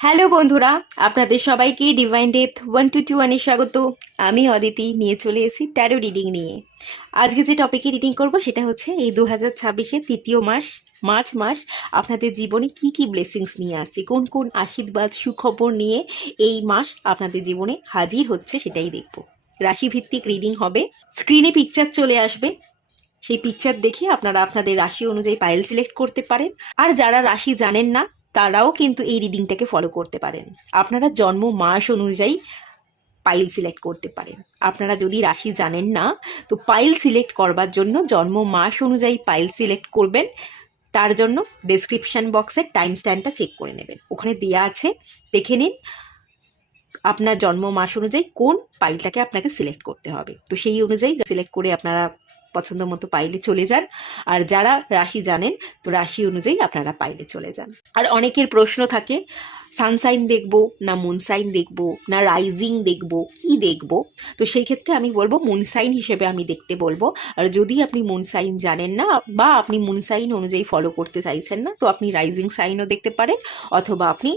Hello বন্ধুরা, আপনাদের সবাইকে ডিভাইন ডেপথ 1 2 2 1 স্বাগত। আমি অদিতি নিয়ে চলে এসেছি ট্যারো রিডিং নিয়ে। আজকে যে টপিকে রিডিং করব সেটা হচ্ছে এই 2026-এর তৃতীয় মাস, মার্চ মাস আপনাদের জীবনে কি কি ব্লেসিংস নিয়ে আসছে, কোন কোন আশীর্বাদ সুখবর নিয়ে এই মাস আপনাদের জীবনে হাজির হচ্ছে সেটাই দেখব। রাশিভিত্তিক রিডিং হবে, স্ক্রিনে পিকচার চলে আসবে, সেই পিকচার দেখে আপনারা আপনাদের রাশি অনুযায়ী পাইল সিলেক্ট করতে পারেন। আর যারা রাশি জানেন না তারাও কিন্তু এই রিডিংটাকে ফলো করতে পারেন। আপনারা জন্ম মাস অনুযায়ী পাইল সিলেক্ট করতে পারেন। আপনারা যদি রাশি জানেন না তো পাইল সিলেক্ট করবার জন্য জন্ম মাস অনুযায়ী পাইল সিলেক্ট করবেন। তার জন্য ডেসক্রিপশন বক্সের টাইম স্ট্যাম্পটা চেক করে নেবেন, ওখানে দেওয়া আছে, দেখে নিন আপনার জন্ম মাস অনুযায়ী কোন পাইলটাকে আপনাকে সিলেক্ট করতে হবে। তো সেই অনুযায়ী সিলেক্ট করে আপনারা পছন্দ মতো পাইলে চলে যান। আর যারা রাশি জানেন তো রাশি অনুযায়ী আপনারা পাইলে চলে যান। আর অনেকের প্রশ্ন থাকে, সানসাইন দেখবো না মুনসাইন দেখবো না রাইজিং দেখবো, কি দেখবো? তো সেই ক্ষেত্রে আমি বলবো মুনসাইন হিসেবে আমি দেখতে বলবো। আর যদি আপনি মুনসাইন জানেন না বা আপনি মুনসাইন অনুযায়ী ফলো করতে চাইছেন না তো আপনি রাইজিং সাইনও দেখতে পারেন, অথবা আপনি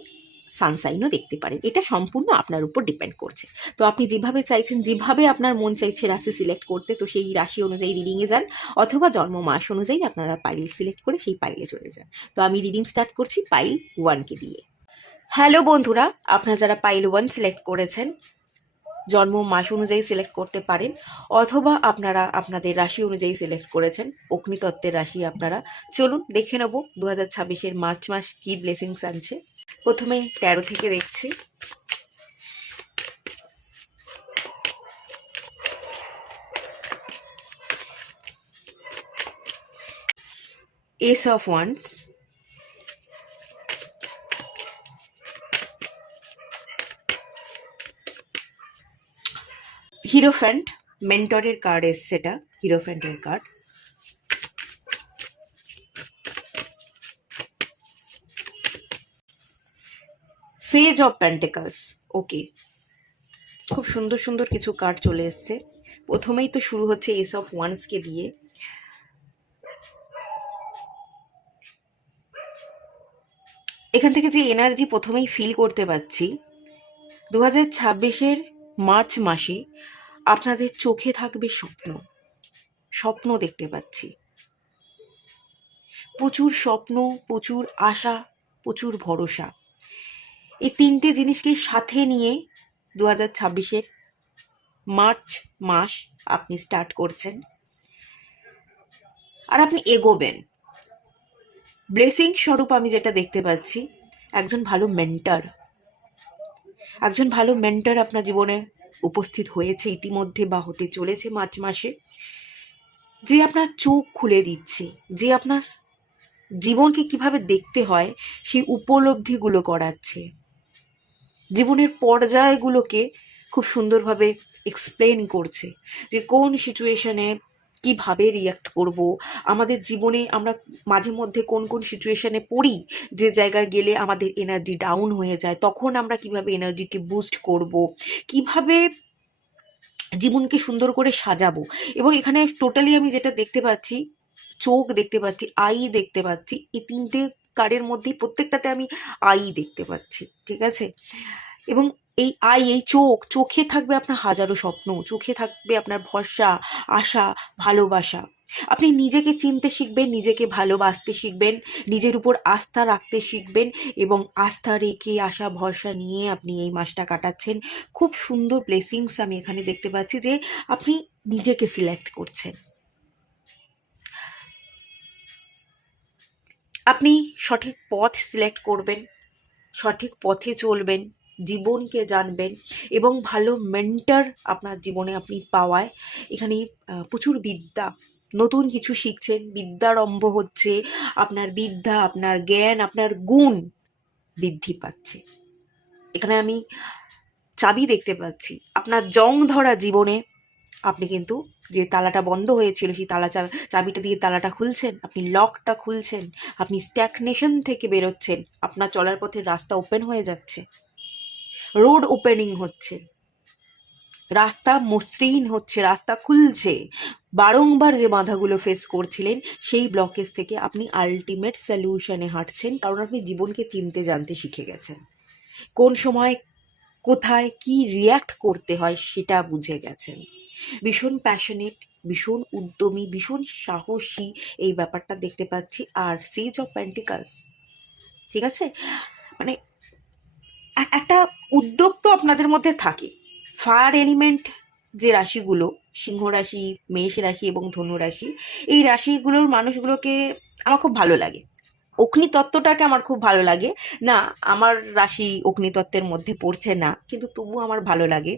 সানসাইনও দেখতে পারেন। এটা সম্পূর্ণ আপনার উপর ডিপেন্ড করছে। তো আপনি যেভাবে চাইছেন, যেভাবে আপনার মন চাইছে রাশি সিলেক্ট করতে, তো সেই রাশি অনুযায়ী রিডিংয়ে যান, অথবা জন্ম মাস অনুযায়ী আপনারা পাইল সিলেক্ট করে সেই পাইলে চলে যান। তো আমি রিডিং স্টার্ট করছি পাইল 1কে দিয়ে। হ্যালো বন্ধুরা, আপনারা যারা পাইল 1 সিলেক্ট করেছেন জন্ম মাস অনুযায়ী সিলেক্ট করতে পারেন, অথবা আপনারা আপনাদের রাশি অনুযায়ী সিলেক্ট করেছেন অগ্নিতত্ত্বের রাশি আপনারা। চলুন দেখে নেব 2026-এর মার্চ মাস কি ব্লেসিংস আনছে। প্রথমে 13 থেকে দেখছি। এস অফ ওয়ান্স, হিরোফ্যান্ট, মেন্টরের কার্ড এসছে, এটা হিরোফ্যান্টের কার্ড। সেজ অফ পেন্টিকলস, ওকে, খুব সুন্দর সুন্দর কিছু কার্ড চলে এসছে। প্রথমেই তো শুরু হচ্ছে এস অফ ওয়ান্সকে দিয়ে। এখান থেকে যে এনার্জি প্রথমেই ফিল করতে পারছি, 2026-এর মার্চ মাসে আপনাদের চোখে থাকবে স্বপ্ন, স্বপ্ন দেখতে পাচ্ছি, প্রচুর স্বপ্ন, প্রচুর আশা, প্রচুর ভরসা। এই তিনটে জিনিসকে সাথে নিয়ে 2026-এর মার্চ মাস আপনি স্টার্ট করছেন, আর আপনি এগোবেন। ব্লেসিং স্বরূপ আমি যেটা দেখতে পাচ্ছি, একজন ভালো মেন্টর, একজন ভালো মেন্টর আপনার জীবনে উপস্থিত হয়েছে ইতিমধ্যে বা হতে চলেছে মার্চ মাসে, যে আপনার চোখ খুলে দিচ্ছে, যে আপনার জীবনকে কিভাবে দেখতে হয় সেই উপলব্ধিগুলো করাচ্ছে, জীবনের পর্যায়গুলোকে খুব সুন্দরভাবে এক্সপ্লেন করছে, যে কোন সিচুয়েশনে কিভাবে রিয়াক্ট করব। আমাদের জীবনে আমরা মাঝে মধ্যে কোন কোন সিচুয়েশনে পড়ি, যে জায়গায় গেলে আমাদের এনার্জি ডাউন হয়ে যায়, তখন আমরা কিভাবে এনার্জিকে বুস্ট করব, কিভাবে জীবনকে সুন্দর করে সাজাবো। এবং এখানে টোটালি আমি যেটা দেখতে পাচ্ছি, চোখ দেখতে পাচ্ছি, আই দেখতে পাচ্ছি, এই তিনটে কার্ডের মধ্যেই প্রত্যেকটাতে আমি আই দেখতে পাচ্ছি, ঠিক আছে? এবং এই আই, এই চোখে থাকবে আপনার হাজারো স্বপ্ন, চোখে থাকবে আপনার ভরসা, আশা, ভালোবাসা। আপনি নিজেকে চিনতে শিখবেন, নিজেকে ভালোবাসতে শিখবেন, নিজের উপর আস্থা রাখতে শিখবেন, এবং আস্থা রেখে আশা ভরসা নিয়ে আপনি এই মাসটা কাটাচ্ছেন। খুব সুন্দর ব্লেসিংস আমি এখানে দেখতে পাচ্ছি, যে আপনি নিজেকে সিলেক্ট করছেন, আপনি সঠিক পথ সিলেক্ট করবেন, সঠিক পথে চলবেন, জীবনকে জানবেন, এবং ভালো মেন্টর আপনার জীবনে আপনি পাওয়ায় এখানে প্রচুর বিদ্যা, নতুন কিছু শিখছেন, বিদ্যারম্ভ হচ্ছে, আপনার বিদ্যা, আপনার জ্ঞান, আপনার গুণ বৃদ্ধি পাচ্ছে। এখানে আমি চাবি দেখতে পাচ্ছি, আপনার জং ধরা জীবনে আপনি কিন্তু যে তালাটা বন্ধ হয়েছিল সেই চাবিটা দিয়ে তালাটা খুলছেন, আপনি লকটা খুলছেন, আপনি স্ট্যাগনেশন থেকে বেরোচ্ছেন, আপনার চলার পথে রাস্তা ওপেন হয়ে যাচ্ছে, রোড ওপেনিং হচ্ছে, রাস্তা মসৃণ হচ্ছে, রাস্তা খুলছে। বারংবার যে বাধাগুলো ফেস করছিলেন সেই ব্লকেজ থেকে আপনি আলটিমেট সলিউশনে হাঁটছেন, কারণ আপনি জীবনকে চিনতে জানতে শিখে গেছেন। কোন সময় কোথায় কি রিয়্যাক্ট করতে হয় সেটা বুঝে গেছেন। ভীষণ প্যাশনেট, ভীষণ উদ্যমী, ভীষণ সাহসী এই ব্যাপারটা দেখতে পাচ্ছি। আর সেজ অফ পেন্টিকালস, ঠিক আছে, মানে একটা উদ্যোগ তো আপনাদের মধ্যে থাকে। ফায়ার এলিমেন্ট যে রাশিগুলো, সিংহ রাশি, মেষ রাশি এবং ধনু রাশি, এই রাশিগুলোর মানুষগুলোকে আমার খুব ভালো লাগে। অগ্নিতত্ত্বটাকে আমার খুব ভালো লাগে। না, আমার রাশি অগ্নিতত্ত্বের মধ্যে পড়ছে না, কিন্তু তবু আমার ভালো লাগে।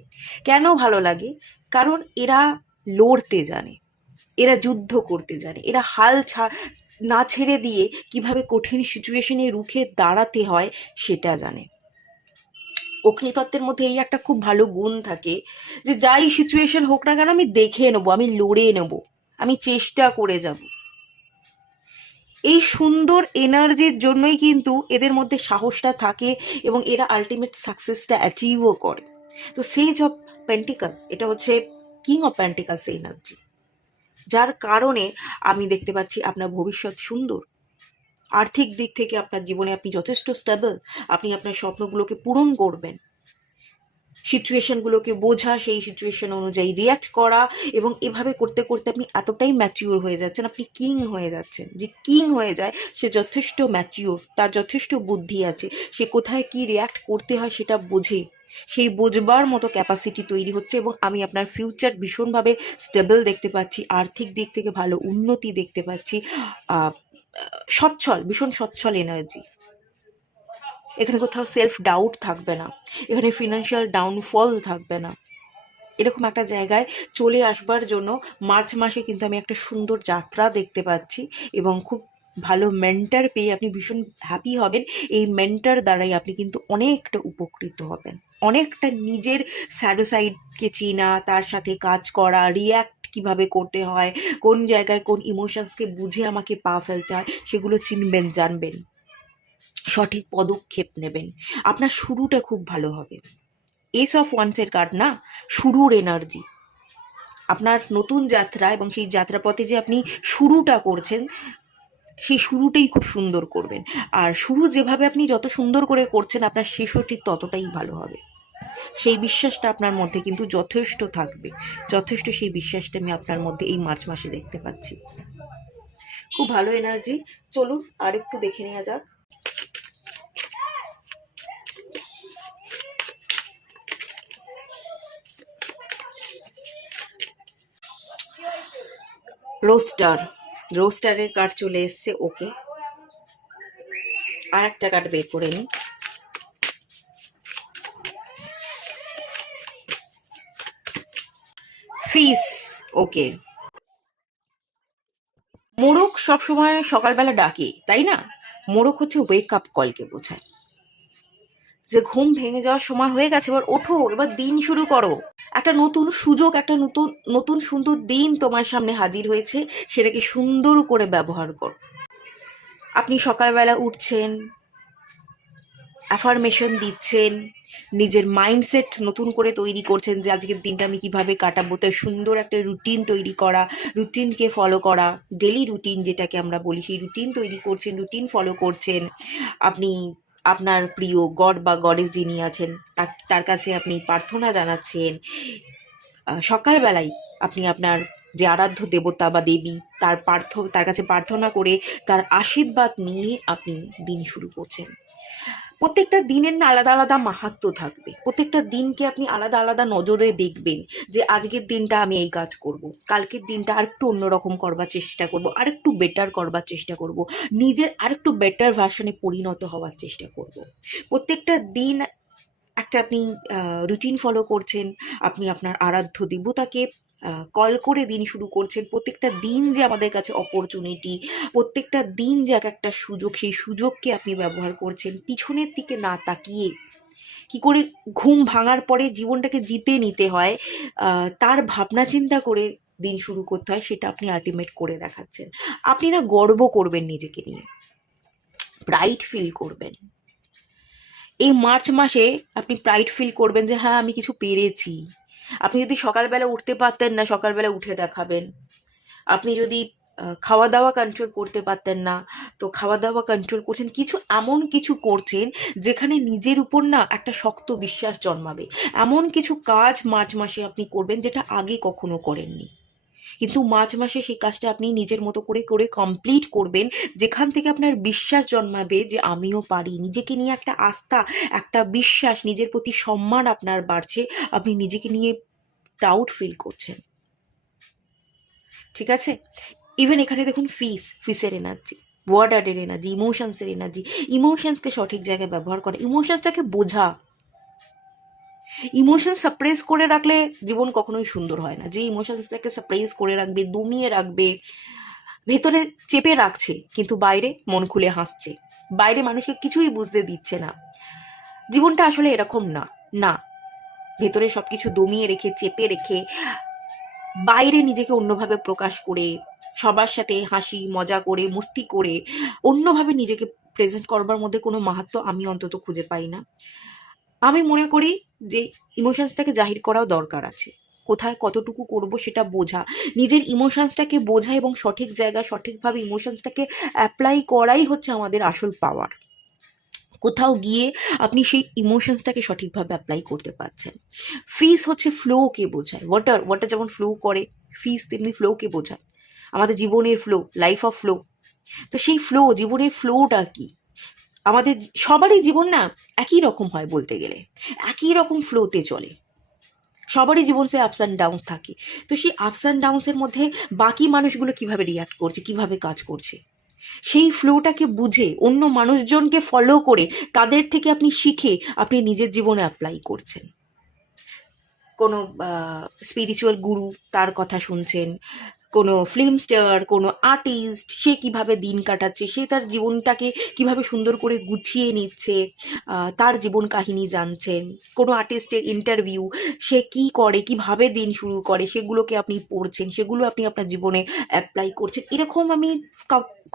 কেন ভালো লাগে? কারণ এরা লড়তে জানে, এরা যুদ্ধ করতে জানে, এরা না ছেড়ে দিয়ে কিভাবে কঠিন সিচুয়েশনে রুখে দাঁড়াতে হয় সেটা জানে। অগ্নিতত্ত্বের মধ্যে এই একটা খুব ভালো গুণ থাকে যে যাই সিচুয়েশন হোক না কেন আমি দেখে নেবো, আমি লড়ে নেবো, আমি চেষ্টা করে যাব। এই সুন্দর এনার্জির জন্যই কিন্তু এদের মধ্যে সাহসটা থাকে এবং এরা আলটিমেট সাকসেসটা অ্যাচিভও করে। তো সেজ অফ পেন্টিকালস এটা হচ্ছে কিং অফ পেন্টিকালস এনার্জি, যার কারণে আমি দেখতে পাচ্ছি আপনার ভবিষ্যৎ সুন্দর। আর্থিক দিক থেকে আপনার জীবনে আপনি যথেষ্ট স্টেবল, আপনি আপনার স্বপ্নগুলোকে পূরণ করবেন। সিচুয়েশনগুলোকে বোঝা, সেই সিচুয়েশন অনুযায়ী রিয়াক্ট করা, এবং এভাবে করতে করতে আপনি এতটাই ম্যাচিওর হয়ে যাচ্ছেন, আপনি কিং হয়ে যাচ্ছেন। যে কিং হয়ে যায় সে যথেষ্ট ম্যাচিওর, তার যথেষ্ট বুদ্ধি আছে, সে কোথায় কি রিয়াক্ট করতে হয় সেটা বোঝে, সেই বোঝবার মতো ক্যাপাসিটি তৈরি হচ্ছে। এবং আমি আপনার ফিউচার ভীষণভাবে স্টেবল দেখতে পাচ্ছি, আর্থিক দিক থেকে ভালো উন্নতি দেখতে পাচ্ছি, সচ্ছল, ভীষণ সচ্ছল এনার্জি। এখানে কোথাও সেলফ ডাউট থাকবে না, এখানে ফিনান্সিয়াল ডাউনফল থাকবে না। এরকম একটা জায়গায় চলে আসবার জন্য মার্চ মাসে কিন্তু আমি একটা সুন্দর যাত্রা দেখতে পাচ্ছি, এবং খুব ভালো মেন্টার পেয়ে আপনি ভীষণ হ্যাপি হবেন। এই মেন্টার দ্বারাই আপনি কিন্তু অনেকটা উপকৃত হবেন, অনেকটা নিজের স্যাডো সাইডকে চেনা, তার সাথে কাজ করা, রিয়্যাক্ট কিভাবে করতে হয়, কোন জায়গায় কোন ইমোশনসকে বুঝে আমাকে পা ফেলতে হয় সেগুলো চিনবেন, জানবেন, সঠিক পদক্ষেপ নেবেন। আপনার শুরুটা খুব ভালো হবে। এস অফ ওয়ান্সের কার্ড না, শুরুর এনার্জি, আপনার নতুন যাত্রা, এবং সেই যাত্রাপথে যে আপনি শুরুটা করছেন সেই শুরুটাই খুব সুন্দর করবেন। আর শুরু যেভাবে আপনি যত সুন্দর করে করছেন আপনার শেষও ঠিক ততটাই ভালো হবে। সেই বিশ্বাসটা আপনার মধ্যে কিন্তু যথেষ্ট থাকবে, যথেষ্ট সেই বিশ্বাসটা আমি আপনার মধ্যে এই মার্চ মাসে দেখতে পাচ্ছি। খুব ভালো এনার্জি। চলুন আর একটু দেখে নেওয়া যাক। রোস্টারের কার্ড চলে এসছে। ওকে, আর একটা কার্ড বের করে নিই। ফিস। ওকে, মোড়ক সবসময় সকালবেলা ডাকে, তাই না? মোড়ক হচ্ছে ওয়েক আপ কলকে বোঝায়, যে ঘুম ভেঙে যাওয়ার সময় হয়ে গেছে, এবার ওঠো, এবার দিন শুরু করো। একটা নতুন সুযোগ, একটা নতুন নতুন সুন্দর দিন তোমার সামনে হাজির হয়েছে, সেটাকে সুন্দর করে ব্যবহার করো। আপনি সকালবেলা উঠছেন, অ্যাফার্মেশন দিচ্ছেন, নিজের মাইন্ডসেট নতুন করে তৈরি করছেন যে আজকের দিনটা আমি কিভাবে কাটাবো। তাই সুন্দর একটা রুটিন তৈরি করা, রুটিনকে ফলো করা, ডেলি রুটিন যেটাকে আমরা বলি, সেই রুটিন তৈরি করছেন, রুটিন ফলো করছেন। আপনি আপনার প্রিয় গড বা গডেস যিনি আছেন তার কাছে আপনি প্রার্থনা জানাচ্ছেন। সকালবেলায় আপনি আপনার যে আরাধ্য দেবতা বা দেবী তার কাছে প্রার্থনা করে তার আশীর্বাদ নিয়ে আপনি দিন শুরু করছেন। প্রত্যেকটা দিনের না আলাদা আলাদা মাহাত্ম্য থাকবে, প্রত্যেকটা দিনকে আপনি আলাদা আলাদা নজরে দেখবেন যে আজকের দিনটা আমি এই কাজ করব, কালকের দিনটা আরেকটু অন্যরকম করবার চেষ্টা করব, আরেকটু বেটার করবার চেষ্টা করব, নিজের আরেকটু বেটার ভার্সনে পরিণত হওয়ার চেষ্টা করব। প্রত্যেকটা দিন একটা আপনি রুটিন ফলো করছেন, আপনি আপনার আরাধ্য দেবতাকে কল করে দিন শুরু করছেন। প্রত্যেকটা দিন যে আমাদের কাছে অপরচুনিটি, প্রত্যেকটা দিন যে এক একটা সুযোগ, সেই সুযোগকে আপনি ব্যবহার করছেন পিছনের দিকে না তাকিয়ে। কি করে ঘুম ভাঙার পরে জীবনটাকে জিতে নিতে হয় তার ভাবনা চিন্তা করে দিন শুরু করতে হয়, সেটা আপনি আলটিমেট করে দেখাচ্ছেন। আপনি না গর্ব করবেন নিজেকে নিয়ে, প্রাইড ফিল করবেন। এই মার্চ মাসে আপনি প্রাইড ফিল করবেন যে হ্যাঁ আমি কিছু পেরেছি। আপনি যদি সকালবেলা উঠতে পারতেন না, সকালবেলা উঠে দেখাবেন। আপনি যদি খাওয়া দাওয়া কন্ট্রোল করতে পারতেন না, তো খাওয়া দাওয়া কন্ট্রোল করছেন, কিছু এমন কিছু করছেন যেখানে নিজের উপর না একটা শক্ত বিশ্বাস জন্মাবে। এমন কিছু কাজ মার্চ মাসে আপনি করবেন যেটা আগে কখনো করেননি, কিন্তু মার্চ মাসে সেই কাজটা আপনি নিজের মতো করে করে কমপ্লিট করবেন, যেখান থেকে আপনার বিশ্বাস জন্মাবে যে আমিও পারি। নিজেকে নিয়ে একটা আস্থা, একটা বিশ্বাস, নিজের প্রতি সম্মান আপনার বাড়ছে, আপনি নিজেকে নিয়ে প্রাউড ফিল করছেন। ঠিক আছে? ইভেন এখানে দেখুন ফিসের এনার্জি, ওয়ার্ডারের এনার্জি, ইমোশনসের এনার্জি। ইমোশনসকে সঠিক জায়গায় ব্যবহার করা, ইমোশনসটাকে বোঝা। ইমোশন সাপ্রেস করে রাখলে জীবন কখনোই সুন্দর হয় না। যে ইমোশনসটাকে সাপ্রেস করে রাখবে, দমিয়ে রাখবে, ভেতরে চেপে রাখছে, কিন্তু বাইরে মন খুলে হাসছে, বাইরে মানুষকে কিছুই বুঝতে দিচ্ছে না, জীবনটা আসলে এরকম না। না, ভেতরে সবকিছু দমিয়ে রেখে, চেপে রেখে, বাইরে নিজেকে অন্যভাবে প্রকাশ করে, সবার সাথে হাসি মজা করে, মস্তি করে, অন্যভাবে নিজেকে প্রেজেন্ট করবার মধ্যে কোনো মাহাত্ম্য আমি অন্তত খুঁজে পাই না। আমি মনে করি যে ইমোশনসটাকে জাহির করাও দরকার আছে, কোথায় কতটুকু করব সেটা বোঝা, নিজের ইমোশনসটাকে বোঝা এবং সঠিক জায়গা সঠিকভাবে ইমোশনসটাকে অ্যাপ্লাই করাই হচ্ছে আমাদের আসল পাওয়ার। কোথাও গিয়ে আপনি সেই ইমোশনসটাকে সঠিকভাবে অ্যাপ্লাই করতে পারছেন। ফিস হচ্ছে ফ্লোকে বোঝায়, ওয়াটার যেমন ফ্লো করে, ফিস তেমনি ফ্লোকে বোঝায়, আমাদের জীবনের ফ্লো, লাইফ অফ ফ্লো। তো সেই ফ্লো, জীবনের ফ্লোটা কি? আমাদের সবারই জীবন না একই রকম হয় বলতে গেলে, একই রকম ফ্লোতে চলে, সবারই জীবন সে আপস অ্যান্ড ডাউন থাকে। তো সেই আপস অ্যান্ড ডাউনসের মধ্যে বাকি মানুষগুলো কিভাবে রিয়াক্ট করছে, কিভাবে কাজ করছে, সেই ফ্লোটাকে বুঝে অন্য মানুষজনকে ফলো করে তাদের থেকে আপনি শিখে আপনি নিজের জীবনে অ্যাপ্লাই করছেন। কোনো স্পিরিচুয়াল গুরু, তার কথা শুনছেন, কোনো ফিল্ম স্টার, কোনো আর্টিস্ট, সে কিভাবে দিন কাটাচ্ছে, সে তার জীবনটাকে কিভাবে সুন্দর করে গুছিয়ে নিচ্ছে, তার জীবন কাহিনী জানছেন। কোনো আর্টিস্টের ইন্টারভিউ, সে কি করে, কিভাবে দিন শুরু করে, সেগুলোকে আপনি পড়ছেন, সেগুলো আপনি আপনার জীবনে অ্যাপ্লাই করছেন। এরকম আমি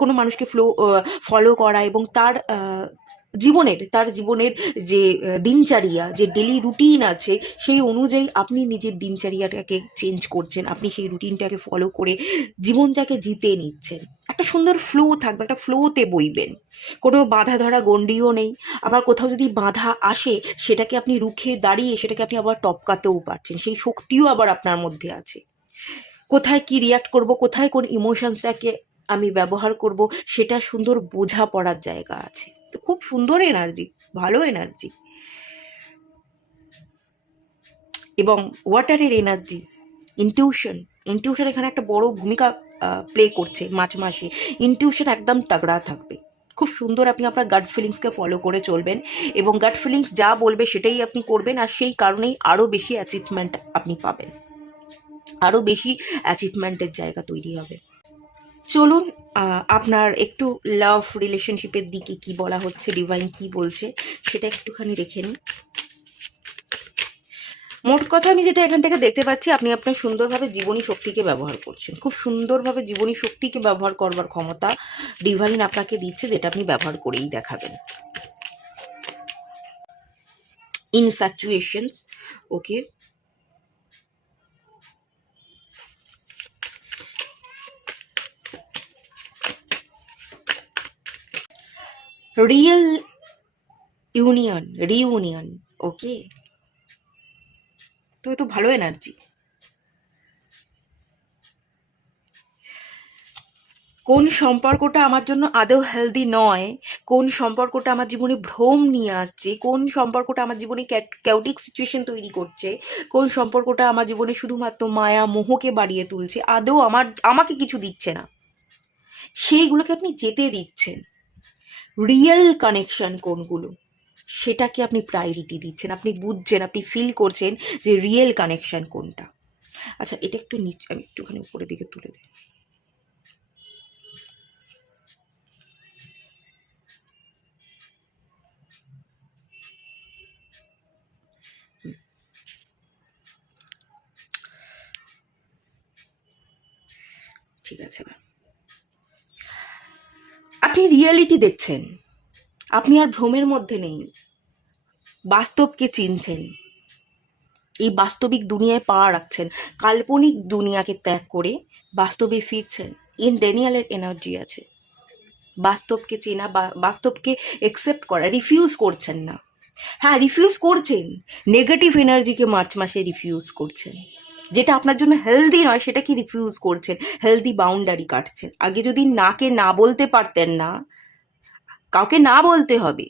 কোনো মানুষকে ফলো করা এবং তার জীবনের যে দিনচর্যা, যে ডেলি রুটিন আছে, সেই অনুযায়ী আপনি নিজের দিনচর্যাটাকে চেঞ্জ করছেন, আপনি সেই রুটিনটাকে ফলো করে জীবনটাকে জিতে নিচ্ছেন। একটা সুন্দর ফ্লো থাকবে, একটা ফ্লোতে বইবেন, কোনো বাধা ধরা গণ্ডিও নেই। আবার কোথাও যদি বাধা আসে, সেটাকে আপনি রুখে দাঁড়িয়ে সেটাকে আপনি আবার টপকাতেও পারছেন, সেই শক্তিও আবার আপনার মধ্যে আছে। কোথায় কি রিয়াক্ট করব, কোথায় কোন ইমোশনসটাকে আমি ব্যবহার করব, সেটা সুন্দর বোঝা পড়ার জায়গা আছে। তো খুব সুন্দর এনার্জি, ভালো এনার্জি। এবং ওয়াটারের এনার্জি, ইনটিউশন এখানে একটা বড় ভূমিকা প্লে করছে মার্চ মাসে। ইনটিউশন একদম তাগড়া থাকবে, খুব সুন্দর। আপনি আপনার গাট ফিলিংসকে ফলো করে চলবেন এবং গাট ফিলিংস যা বলবে সেটাই আপনি করবেন, আর সেই কারণেই আরও বেশি অ্যাচিভমেন্ট আপনি পাবেন, আরও বেশি অ্যাচিভমেন্টের জায়গা তৈরি হবে। চলুন আপনার একটু লাভ রিলেশনশিপের দিকে কি বলা হচ্ছে, ডিভাইন কি বলছে সেটা একটুখানি দেখে নিন। মোট কথা আমি যেটা এখান থেকে দেখতে পাচ্ছি, আপনি আপনার সুন্দরভাবে জীবনী শক্তিকে ব্যবহার করছেন, খুব সুন্দরভাবে জীবনী শক্তিকে ব্যবহার করবার ক্ষমতা ডিভাইন আপনাকে দিচ্ছে, যেটা আপনি ব্যবহার করেই দেখাবেন। ইনফ্যাচুয়েশনস, ওকে, রিয়েল রিউনিয়ন, ওকে, তো ভালো এনার্জি। কোন সম্পর্কটা আমার জন্য আদৌ হেলদি নয়, কোন সম্পর্কটা আমার জীবনে ভ্রম নিয়ে আসছে, কোন সম্পর্কটা আমার জীবনে ক্যাওটিক সিচুয়েশন তৈরি করছে, কোন সম্পর্কটা আমার জীবনে শুধুমাত্র মায়া মোহকে বাড়িয়ে তুলছে, আদৌ আমাকে কিছু দিচ্ছে না, সেইগুলোকে আপনি যেতে দিচ্ছেন। রিয়েল কানেকশন কোনগুলো, সেটাকে আপনি প্রায়োরিটি দিচ্ছেন, আপনি বুঝছেন, আপনি ফিল করছেন যে রিয়েল কানেকশন কোনটা। আচ্ছা, এটা একটু নিচে, আমি একটুখানি উপরের দিকে তুলে দিই। ঠিক আছে, আপনি রিয়েলিটি দেখছেন, আপনি আর ভ্রমের মধ্যে নেই, বাস্তবকে চিনছেন, এই বাস্তবিক দুনিয়ায় পা রাখছেন, কাল্পনিক দুনিয়াকে ত্যাগ করে বাস্তবে ফিরছেন। ইন ডেনিয়ালের এনার্জি আছে। বাস্তবকে চেনা বা বাস্তবকে একসেপ্ট করা, রিফিউজ করছেন না। হ্যাঁ, রিফিউজ করছেন, নেগেটিভ এনার্জিকে মার্চ মাসে রিফিউজ করছেন। যেটা আপনার জন্য হেলদি নয় সেটা কি রিফিউজ করছেন, হেলদি বাউন্ডারি কাটছেন। আগে যদি নাকে না বলতে পারতেন না, কাউকে না বলতে হবে,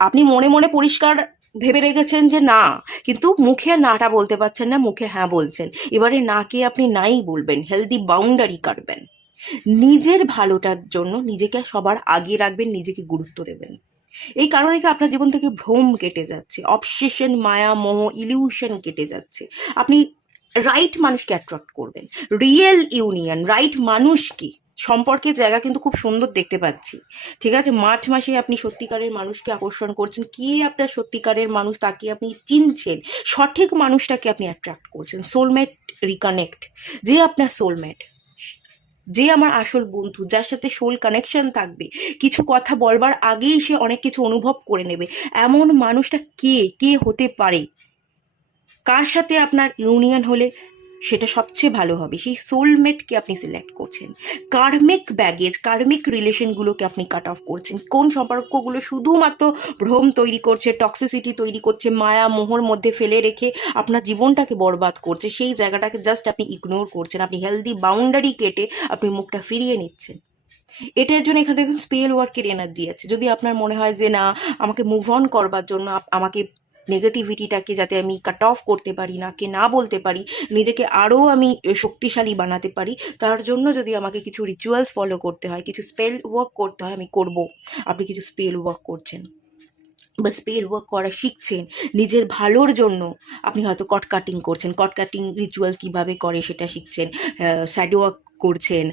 আপনি মনে মনে পরিষ্কার ভেবে রেখেছেন যে না, কিন্তু মুখে নাটা বলতে পারছেন না, মুখে হ্যাঁ বলছেন। এবারে নাকে আপনি নাই বলবেন, হেলদি বাউন্ডারি কাটবেন। নিজের ভালোটার জন্য নিজেকে সবার আগে রাখবেন, নিজেকে গুরুত্ব দেবেন। এই কারণে কি আপনার জীবন থেকে ভ্রম কেটে যাচ্ছে, অবসেশন, মায়া, মোহ, ইলিউশন কেটে যাচ্ছে। আপনি রাইট মানুষকে অ্যাট্রাক্ট করবেন, রিয়েল ইউনিয়ন, রাইট মানুষকে, সম্পর্কের জায়গা কিন্তু খুব সুন্দর দেখতে পাচ্ছি। ঠিক আছে, মার্চ মাসে আপনি সত্যিকারের মানুষকে আকর্ষণ করছেন। কে আপনার সত্যিকারের মানুষ তাকে আপনি চিনছেন, সঠিক মানুষটাকে আপনি অ্যাট্রাক্ট করছেন। সোলমেট রিকানেক্ট, যে আপনার সোলমেট, যে আমার আসল বন্ধু, যার সাথে সোল কানেকশন থাকবে, কিছু কথা বলবার আগেই সে অনেক কিছু অনুভব করে নেবে, এমন মানুষটা কে কে হতে পারে, কার সাথে আপনার ইউনিয়ন হলে সেটা সবচেয়ে ভালো হবে, সেই সোলমেটকে আপনি সিলেক্ট করছেন। কার্মিক ব্যাগেজ, কার্মিক রিলেশনগুলোকে আপনি কাট অফ করছেন। কোন সম্পর্কগুলো শুধুমাত্র ভ্রম তৈরি করছে, টক্সিসিটি তৈরি করছে, মায়া মোহর মধ্যে ফেলে রেখে আপনার জীবনটাকে বরবাদ করছে, সেই জায়গাটাকে জাস্ট আপনি ইগনোর করছেন। আপনি হেলদি বাউন্ডারি কেটে আপনি মুখটা ফিরিয়ে নিচ্ছেন। এটার জন্য এখানে দেখুন স্পেল ওয়ার্কের এনার্জি আছে। যদি আপনার মনে হয় যে না, আমাকে মুভ অন করবার জন্য আমাকে নেগেটিভিটিটাকে যাতে আমি কাট অফ করতে পারি, নাকে না বলতে পারি, নিজেকে আরও আমি শক্তিশালী বানাতে পারি, তার জন্য যদি আমাকে কিছু রিচুয়ালস ফলো করতে হয়, কিছু স্পেল ওয়ার্ক করতে হয়, আমি করব। আপনি কিছু স্পেল ওয়ার্ক করছেন বা স্পেল ওয়ার্ক করা শিখছেন নিজের ভালোর জন্য। আপনি হয়তো কট কাটিং করছেন, কট কাটিং রিচুয়াল কীভাবে করে সেটা শিখছেন, শ্যাডো ওয়ার্ক করছেন,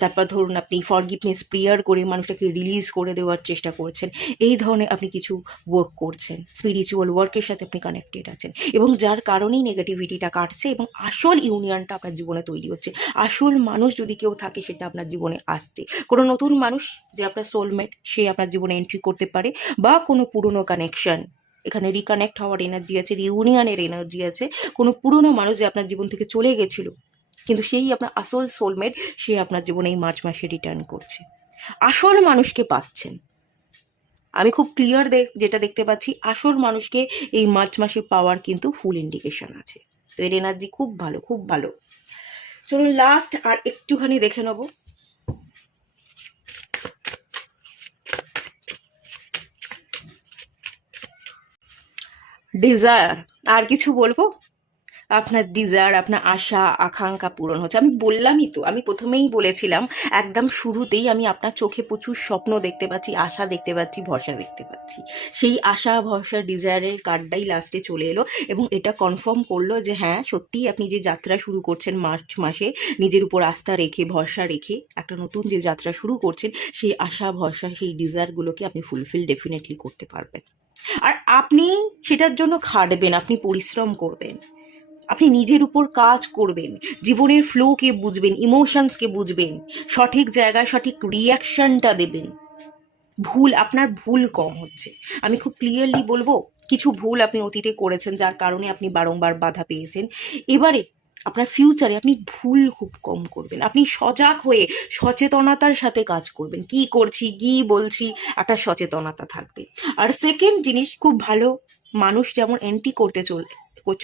তারপর ধরুন আপনি ফরগিভনেস প্রেয়ার করে মানুষটাকে রিলিজ করে দেওয়ার চেষ্টা করছেন। এই ধরনের আপনি কিছু ওয়ার্ক করছেন, স্পিরিচুয়াল ওয়ার্কের সাথে আপনি কানেক্টেড আছেন, এবং যার কারণেই নেগেটিভিটিটা কাটছে এবং আসল ইউনিয়নটা আপনার জীবনে তৈরি হচ্ছে। আসল মানুষ যদি কেউ থাকে সেটা আপনার জীবনে আসছে। কোনো নতুন মানুষ যে আপনার সোলমেট, সে আপনার জীবনে এন্ট্রি করতে পারে, বা কোনো পুরনো কানেকশন, এখানে রিকানেক্ট হওয়ার এনার্জি আছে, রিউনিয়নের এনার্জি আছে। কোনো পুরনো মানুষ যে আপনার জীবন থেকে চলে গেছিল, কিন্তু সেই আপনার আসল সোলমেট, সে আপনার জীবনে এই মার্চ মাসে রিটার্ন করছে। আসল মানুষকে পাচ্ছেন, আমি খুব ক্লিয়ার যেটা দেখতে পাচ্ছি, আসল মানুষকে এই মার্চ মাসে পাওয়ার কিন্তু ফুল ইন্ডিকেশন আছে। তো এর এনার্জি খুব ভালো, খুব ভালো। চলুন লাস্ট আর একটুখানি দেখে নেবো। ডিজায়ার, আর কিছু বলবো? আপনার ডিজায়ার, আপনার আশা আকাঙ্ক্ষা পূরণ হচ্ছে। আমি বললামই তো, আমি প্রথমেই বলেছিলাম, একদম শুরুতেই আমি আপনার চোখে প্রচুর স্বপ্ন দেখতে পাচ্ছি, আশা দেখতে পাচ্ছি, ভরসা দেখতে পাচ্ছি। সেই আশা ভরসা ডিজায়ারের কার্ডটাই লাস্টে চলে এলো এবং এটা কনফার্ম করলো যে হ্যাঁ, সত্যিই আপনি যে যাত্রা শুরু করছেন মার্চ মাসে, নিজের উপর আস্থা রেখে, ভরসা রেখে একটা নতুন যে যাত্রা শুরু করছেন, সেই আশা ভরসা, সেই ডিজায়ারগুলোকে আপনি ফুলফিল ডেফিনেটলি করতে পারবেন। আর আপনি সেটার জন্য খাটবেন, আপনি পরিশ্রম করবেন, আপনি নিজের উপর কাজ করবেন, জীবনের ফ্লোকে বুঝবেন, ইমোশনসকে বুঝবেন, সঠিক জায়গায় সঠিক রিয়াকশনটা দেবেন। আপনার ভুল কম হচ্ছে। আমি খুব ক্লিয়ারলি বলবো, কিছু ভুল আপনি অতীতে করেছেন যার কারণে আপনি বারংবার বাধা পেয়েছেন। এবারে আপনার ফিউচারে আপনি ভুল খুব কম করবেন, আপনি সজাগ হয়ে সচেতনতার সাথে কাজ করবেন। কি করছি, কি বলছি, একটা সচেতনতা থাকবে। আর সেকেন্ড জিনিস, খুব ভালো মানুষ যেমন এন্ট্রি করতে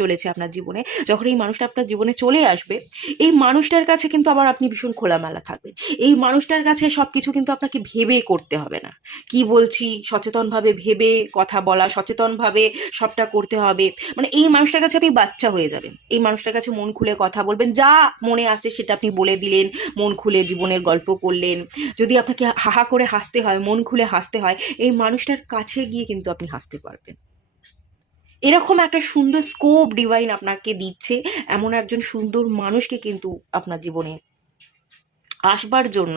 চলেছে আপনার জীবনে, যখন এই মানুষটা আপনার জীবনে চলে আসবে, এই মানুষটার কাছে কিন্তু আবার আপনি ভীষণ খোলামেলা থাকবেন। এই মানুষটার কাছে সব কিছু কিন্তু আপনাকে ভেবে করতে হবে না। কি বলছি, সচেতনভাবে ভেবে কথা বলা, সচেতনভাবে সবটা করতে হবে। মানে এই মানুষটার কাছে আপনি বাচ্চা হয়ে যাবেন, এই মানুষটার কাছে মন খুলে কথা বলবেন, যা মনে আসছে সেটা আপনি বলে দিলেন, মন খুলে জীবনের গল্প করলেন। যদি আপনাকে হাহা করে হাসতে হয়, মন খুলে হাসতে হয়, এই মানুষটার কাছে গিয়ে কিন্তু আপনি হাসতে পারবেন। এরকম একটা সুন্দর স্কোপ ডিভাইন আপনাকে দিচ্ছে, এমন একজন সুন্দর মানুষকে কিন্তু আপনার জীবনে আসবার জন্য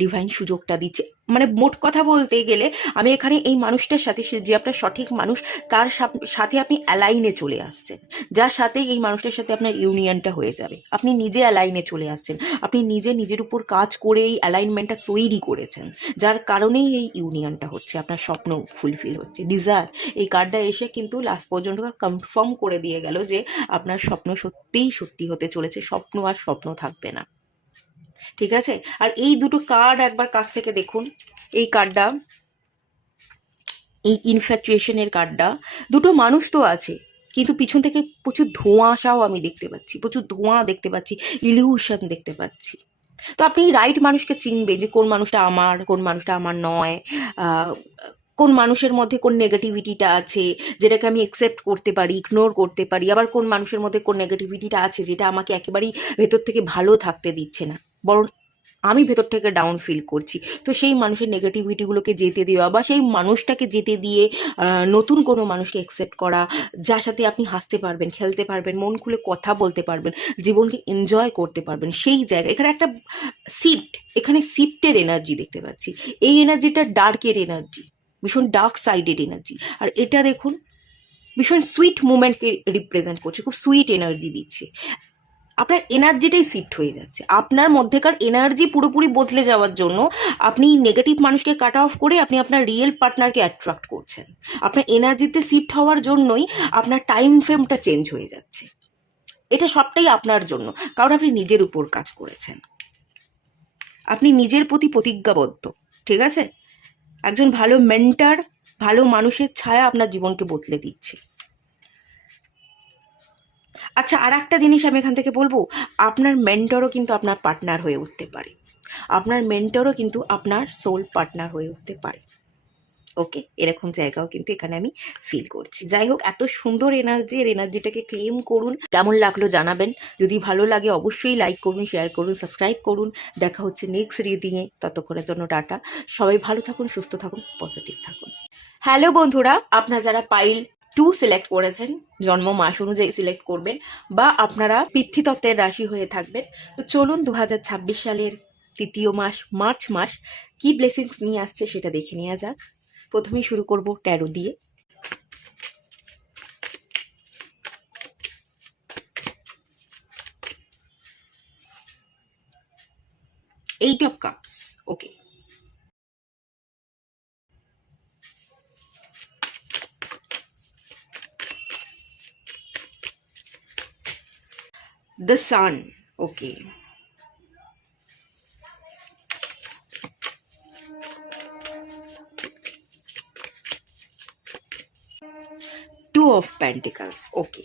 ডিভাইন সুযোগটা দিচ্ছে। মানে মোট কথা বলতে গেলে, আমি এখানে এই মানুষটার সাথে, সে যে আপনার সঠিক মানুষ, তার সাথে আপনি অ্যালাইনে চলে আসছেন, যার সাথে এই মানুষটার সাথে আপনার ইউনিয়নটা হয়ে যাবে। আপনি নিজে অ্যালাইনে চলে আসছেন, আপনি নিজের উপর কাজ করে এই অ্যালাইনমেন্টটা তৈরি করেছেন, যার কারণেই এই ইউনিয়নটা হচ্ছে, আপনার স্বপ্ন ফুলফিল হচ্ছে। ডিজায়ার, এই কার্ডটা এসে কিন্তু লাস্ট পর্যন্ত কনফার্ম করে দিয়ে গেল যে আপনার স্বপ্ন সত্যিই সত্যি হতে চলেছে, স্বপ্ন আর স্বপ্ন থাকবে না। ঠিক আছে। আর এই দুটো কার্ড একবার কাছ থেকে দেখুন। এই কার্ডটা, এই ইনফ্যাচুয়েশনের কার্ডটা, দুটো মানুষ তো আছে কিন্তু পিছন থেকে প্রচুর ধোঁয়াশাও আমি দেখতে পাচ্ছি, প্রচুর ধোঁয়া দেখতে পাচ্ছি, ইলিউশন দেখতে পাচ্ছি। তো আপনি রাইট মানুষকে চিনবেন যে কোন মানুষটা আমার, কোন মানুষটা আমার নয়, কোন মানুষের মধ্যে কোন নেগেটিভিটিটা আছে যেটাকে আমি অ্যাকসেপ্ট করতে পারি, ইগনোর করতে পারি, আবার কোন মানুষের মধ্যে কোন নেগেটিভিটিটা আছে যেটা আমাকে একেবারেই ভেতর থেকে ভালো থাকতে দিচ্ছে না, বরং আমি ভেতর থেকে ডাউন ফিল করছি। তো সেই মানুষের নেগেটিভিটিগুলোকে যেতে দেওয়া বা সেই মানুষটাকে যেতে দিয়ে নতুন কোনো মানুষকে অ্যাকসেপ্ট করা, যার সাথে আপনি হাসতে পারবেন, খেলতে পারবেন, মন খুলে কথা বলতে পারবেন, জীবনকে এনজয় করতে পারবেন, সেই জায়গা। এখানে একটা শিফট, এখানে শিফটের এনার্জি দেখতে পাচ্ছি। এই এনার্জিটা ডার্কের এনার্জি, ভীষণ ডার্ক সাইডের এনার্জি। আর এটা দেখুন ভীষণ সুইট মুমেন্টকে রিপ্রেজেন্ট করছে, খুব সুইট এনার্জি দিচ্ছে। আপনার এনার্জিটাই শিফট হয়ে যাচ্ছে, আপনার মধ্যেকার এনার্জি পুরোপুরি বদলে যাওয়ার জন্য আপনি নেগেটিভ মানুষকে কাট অফ করে আপনি আপনার রিয়েল পার্টনারকে অ্যাট্রাক্ট করছেন। আপনার এনার্জিতে শিফট হওয়ার জন্যই আপনার টাইম ফ্রেমটা চেঞ্জ হয়ে যাচ্ছে। এটা সবটাই আপনার জন্য, কারণ আপনি নিজের উপর কাজ করেছেন, আপনি নিজের প্রতি প্রতিজ্ঞাবদ্ধ। ঠিক আছে, একজন ভালো মেন্টার, ভালো মানুষের ছায়া আপনার জীবনকে বদলে দিচ্ছে। আচ্ছা, আর একটা জিনিস আমি এখান থেকে বলবো, আপনার মেন্টরও কিন্তু আপনার পার্টনার হয়ে উঠতে পারে, আপনার মেন্টরও কিন্তু আপনার সোল পার্টনার হয়ে উঠতে পারে। ওকে, এরকম জায়গাও কিন্তু এখানে আমি ফিল করছি। যাই হোক, এত সুন্দর এনার্জি, এর এনার্জিটাকে ক্লেম করুন। কেমন লাগলো জানাবেন, যদি ভালো লাগে অবশ্যই লাইক করুন, শেয়ার করুন, সাবস্ক্রাইব করুন। দেখা হচ্ছে নেক্সট রিডিংয়ে, ততক্ষণের জন্য টাটা। সবাই ভালো থাকুন, সুস্থ থাকুন, পজিটিভ থাকুন। হ্যালো বন্ধুরা, আপনারা যারা পাইল 2 সিলেক্ট করেছেন, জন্ম মাস অনুযায়ী সিলেক্ট করবেন, বা আপনারা পিতৃতত্ত্বের রাশি হয়ে থাকবেন, তো চলুন 2026 সালের তৃতীয় মাস মার্চ মাস কি ব্লেসিংস নিয়ে আসছে সেটা দেখে নেওয়া যাক। প্রথমেই শুরু করব ট্যারো দিয়ে। Eight of cups, okay. The sun, okay. Two of pentacles, okay.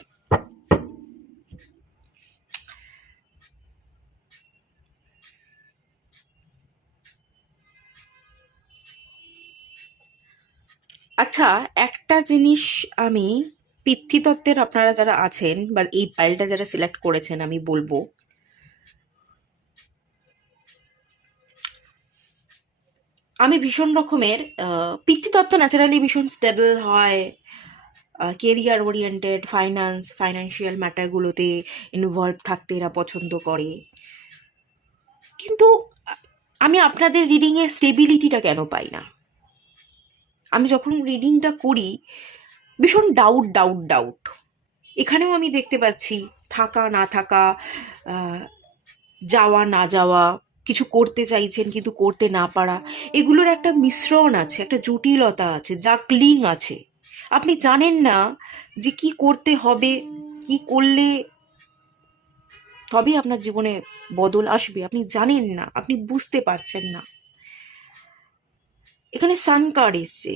আচ্ছা, একটা জিনিস আমি পিতৃতত্ত্বের আপনারা যারা আছেন বা এই পাইলটা যারা সিলেক্ট করেছেন আমি বলবো, আমি ভীষণ রকমের পিতৃতত্ত্ব ন্যাচারালি ভীষণ স্টেবল হয়, কেরিয়ার ওরিয়েন্টেড, ফাইন্যান্সিয়াল ম্যাটারগুলোতে ইনভলভ থাকতে এরা পছন্দ করে। কিন্তু আমি আপনাদের রিডিংয়ে স্টেবিলিটিটা কেন পাই না? আমি যখন রিডিংটা করি ভীষণ ডাউট। এখানেও আমি দেখতে পাচ্ছি থাকা না থাকা, যাওয়া না যাওয়া, কিছু করতে চাইছেন কিন্তু করতে না পারা, এগুলোর একটা মিশ্রণ আছে, একটা জটিলতা আছে, জাগলিং আছে। আপনি জানেন না যে কি করতে হবে, কি করলে তবে আপনার জীবনে বদল আসবে, আপনি জানেন না, আপনি বুঝতে পারছেন না। এখানে সান কার্ড এসছে,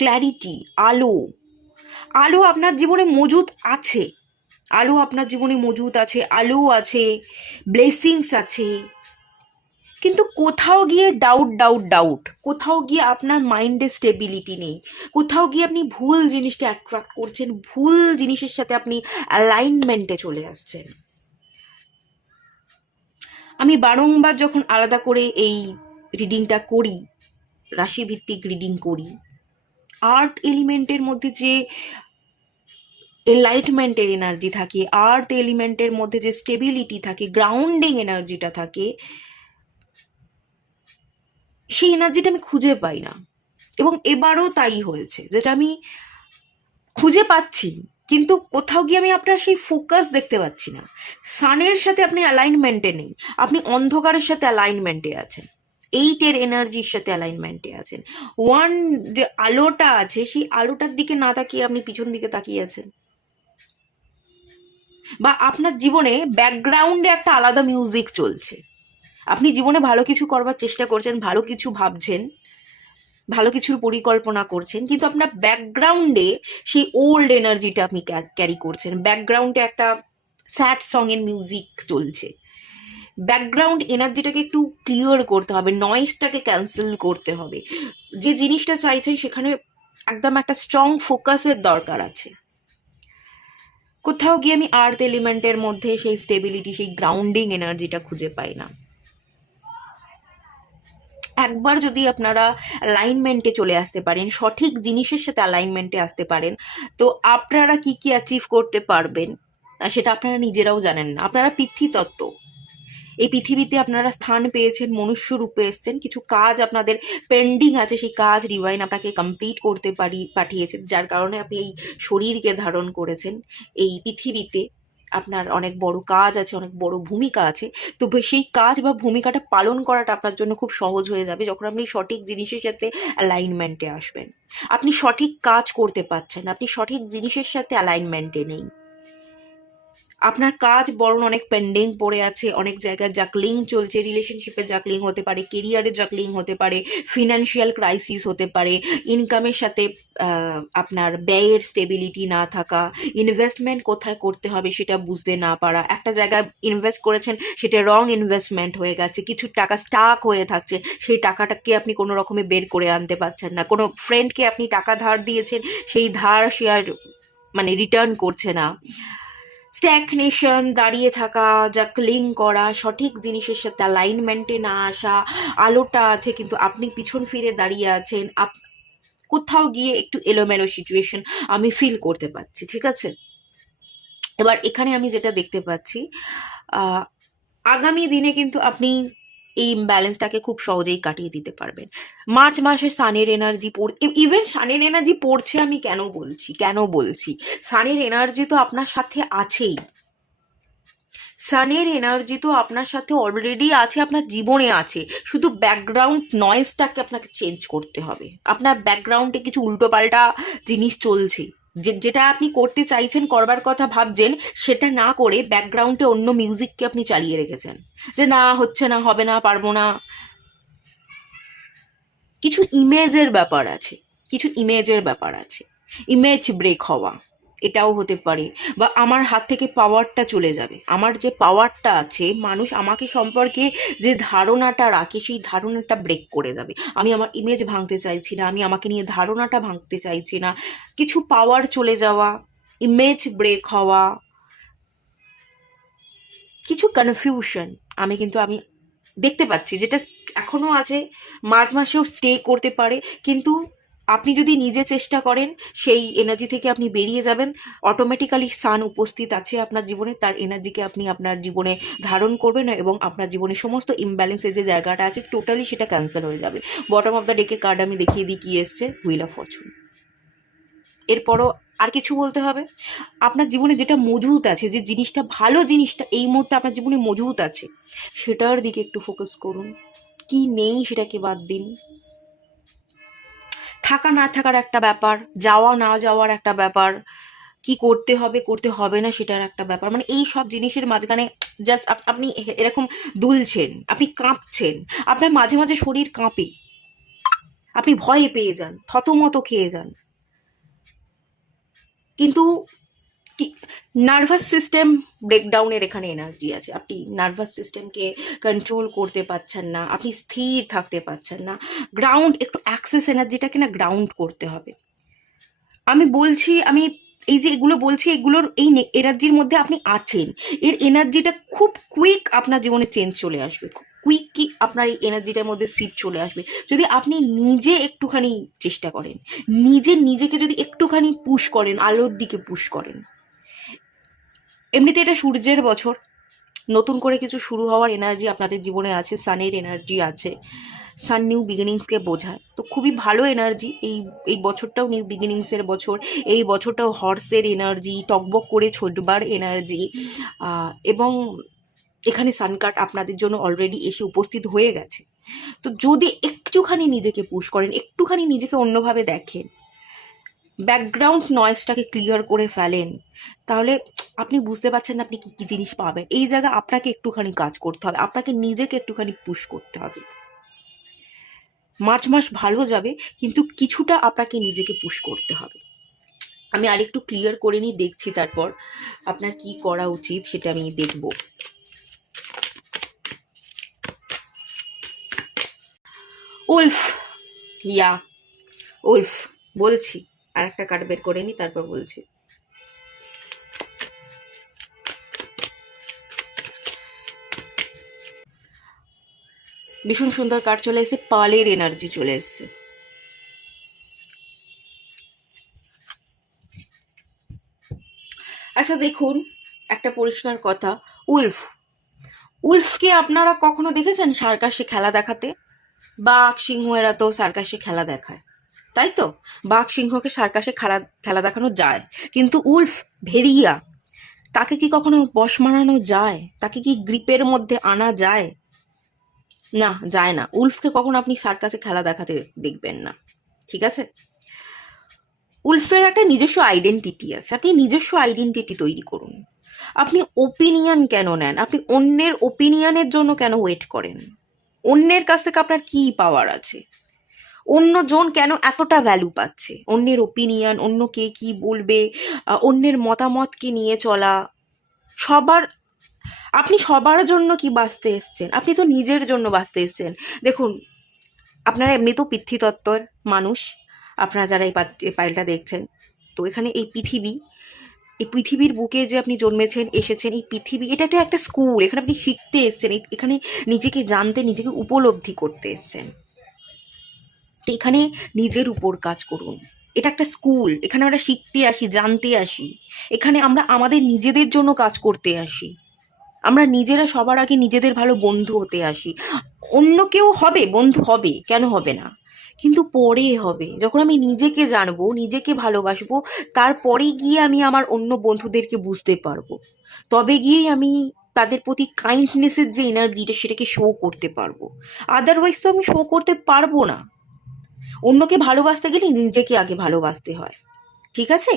ক্ল্যারিটি, আলো আপনার জীবনে মজুদ আছে, আলো আপনার জীবনে মজুদ আছে, আলো আছে, ব্লেসিংস আছে, কিন্তু কোথাও গিয়ে ডাউট, কোথাও গিয়ে আপনার মাইন্ডে স্টেবিলিটি নেই, কোথাও গিয়ে আপনি ভুল জিনিসকে অ্যাট্রাক্ট করছেন, ভুল জিনিসের সাথে আপনি অ্যালাইনমেন্টে চলে আসছেন। আমি বারংবার যখন আলাদা করে এই রিডিংটা করি, রাশিভিত্তিক রিডিং করি, আর্থ এলিমেন্টের মধ্যে যে এনলাইটমেন্টের এনার্জি থাকে, আর্থ এলিমেন্টের মধ্যে যে স্টেবিলিটি থাকে, গ্রাউন্ডিং এনার্জিটা থাকে, সেই এনার্জিটা আমি খুঁজে পাই না। এবং এবারও তাই হয়েছে, যেটা আমি খুঁজে পাচ্ছি কিন্তু কোথাও গিয়ে আমি আপনার সেই ফোকাস দেখতে পাচ্ছি না। সানের সাথে আপনি অ্যালাইনমেন্টে নেই, আপনি অন্ধকারের সাথে অ্যালাইনমেন্টে আছেন, এইটের এনার্জির সাথে অ্যালাইনমেন্টে আছেন। ওয়ান যে আলোটা আছে সেই আলোটার দিকে না তাকিয়ে আপনি পিছন দিকে তাকিয়ে আছেন, বা আপনার জীবনে ব্যাকগ্রাউন্ডে একটা আলাদা মিউজিক চলছে, আপনি জীবনে ভালো কিছু করবার চেষ্টা করছেন, ভালো কিছু ভাবছেন, ভালো কিছুর পরিকল্পনা করছেন, কিন্তু আপনার ব্যাকগ্রাউন্ডে সেই ওল্ড এনার্জিটা আপনি ক্যারি করছেন। ব্যাকগ্রাউন্ডে একটা স্যাড সং এর মিউজিক চলছে। ব্যাকগ্রাউন্ড এনার্জিটাকে একটু ক্লিয়ার করতে হবে, নয়েজটাকে ক্যান্সেল করতে হবে। যে জিনিসটা চাইছেন সেখানে একদম একটা স্ট্রং ফোকাসের দরকার আছে। কোথাও গিয়ে আমি আর্থ এলিমেন্টের মধ্যে সেই স্টেবিলিটি, সেই গ্রাউন্ডিং এনার্জিটা খুঁজে পাই না। একবার যদি আপনারা অ্যালাইনমেন্টে চলে আসতে পারেন, সঠিক জিনিসের সাথে অ্যালাইনমেন্টে আসতে পারেন, তো আপনারা কি কি অ্যাচিভ করতে পারবেন সেটা আপনারা নিজেরাও জানেন না। আপনারা পৃথ্বীতত্ত্ব, এই পৃথিবীতে আপনারা স্থান পেয়েছেন, মনুষ্য রূপে এসছেন, কিছু কাজ আপনাদের পেন্ডিং আছে, সেই কাজ ডিভাইন আপনাকে কমপ্লিট করতে পাঠিয়েছেন, যার কারণে আপনি এই শরীরকে ধারণ করেছেন। এই পৃথিবীতে আপনার অনেক বড় কাজ আছে, অনেক বড় ভূমিকা আছে। তো সেই কাজ বা ভূমিকাটা পালন করাটা আপনার জন্য খুব সহজ হয়ে যাবে যখন আপনি সঠিক জিনিসের সাথে অ্যালাইনমেন্টে আসবেন। আপনি সঠিক কাজ করতে পারছেন, আপনি সঠিক জিনিসের সাথে অ্যালাইনমেন্টে নেই। আপনার কাজ বরং অনেক পেন্ডিং পড়ে আছে, অনেক জায়গায় জাকলিং চলছে, রিলেশনশিপে জাকলিং হতে পারে, কেরিয়ারে জাকলিং হতে পারে, ফিনান্সিয়াল ক্রাইসিস হতে পারে, ইনকামের সাথে আপনার ব্যয়ের স্টেবিলিটি না থাকা, ইনভেস্টমেন্ট কোথায় করতে হবে সেটা বুঝতে না পারা, একটা জায়গায় ইনভেস্ট করেছেন সেটা রং ইনভেস্টমেন্ট হয়ে গেছে, কিছু টাকা স্টাক হয়ে থাকছে, সেই টাকাটাকে আপনি কোনো রকমে বের করে আনতে পারছেন না, কোনো ফ্রেন্ডকে আপনি টাকা ধার দিয়েছেন, সেই ধার সে আর মানে রিটার্ন করছে না। স্ট্যাগনেশন, দাঁড়িয়ে থাকা, জাকলিং করা, সঠিক জিনিসের সাথে অ্যালাইনমেন্টে না আসা, আলোটা আছে কিন্তু আপনি পিছন ফিরে দাঁড়িয়ে আছেন, কোথাও গিয়ে একটু এলোমেলো সিচুয়েশন আমি ফিল করতে পারছি, ঠিক আছে? এবার এখানে আমি যেটা দেখতে পাচ্ছি, আগামী দিনে কিন্তু আপনি এই ইমব্যালেন্সটাকে খুব সহজেই কাটিয়ে দিতে পারবেন। মার্চ মাসে সানের এনার্জি ইভেন সানের এনার্জি পড়ছে, আমি কেন বলছি সানের এনার্জি তো আপনার সাথে আছেই। সানের এনার্জি তো আপনার সাথে অলরেডি আছে, আপনার জীবনে আছে, শুধু ব্যাকগ্রাউন্ড নয়েজটাকে আপনাকে চেঞ্জ করতে হবে। আপনার ব্যাকগ্রাউন্ডে কিছু উল্টোপাল্টা জিনিস চলছে, যেটা আপনি করতে চাইছেন, করবার কথা ভাবছেন, সেটা না করে ব্যাকগ্রাউন্ডে অন্য মিউজিককে আপনি চালিয়ে রেখেছেন, যে না হচ্ছে না, হবে না, পারবো না। কিছু ইমেজের ব্যাপার আছে, ইমেজ ব্রেক হওয়া, এটাও হতে পারে। বা আমার হাত থেকে পাওয়ারটা চলে যাবে, আমার যে পাওয়ারটা আছে, মানুষ আমাকে সম্পর্কে যে ধারণাটা রাখে সেই ধারণাটা ব্রেক করে যাবে। আমি আমার ইমেজ ভাঙতে চাইছি না, আমি আমাকে নিয়ে ধারণাটা ভাঙতে চাইছি না। কিছু পাওয়ার চলে যাওয়া, ইমেজ ব্রেক হওয়া, কিছু কনফিউশন আমি দেখতে পাচ্ছি, যেটা এখনো আছে, মার্চ মাসেও স্টে করতে পারে। কিন্তু আপনি যদি নিজে চেষ্টা করেন, সেই এনার্জি থেকে আপনি বেরিয়ে যাবেন। অটোমেটিক্যালি সান উপস্থিত আছে আপনার জীবনে, তার এনার্জিকে আপনি আপনার জীবনে ধারণ করবেন এবং আপনার জীবনে সমস্ত ইমব্যালেন্সের যে জায়গাটা আছে টোটালি সেটা ক্যান্সেল হয়ে যাবে। বটম অফ দ্য ডেকের কার্ড আমি দেখিয়ে দিই কি এসছে, হুইল অফ ফরচুন। এরপরও আর কিছু বলতে হবে, আপনার জীবনে যেটা মজুত আছে, যে জিনিসটা ভালো, জিনিসটা এই মুহূর্তে আপনার জীবনে মজুত আছে, সেটার দিকে একটু ফোকাস করুন। কি নেই সেটাকে বাদ দিন। থাকা না থাকার একটা ব্যাপার, যাওয়া না যাওয়ার একটা ব্যাপার, কি করতে হবে না সেটার একটা ব্যাপার, মানে এই সব জিনিসের মাঝখানে জাস্ট আপনি এরকম দুলছেন, আপনি কাঁপছেন, আপনার মাঝে মাঝে শরীর কাঁপে, আপনি ভয়ে পেয়ে যান, থতমত খেয়ে যান, কিন্তু নার্ভাস সিস্টেম ব্রেকডাউনের এখানে এনার্জি আছে। আপনি নার্ভাস সিস্টেমকে কন্ট্রোল করতে পারছেন না, আপনি স্থির থাকতে পারছেন না। গ্রাউন্ড, একটু অ্যাক্সেস এনার্জিটাকে না গ্রাউন্ড করতে হবে। আমি এই যে এগুলো বলছি, এগুলোর এই এনার্জির মধ্যে আপনি আছেন, এর এনার্জিটা খুব কুইক আপনার জীবনে চেঞ্জ চলে আসবে, খুব কুইক কি আপনার এই এনার্জিটার মধ্যে শিফট চলে আসবে যদি আপনি নিজে একটুখানি চেষ্টা করেন, নিজেকে যদি একটুখানি পুশ করেন, আলোর দিকে পুশ করেন। এমনিতে এটা সূর্যের বছর, নতুন করে কিছু শুরু হওয়ার এনার্জি আপনাদের জীবনে আছে, সানের এনার্জি আছে, সান নিউ বিগিনিংসকে বোঝায়, তো খুবই ভালো এনার্জি। এই বছরটাও নিউ বিগিনিংসের বছর, এই বছরটাও হর্সের এনার্জি, টকবক করে ছোটবার এনার্জি, এবং এখানে সানকাট আপনাদের জন্য অলরেডি এসে উপস্থিত হয়ে গেছে। তো যদি একটুখানি নিজেকে পুশ করেন, একটুখানি নিজেকে অন্যভাবে দেখেন, ব্যাকগ্রাউন্ড নয়েজটাকে ক্লিয়ার করে ফেলেন, তাহলে আপনি বুঝতে পারছেন না আপনি কি কি জিনিস পাবেন। এই জায়গায় আপনাকে একটুখানি কাজ করতে হবে, আপনাকে নিজেকে একটুখানি পুশ করতে হবে। মার্চ মাস ভালো যাবে, কিন্তু কিছুটা আপনাকে নিজেকে পুশ করতে হবে। আমি আরেকটু ক্লিয়ার করে নিই, দেখছি তারপর আপনার কি করা উচিত সেটা আমি দেখব। উলফ, ইয়া উলফ, বলছি। আর একটা কার্ড বের করে নিই, তারপর বলছি। ভীষণ সুন্দর কার্ড চলে এসেছে, পালের এনার্জি চলে এসেছে। আচ্ছা দেখুন, একটা পরিষ্কার কথা, উলফ, উলফকে আপনারা কখনো দেখেছেন সার্কাসে খেলা দেখাতে? বাঘ সিংহ এরা তো সার্কাসে খেলা দেখায়, তাই তো? বাঘ সিংহকে সার্কাসে খেলা খেলা দেখানো যায়, কিন্তু উলফ ভেরিয়া, তাকে কি কখনো বশ মানানো যায়? তাকে কি গ্রিপের মধ্যে আনা যায়? না, যায় না। উলফকে কখনো আপনি সার্কাসে খেলা দেখাতে দেখবেন না, ঠিক আছে? উলফের একটা নিজস্ব আইডেন্টিটি আছে, আপনি নিজস্ব আইডেন্টিটি তৈরি করুন। আপনি ওপিনিয়ন কেন নেন? আপনি অন্যের ওপিনিয়নের জন্য কেন ওয়েট করেন? অন্যের কাছ থেকে আপনার কি পাওয়ার আছে? অন্যজন কেন এতটা ভ্যালু পাচ্ছে? অন্যের ওপিনিয়ন, অন্য কে কি বলবে, অন্যের মতামতকে নিয়ে চলা, সবার, আপনি সবার জন্য কি বাঁচতে এসছেন? আপনি তো নিজের জন্য বাঁচতে এসছেন। দেখুন, আপনারা এমনি তো পিতৃতত্ত্বর মানুষ, আপনারা যারা এই ফাইলটা দেখছেন, তো এখানে এই পৃথিবীর বুকে যে আপনি জন্মেছেন, এসেছেন, এই পৃথিবী এটা একটা স্কুল, এখানে আপনি শিখতে এসছেন, এখানে নিজেকে জানতে, নিজেকে উপলব্ধি করতে এসছেন। তো এখানে নিজের উপর কাজ করুন। এটা একটা স্কুল, এখানে আমরা শিখতে আসি, জানতে আসি। এখানে আমরা আমাদের নিজেদের জন্য কাজ করতে আসি। আমরা নিজেরা সবার আগে নিজেদের ভালো বন্ধু হতে আসি। অন্য কেউ হবে, বন্ধু হবে, কেন হবে না? কিন্তু পরে হবে, যখন আমি নিজেকে জানবো, নিজেকে ভালোবাসবো, তারপরে গিয়ে আমি আমার অন্য বন্ধুদেরকে বুঝতে পারবো। তবে গিয়েই আমি তাদের প্রতি কাইন্ডনেসের যে এনার্জিটা, সেটাকে শো করতে পারবো। আদারওয়াইজ তো আমি শো করতে পারবো না। অন্যকে ভালোবাসতে গেলে নিজেকে আগে ভালোবাসতে হয়, ঠিক আছে?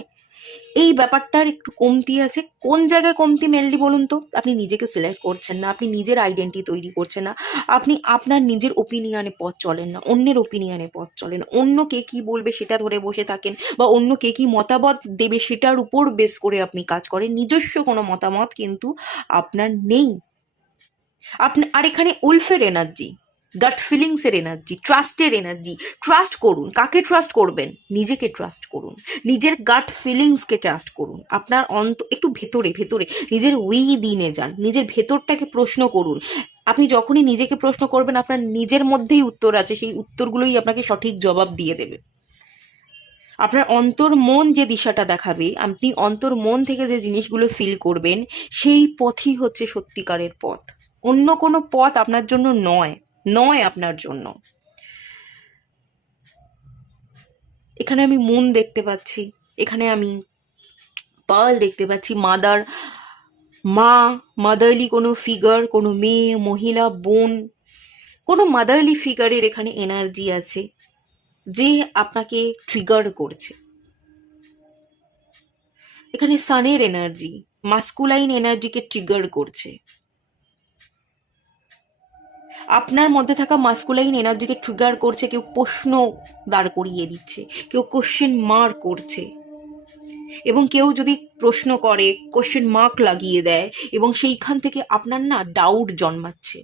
এই ব্যাপারটার একটু কমতি আছে। কোন জায়গায় কমতি মেনলি বলুন তো? আপনি নিজেকে সিলেক্ট করছেন না, আপনি নিজের আইডেন্টি তৈরি করছেন না, আপনি আপনার নিজের ওপিনিয়নে পথ চলেন না, অন্যের ওপিনিয়নে পথ চলেন। অন্য কে কি বলবে সেটা ধরে বসে থাকেন, বা অন্য কে কি মতামত দেবে সেটার উপর বেস করে আপনি কাজ করেন। নিজস্ব কোনো মতামত কিন্তু আপনার নেই। আপনি, আর এখানে উলফের এনার্জি, গাট ফিলিংসের এনার্জি, ট্রাস্টের এনার্জি। ট্রাস্ট করুন। কাকে ট্রাস্ট করবেন? নিজেকে ট্রাস্ট করুন, নিজের গাট ফিলিংসকে ট্রাস্ট করুন। আপনার একটু ভেতরে ভেতরে নিজের দিনে যান, নিজের ভেতরটাকে প্রশ্ন করুন। আপনি যখনই নিজেকে প্রশ্ন করবেন, আপনার নিজের মধ্যেই উত্তর আছে, সেই উত্তরগুলোই আপনাকে সঠিক জবাব দিয়ে দেবে। আপনার অন্তর মন যে দিশাটা দেখাবে, আপনি অন্তর মন থেকে যে জিনিসগুলো ফিল করবেন, সেই পথই হচ্ছে সত্যিকারের পথ। অন্য কোনো পথ আপনার জন্য নয়, নয় আপনার জন্য। এখানে আমি মুন দেখতে পাচ্ছি, এখানে আমি পার্ল দেখতে পাচ্ছি, মাদারলি কোনো ফিগার, কোনো মেয়ে, মহিলা, বোন, কোনো মাদারলি ফিগারের এখানে এনার্জি আছে, যে আপনাকে ট্রিগার করছে। এখানে সানের এনার্জি মাস্কুলাইন এনার্জিকে ট্রিগার করছে। আপনার মধ্যে থাকা মাস্কুলাইন এনার্জিকে ট্রিগার করছে। কেউ প্রশ্ন দাঁড় করিয়ে দিচ্ছে, কেউ কোশ্চেন মার্ক করছে, এবং কেউ যদি প্রশ্ন করে, কোশ্চেন মার্ক লাগিয়ে দেয়, এবং সেইখান থেকে আপনার না ডাউট জন্মাচ্ছে,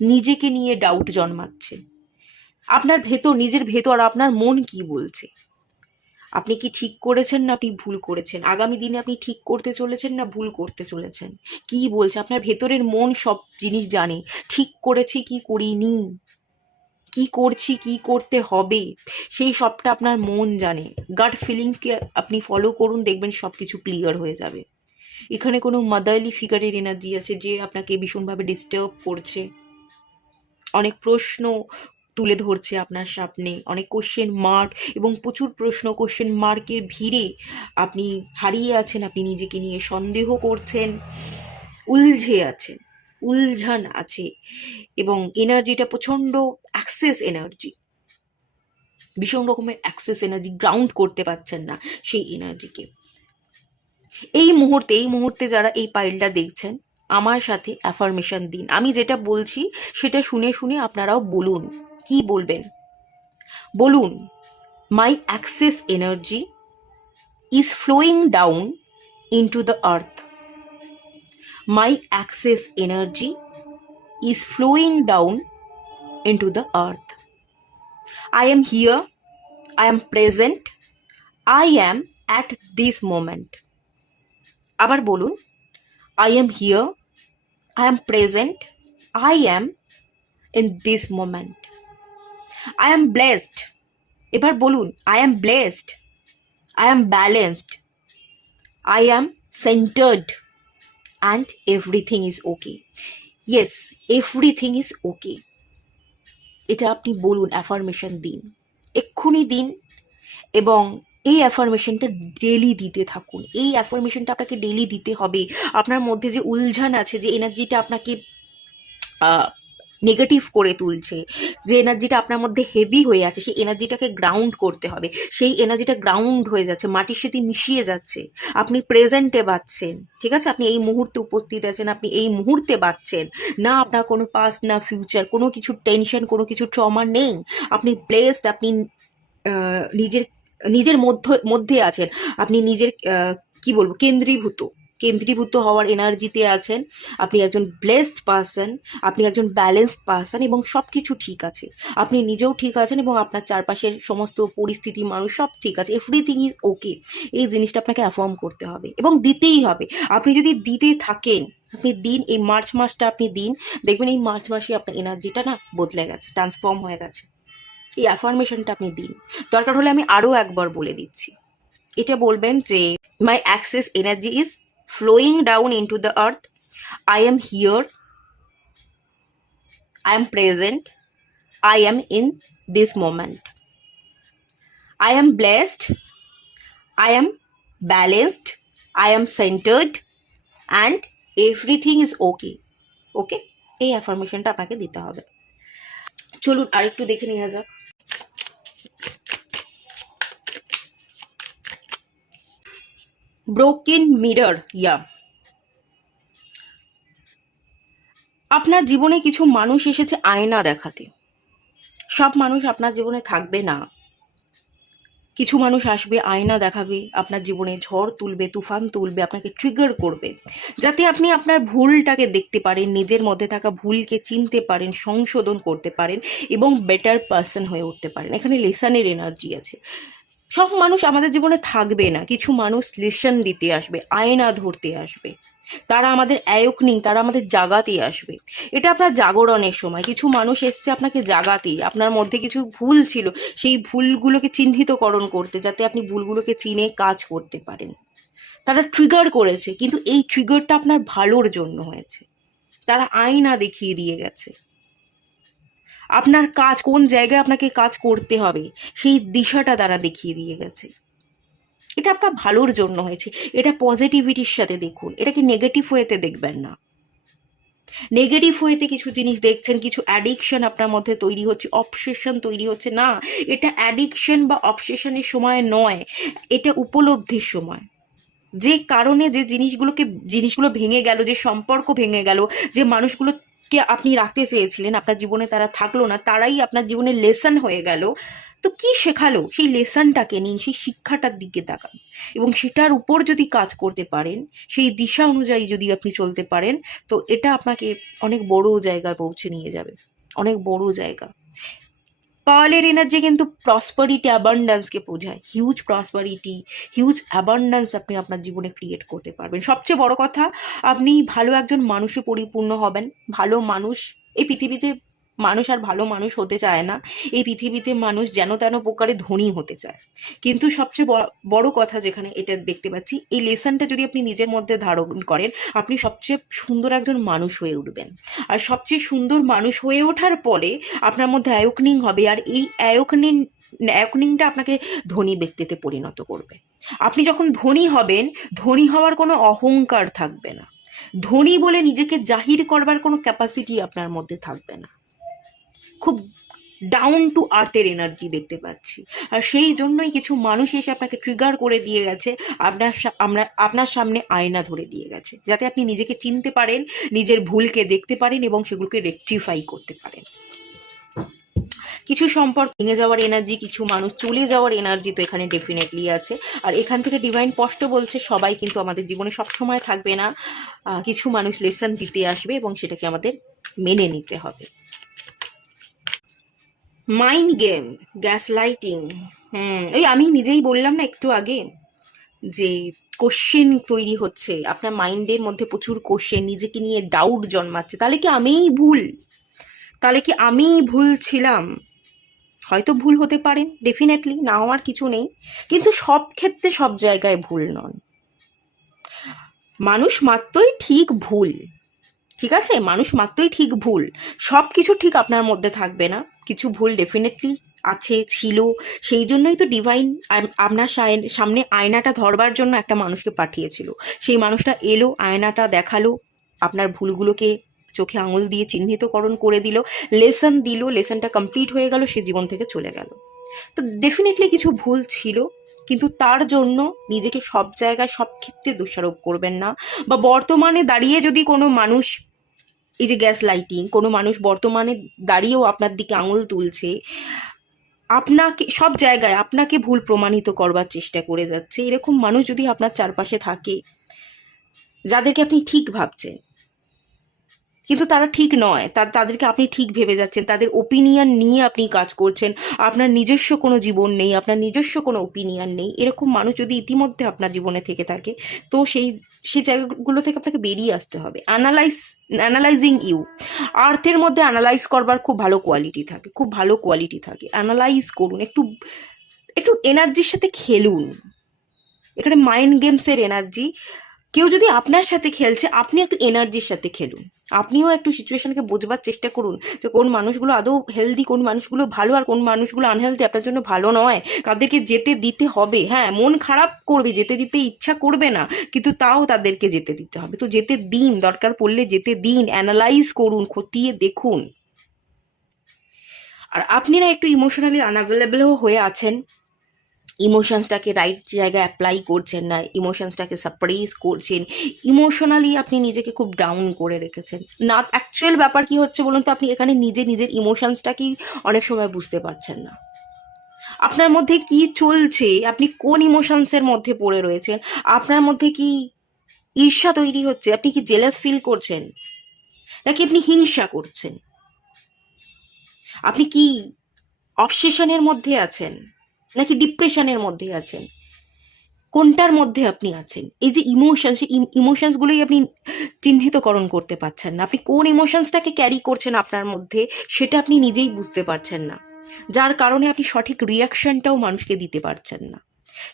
নিজেকে নিয়ে ডাউট জন্মাচ্ছে। আপনার ভেতর, নিজের ভেতর আপনার মন কি বলছে? আপনি কি ঠিক করেছেন, না আপনি ভুল করেছেন? আগামী দিনে আপনি ঠিক করতে চলেছেন না ভুল করতে চলেছেন? কি বলছে আপনার ভেতরের মন? সব জিনিস জানে। ঠিক করেছি কি করিনি, কি করছি, কি করতে হবে, সেই সবটা আপনার মন জানে। গাট ফিলিংসকে আপনি ফলো করুন, দেখবেন সব কিছু ক্লিয়ার হয়ে যাবে। এখানে কোনো মাদারলি ফিগারের এনার্জি আছে, যে আপনাকে ভীষণভাবে ডিস্টার্ব করছে, অনেক প্রশ্ন তুলে ধরছে আপনার সামনে, অনেক কোশ্চেন মার্ক, এবং প্রচুর প্রশ্ন কোশ্চেন মার্কের ভিড়ে আপনি হারিয়ে আছেন, আপনি নিজেকে নিয়ে সন্দেহ করছেন, উলঝে আছেন, উলঝান আছে, এবং এনার্জিটা প্রচণ্ড অ্যাক্সেস এনার্জি, ভীষণ রকমের অ্যাক্সেস এনার্জি, গ্রাউন্ড করতে পারছেন না সেই এনার্জিকে। এই মুহূর্তে যারা এই পাইলটা দেখছেন, আমার সাথে অ্যাফার্মেশন দিন। আমি যেটা বলছি সেটা শুনে শুনে আপনারাও বলুন। কি বলবেন বলুন? My access energy is flowing down into the earth. My access energy is flowing down into the earth. I am here, I am present, I am at this moment. আবার বলুন, I am here, I am present, I am in this moment. I am blessed. এবার বলুন, I am blessed, I am balanced, I am centered, and everything is okay. Yes, everything is okay. এটা আপনি বলুন, affirmation দিন, এক্ষুনি দিন, এবং এই অ্যাফার্মেশনটা ডেলি দিতে থাকুন। এই অ্যাফার্মেশনটা আপনাকে ডেলি দিতে হবে। আপনার মধ্যে যে উলঝান আছে, যে এনার্জিটা আপনাকে নেগেটিভ করে তুলছে, যে এনার্জিটা আপনার মধ্যে হেভি হয়ে আছে, সেই এনার্জিটাকে গ্রাউন্ড করতে হবে। সেই এনার্জিটা গ্রাউন্ড হয়ে যাচ্ছে, মাটির সাথে মিশিয়ে যাচ্ছে, আপনি প্রেজেন্টে বাঁচছেন। ঠিক আছে, আপনি এই মুহূর্তে উপস্থিত আছেন, আপনি এই মুহূর্তে বাঁচছেন না। আপনার কোনো পাস্ট না ফিউচার, কোনো কিছু টেনশন, কোনো কিছু ট্রমা নেই। আপনি ব্লেসড, আপনি নিজের নিজের মধ্যে আছেন, আপনি নিজের কি বলবো, কেন্দ্রীভূত হওয়ার এনার্জিতে আছেন। আপনি একজন ব্লেসড পারসন, আপনি একজন ব্যালেন্সড পারসন, এবং সব কিছু ঠিক আছে। আপনি নিজেও ঠিক আছেন, এবং আপনার চারপাশের সমস্ত পরিস্থিতি, মানুষ সব ঠিক আছে। Everything is okay. এই জিনিসটা আপনাকে অ্যাফার্ম করতে হবে এবং দিতেই হবে। আপনি যদি দিতে থাকেন, আপনি দিন, এই মার্চ মাসটা আপনি দিন, দেখবেন এই মার্চ মাসে আপনার এনার্জিটা না বদলে গেছে, ট্রান্সফর্ম হয়ে গেছে। এই অ্যাফার্মেশনটা আপনি দিন। দরকার হলে আমি আরও একবার বলে দিচ্ছি। এটা বলবেন যে, my access energy is flowing down into the earth. I am here, I am present, I am in this moment. I am blessed, I am balanced, I am centered, and everything is okay. ওকে, এই অ্যাফার্মেশনটা আপনাকে দিতে হবে। চলুন আরেকটু দেখে নেওয়া যাক। Broken mirror, আপনার জীবনে কিছু মানুষ এসেছে আয়না দেখাতে। সব মানুষ আপনার জীবনে থাকবে না। কিছু মানুষ আসবে, আয়না দেখাবে, আপনার জীবনে ঝড় তুলবে, তুফান তুলবে, আপনাকে ট্রিগার করবে, যাতে আপনি আপনার ভুলটাকে দেখতে পারেন, নিজের মধ্যে থাকা ভুলকে চিনতে পারেন, সংশোধন করতে পারেন, এবং বেটার পারসন হয়ে উঠতে পারেন। এখানে লেসনের এনার্জি আছে। সব মানুষ আমাদের জীবনে থাকবে না। কিছু মানুষ লেসন দিতে আসবে, আয়না ধরতে আসবে। তারা আমাদের অ্যাওয়েকনিং, তারা আমাদের জাগাতে আসবে। এটা আপনার জাগরণের সময়। কিছু মানুষ এসছে আপনাকে জাগাতে, আপনার মধ্যে কিছু ভুল ছিল, সেই ভুলগুলোকে চিহ্নিতকরণ করতে, যাতে আপনি ভুলগুলোকে চিনে কাজ করতে পারেন। তারা ট্রিগার করেছে, কিন্তু এই ট্রিগারটা আপনার ভালোর জন্য হয়েছে। তারা আয়না দেখিয়ে দিয়ে গেছে। আপনার কাজ কোন জায়গায় আপনাকে কাজ করতে হবে, সেই দিশাটা তারা দেখিয়ে দিয়ে গেছে। এটা আপনার ভালোর জন্য হয়েছে। এটা পজিটিভিটির সাথে দেখুন, এটাকে নেগেটিভ ওয়েতে দেখবেন না। নেগেটিভ ওয়েতে কিছু জিনিস দেখছেন, কিছু অ্যাডিকশন আপনার মধ্যে তৈরি হচ্ছে, অবসেশন তৈরি হচ্ছে। না, এটা অ্যাডিকশন বা অবসেশনের সময় নয়, এটা উপলব্ধির সময়। যে কারণে যে জিনিসগুলো ভেঙে গেল, যে সম্পর্ক ভেঙে গেল, যে মানুষগুলোকে আপনি রাখতে চেয়েছিলেন আপনার জীবনে, তারা থাকলো না, তারাই আপনার জীবনে লেসন হয়ে গেল। তো কি শেখালো, সেই লেসনটাকে নিন, সেই শিক্ষাটার দিকে তাকান, এবং সেটার উপর যদি কাজ করতে পারেন, সেই দিশা অনুযায়ী যদি আপনি চলতে পারেন, তো এটা আপনাকে অনেক বড় জায়গায় পৌঁছে নিয়ে যাবে, অনেক বড় জায়গা। পার্লের এনার্জি কিন্তু প্রসপারিটি, অ্যাবান্ডেন্সকে বোঝায়। হিউজ প্রসপারিটি, হিউজ অ্যাবান্ডেন্স আপনি আপনার জীবনে ক্রিয়েট করতে পারবেন। সবচেয়ে বড় কথা, আপনি ভালো একজন মানুষে পরিপূর্ণ হবেন। ভালো মানুষ, এই পৃথিবীতে মানুষ আর ভালো মানুষ হতে চায় না। এই পৃথিবীতে মানুষ যেন তেন প্রকারে ধনী হতে চায়। কিন্তু সবচেয়ে বড় কথা যেখানে এটা দেখতে পাচ্ছি, এই লেসনটা যদি আপনি নিজের মধ্যে ধারণ করেন, আপনি সবচেয়ে সুন্দর একজন মানুষ হয়ে উঠবেন। আর সবচেয়ে সুন্দর মানুষ হয়ে ওঠার পরে আপনার মধ্যে অ্যাওয়েকনিং হবে, আর এই অ্যাওয়েকনিংটা আপনাকে ধনী ব্যক্তিতে পরিণত করবে। আপনি যখন ধনী হবেন, ধনী হওয়ার কোনো অহংকার থাকবে না। ধনী বলে নিজেকে জাহির করবার কোনো ক্যাপাসিটি আপনার মধ্যে থাকবে না। খুব ডাউন টু আর্থের এনার্জি দেখতে পাচ্ছি। আর সেই জন্যই কিছু মানুষ এসে আপনাকে ট্রিগার করে দিয়ে গেছে, আপনার সামনে আয়না ধরে দিয়ে গেছে, যাতে আপনি নিজেকে চিনতে পারেন, নিজের ভুলকে দেখতে পারেন এবং সেগুলোকে রেকটিফাই করতে পারেন। কিছু সম্পর্ক ভেঙে যাওয়ার এনার্জি, কিছু মানুষ চলে যাওয়ার এনার্জি তো এখানে ডেফিনেটলি আছে। আর এখান থেকে ডিভাইন স্পষ্ট বলছে সবাই কিন্তু আমাদের জীবনে সবসময় থাকবে না, কিছু মানুষ লেসন দিতে আসবে এবং সেটাকে আমাদের মেনে নিতে হবে। মাইন্ড গেম, গ্যাস লাইটিং, এই আমি নিজেই বললাম না একটু আগে যে কোশ্চেন তৈরি হচ্ছে আপনার মাইন্ডের মধ্যে, প্রচুর কোশ্চেন, নিজেকে নিয়ে ডাউট জন্মাচ্ছে। তাহলে কি আমিই ভুল? তাহলে কি আমিই ভুল ছিলাম? হয়তো ভুল হতে পারেন, ডেফিনেটলি না হওয়ার কিছু নেই, কিন্তু সব ক্ষেত্রে সব জায়গায় ভুল নন। মানুষ মাত্রই ঠিক ভুল, ঠিক আছে? মানুষ মাত্রই ঠিক ভুল, সব কিছু ঠিক আপনার মধ্যে থাকবে না, কিছু ভুল ডেফিনেটলি আছে, ছিল। সেই জন্যই তো ডিভাইন আপনার সামনে আয়নাটা ধরবার জন্য একটা মানুষকে পাঠিয়েছিল। সেই মানুষটা এলো, আয়নাটা দেখালো, আপনার ভুলগুলোকে চোখে আঙুল দিয়ে চিহ্নিতকরণ করে দিল, লেসন দিল, লেসনটা কমপ্লিট হয়ে গেল, সে জীবন থেকে চলে গেল। তো ডেফিনেটলি কিছু ভুল ছিল, কিন্তু তার জন্য নিজেকে সব জায়গায় সব ক্ষেত্রে দোষারোপ করবেন না। বা বর্তমানে দাঁড়িয়ে যদি কোনো মানুষ, এই যে গ্যাস লাইটিং, কোনো মানুষ বর্তমানে দাঁড়িয়েও আপনার দিকে আঙুল তুলছে, আপনাকে সব জায়গায় আপনাকে ভুল প্রমাণিত করবার চেষ্টা করে যাচ্ছে, এরকম মানুষ যদি আপনার চারপাশে থাকে, যাদেরকে আপনি ঠিক ভাবছেন কিন্তু তারা ঠিক নয়, তাদেরকে আপনি ঠিক ভেবে যাচ্ছেন, তাদের ওপিনিয়ন নিয়ে আপনি কাজ করছেন, আপনার নিজস্ব কোনো জীবন নেই, আপনার নিজস্ব কোনো ওপিনিয়ন নেই, এরকম মানুষ যদি ইতিমধ্যে আপনার জীবনে থেকে থাকে, তো সেই জায়গাগুলো থেকে আপনাকে বেরিয়ে আসতে হবে। অ্যানালাইজিং ইউ, আর্থের মধ্যে অ্যানালাইজ করবার খুব ভালো কোয়ালিটি থাকে, খুব ভালো কোয়ালিটি থাকে। অ্যানালাইজ করুন, একটু একটু এনার্জির সাথে খেলুন। এখানে মাইন্ড গেমসের এনার্জি, কেউ যদি আপনার সাথে খেলছে, আপনি একটু এনার্জির সাথে খেলুন, আপনিও একটু সিচুয়েশনকে বোঝবার চেষ্টা করুন যে কোন মানুষগুলো আদৌ হেলদি, কোন মানুষগুলো ভালো, আর কোন মানুষগুলো আনহেলদি, আপনার জন্য ভালো নয়, তাদেরকে যেতে দিতে হবে। হ্যাঁ, মন খারাপ করবে, যেতে দিতে ইচ্ছা করবে না, কিন্তু তাও তাদেরকে যেতে দিতে হবে। তো যেতে দিন, দরকার পড়লে যেতে দিন, অ্যানালাইজ করুন, খতিয়ে দেখুন। আর আপনারা একটু ইমোশনালি আনঅ্যাভেলেবলও হয়ে আছেন, ইমোশনসটাকে রাইট জায়গায় অ্যাপ্লাই করছেন না, ইমোশনসটাকে সাপ্রেস করছেন, ইমোশনালি আপনি নিজেকে খুব ডাউন করে রেখেছেন। না, অ্যাকচুয়াল ব্যাপার কি হচ্ছে বলুন তো, আপনি এখানে নিজের ইমোশনসটাকেই অনেক সময় বুঝতে পারছেন না। আপনার মধ্যে কি চলছে, আপনি কোন ইমোশনসের মধ্যে পড়ে রয়েছেন, আপনার মধ্যে কি ঈর্ষা তৈরি হচ্ছে, আপনি কি জেলাস ফিল করছেন, নাকি আপনি হিংসা করছেন, আপনি কি অবসেশনের মধ্যে আছেন, নাকি ডিপ্রেশনের মধ্যে আছেন, কোনটার মধ্যে আপনি আছেন? এই যে ইমোশন, সেই ইমোশনসগুলোই আপনি চিহ্নিতকরণ করতে পারছেন না। আপনি কোন ইমোশনসটাকে ক্যারি করছেন আপনার মধ্যে, সেটা আপনি নিজেই বুঝতে পারছেন না, যার কারণে আপনি সঠিক রিয়াকশনটাও মানুষকে দিতে পারছেন না।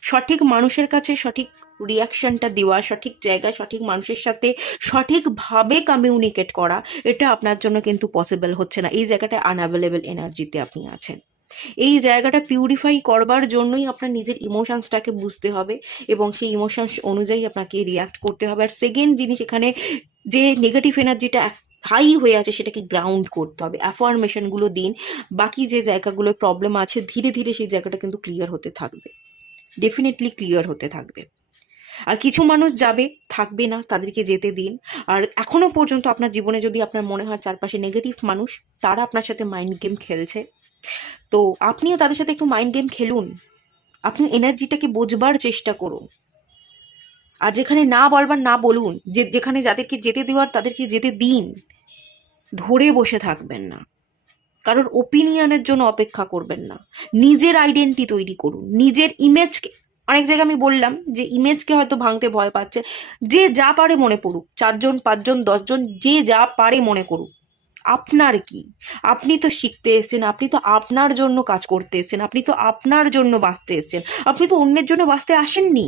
সঠিক মানুষের কাছে সঠিক রিয়াকশনটা দেওয়া, সঠিক জায়গায় সঠিক মানুষের সাথে সঠিকভাবে কমিউনিকেট করা, এটা আপনার জন্য কিন্তু পসিবল হচ্ছে না। এই জায়গাটায় আনঅ্যাভেলেবল এনার্জিতে আপনি আছেন। এই জায়গাটা পিউরিফাই করবার জন্যই আপনার নিজের ইমোশনসটাকে বুঝতে হবে এবং সেই ইমোশনস অনুযায়ী আপনাকে রিয়াক্ট করতে হবে। আর সেকেন্ড জিনিস, এখানে যে নেগেটিভ এনার্জিটা হাই হয়ে আছে সেটাকে গ্রাউন্ড করতে হবে, অ্যাফার্মেশনগুলো দিন। বাকি যে জায়গাগুলো প্রবলেম আছে, ধীরে ধীরে সেই জায়গাটা কিন্তু ক্লিয়ার হতে থাকবে, ডেফিনেটলি ক্লিয়ার হতে থাকবে। আর কিছু মানুষ যাবে, থাকবে না, তাদেরকে যেতে দিন। আর এখনো পর্যন্ত আপনার জীবনে যদি আপনার মনে হয় চারপাশে নেগেটিভ মানুষ, তারা আপনার সাথে মাইন্ড গেম খেলছে, তো আপনিও তাদের সাথে একটু মাইন্ড গেম খেলুন, আপনি এনার্জিটাকে বোঝবার চেষ্টা করুন। আর যেখানে না বলবার না বলুন, যেখানে যাদেরকে যেতে দেওয়ার তাদেরকে যেতে দিন, ধরে বসে থাকবেন না, কারোর ওপিনিয়নের জন্য অপেক্ষা করবেন না। নিজের আইডেন্টি তৈরি করুন, নিজের ইমেজকে, অনেক জায়গায় আমি বললাম যে ইমেজকে হয়তো ভাঙতে ভয় পাচ্ছে, যে যা পারে মনে পড়ুক, 4 জন 5 জন 10 জন যে যা পারে মনে করুক, আপনার কি? আপনি তো শিখতে এসেছেন, আপনি তো আপনার জন্য কাজ করতে এসেছেন, আপনি তো আপনার জন্য বাঁচতে এসেছেন, আপনি তো অন্যের জন্য বাঁচতে আসেননি।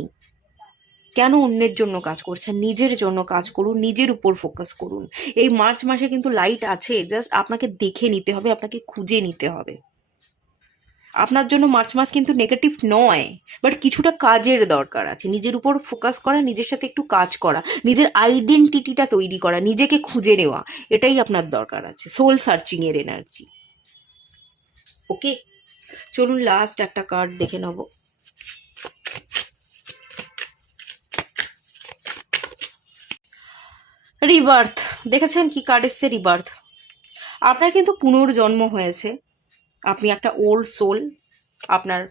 কেন অন্যের জন্য কাজ করছেন? নিজের জন্য কাজ করুন, নিজের উপর ফোকাস করুন। এই মার্চ মাসে কিন্তু লাইট আছে, জাস্ট আপনাকে দেখে নিতে হবে, আপনাকে খুঁজে নিতে হবে। আপনার জন্য মার্চ মাস কিন্তু নেগেটিভ নয়, বাট কিছুটা কাজের দরকার আছে, নিজের উপর ফোকাস করা, নিজের সাথে একটু কাজ করা, নিজের আইডেন্টিটিটা তৈরি করা, নিজেকে খুঁজে নেওয়া, এটাই আপনার দরকার আছে। সোল সার্চিং এর এনার্জি। ওকে, চলুন লাস্ট একটা কার্ড দেখে নেব। রিবার্থ, দেখেছেন কি কার্ড এসছে? রিবার্থ। আপনার কিন্তু পুনর্জন্ম হয়েছে। আপনি একটা ওল্ড সোল, আপনার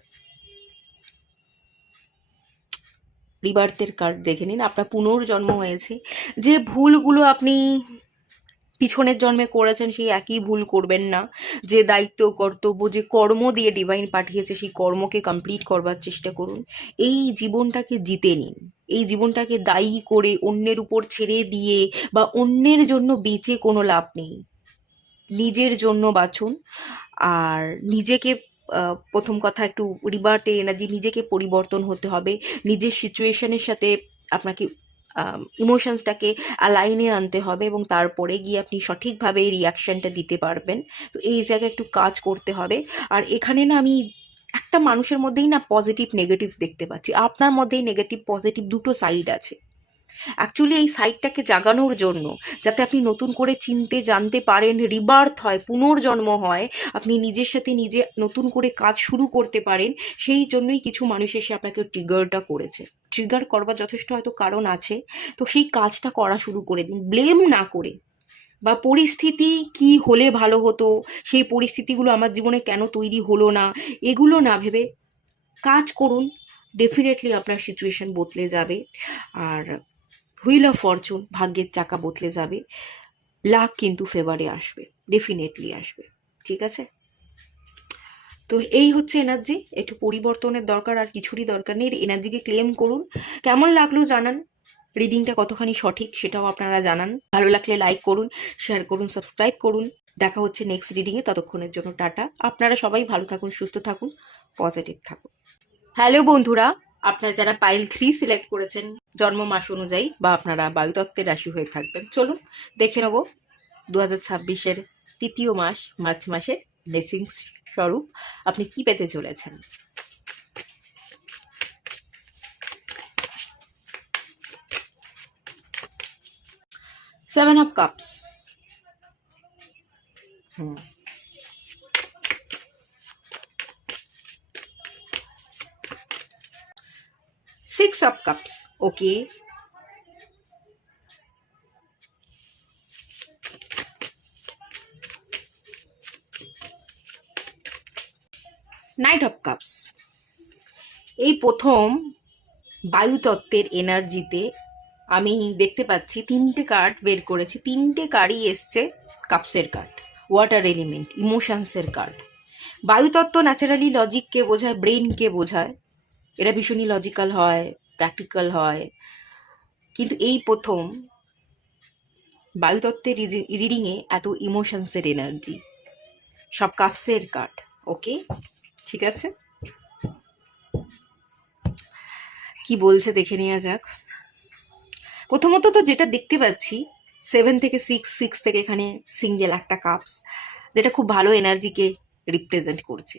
রিবার্থের কার্ড দেখে নিন। আপনার পুনর্জন্ম হয়েছে। যে ভুলগুলো আপনি পিছনের জন্মে করেছেন সেই একই ভুল করবেন না। যে দায়িত্ব কর্তব্য, যে কর্ম দিয়ে ডিভাইন পাঠিয়েছে সেই কর্মকে কমপ্লিট করবার চেষ্টা করুন। এই জীবনটাকে জিতে নিন। এই জীবনটাকে দায়ী করে অন্যের উপর ছেড়ে দিয়ে বা অন্যের জন্য বেঁচে কোনো লাভ নেই। নিজের জন্য বাঁচুন। আর নিজেকে প্রথম কথা একটু রিবার্থে এনার্জি, নিজেকে পরিবর্তন হতে হবে। নিজের সিচুয়েশনের সাথে আপনাকে ইমোশনসটাকে অ্যালাইনে আনতে হবে এবং তারপরে গিয়ে আপনি সঠিকভাবে রিয়াকশানটা দিতে পারবেন। তো এই জায়গায় একটু কাজ করতে হবে। আর এখানে না আমি একটা মানুষের মধ্যেই না পজিটিভ নেগেটিভ দেখতে পাচ্ছি। আপনার মধ্যেই নেগেটিভ পজিটিভ দুটো সাইড আছে। অ্যাকচুয়ালি এই সাইটটাকে জাগানোর জন্য, যাতে আপনি নতুন করে চিনতে জানতে পারেন, রিবার্থ হয়, পুনর্জন্ম হয়, আপনি নিজের সাথে নিজে নতুন করে কাজ শুরু করতে পারেন, সেই জন্যই কিছু মানুষ এসে আপনাকে ট্রিগারটা করেছে। ট্রিগার করবার যথেষ্ট হয়তো কারণ আছে, তো সেই কাজটা করা শুরু করে দিন, ব্লেম না করে। বা পরিস্থিতি কি হলে ভালো হতো, সেই পরিস্থিতিগুলো আমার জীবনে কেন তৈরি হলো না, এগুলো না ভেবে কাজ করুন। ডেফিনেটলি আপনার সিচুয়েশন বদলে যাবে। আর হুইল অফ ফরচুন, ভাগ্যের চাকা বদলে যাবে। লাক কিন্তু ফেভারে আসবে, ডেফিনেটলি আসবে। ঠিক আছে, তো এই হচ্ছে এনার্জি। একটু পরিবর্তনের দরকার, আর কিছুরই দরকার নেই। এনার্জিকে ক্লেম করুন। কেমন লাগলো জানান, রিডিংটা কতখানি সঠিক সেটাও আপনারা জানান। ভালো লাগলে লাইক করুন, শেয়ার করুন, সাবস্ক্রাইব করুন। দেখা হচ্ছে নেক্সট রিডিংয়ে। ততক্ষণের জন্য টাটা। আপনারা সবাই ভালো থাকুন, সুস্থ থাকুন, পজিটিভ থাকুন। হ্যালো বন্ধুরা, আপনারা যারা পাইল 3 সিলেক্ট করেছেন জন্ম মাস অনুযায়ী, বা আপনারা বায়ুতত্ত্বের রাশি হয়ে থাকবেন, চলুন দেখে নেব 2026-এর তৃতীয় মাস, মার্চ মাসের ব্লেসিংস স্বরূপ আপনি কি পেতে চলেছেন। 7 of cups, 6 of cups, okay, 9 of cups. এই প্রথম বায়ুতত্ত্বের এনার্জিতে আমি দেখতে পাচ্ছি 3টে কার্ড বের করেছি। 3টে কার্ডই এসছে কাপসের কার্ড, ওয়াটার এলিমেন্ট, ইমোশনসের কার্ড। বায়ুতত্ত্ব ন্যাচারালি লজিককে বোঝায়, ব্রেনকে বোঝায়। এরা ভীষণই লজিক্যাল হয়, প্র্যাকটিক্যাল হয়। কিন্তু এই প্রথম বায়ুতত্ত্বের রিডিংয়ে এত ইমোশনসের এনার্জি, সব কাপসের কার্ড। ওকে, ঠিক আছে, কি বলছে দেখে নেওয়া যাক। প্রথমত তো যেটা দেখতে পাচ্ছি, 7 থেকে 6 থেকে এখানে সিঙ্গেল একটা কাপস, যেটা খুব ভালো এনার্জিকে রিপ্রেজেন্ট করছে।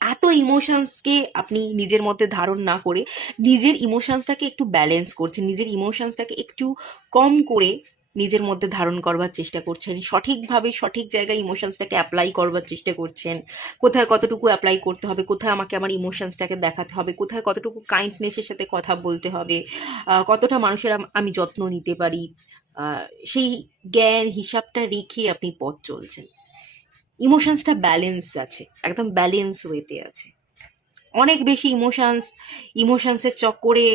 এত ইমোশনসকে আপনি নিজের মধ্যে ধারণ না করে নিজের ইমোশনসটাকে একটু ব্যালেন্স করছেন, নিজের ইমোশনসটাকে একটু কম করে নিজের মধ্যে ধারণ করবার চেষ্টা করছেন, সঠিকভাবে সঠিক জায়গায় ইমোশনসটাকে অ্যাপ্লাই করবার চেষ্টা করছেন। কোথায় কতটুকু অ্যাপ্লাই করতে হবে, কোথায় আমাকে আমার ইমোশনসটাকে দেখাতে হবে, কোথায় কতটুকু কাইন্ডনেসের সাথে কথা বলতে হবে, কতটা মানুষের আমি যত্ন নিতে পারি, সেই জ্ঞান হিসাবটা রেখে আপনি পথ চলছেন। ইমোশনসটা ব্যালেন্স আছে, একদম ব্যালেন্স ওয়েতে আছে। অনেক বেশি ইমোশনসের চক্করে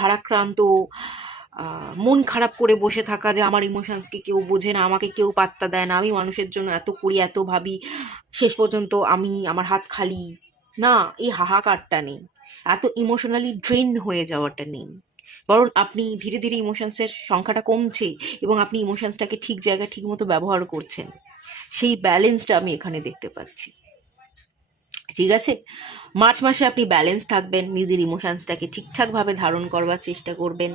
ভারাক্রান্ত, মন খারাপ করে বসে থাকা, যে আমার ইমোশনসকে কেউ বোঝে না, আমাকে কেউ পাত্তা দেয় না, আমি মানুষের জন্য এত করি, এত ভাবি, শেষ পর্যন্ত আমার হাত খালি। না, এই হাহাকারটা নেই, এত ইমোশনালি ড্রেন হয়ে যাওয়াটা নেই। বরং আপনি ধীরে ধীরে ইমোশনসের সংখ্যাটা কমছে এবং আপনি ইমোশনসটাকে ঠিক জায়গায় ঠিক মতো ব্যবহার করছেন। সেই ব্যালেন্সটা আমি এখানে দেখতে পাচ্ছি। ঠিক আছে, মার্চ মাসে আপনি ব্যালেন্স থাকবেন, নিজের ইমোশনসটাকে ঠিকঠাকভাবে ধারণ করবার চেষ্টা করবেন।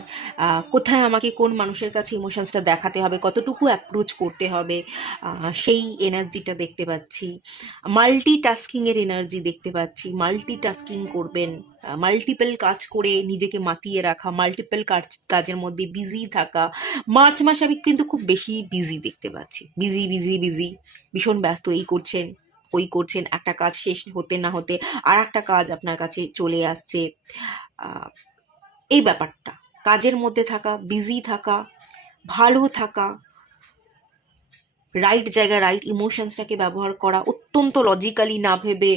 কোথায় আমাকে কোন মানুষের কাছে ইমোশনসটা দেখাতে হবে, কতটুকু অ্যাপ্রোচ করতে হবে, সেই এনার্জিটা দেখতে পাচ্ছি। মাল্টিটাস্কিংয়ের এনার্জি দেখতে পাচ্ছি। মাল্টিটাস্কিং করবেন, মাল্টিপল কাজ করে নিজেকে মাতিয়ে রাখা, মাল্টিপল কাজের মধ্যে বিজি থাকা। মার্চ মাসে আমি কিন্তু খুব বেশি বিজি দেখতে পাচ্ছি, বিজি, ভীষণ ব্যস্ত এই করছেন, ওই করছেন, একটা কাজ শেষ হতে না হতে আর একটা কাজ আপনার কাছে চলে আসছে। এই ব্যাপারটা, কাজের মধ্যে থাকা, বিজি থাকা, ভালো থাকা, রাইট জায়গায় রাইট ইমোশনসটাকে ব্যবহার করা, অত্যন্ত লজিক্যালি না ভেবে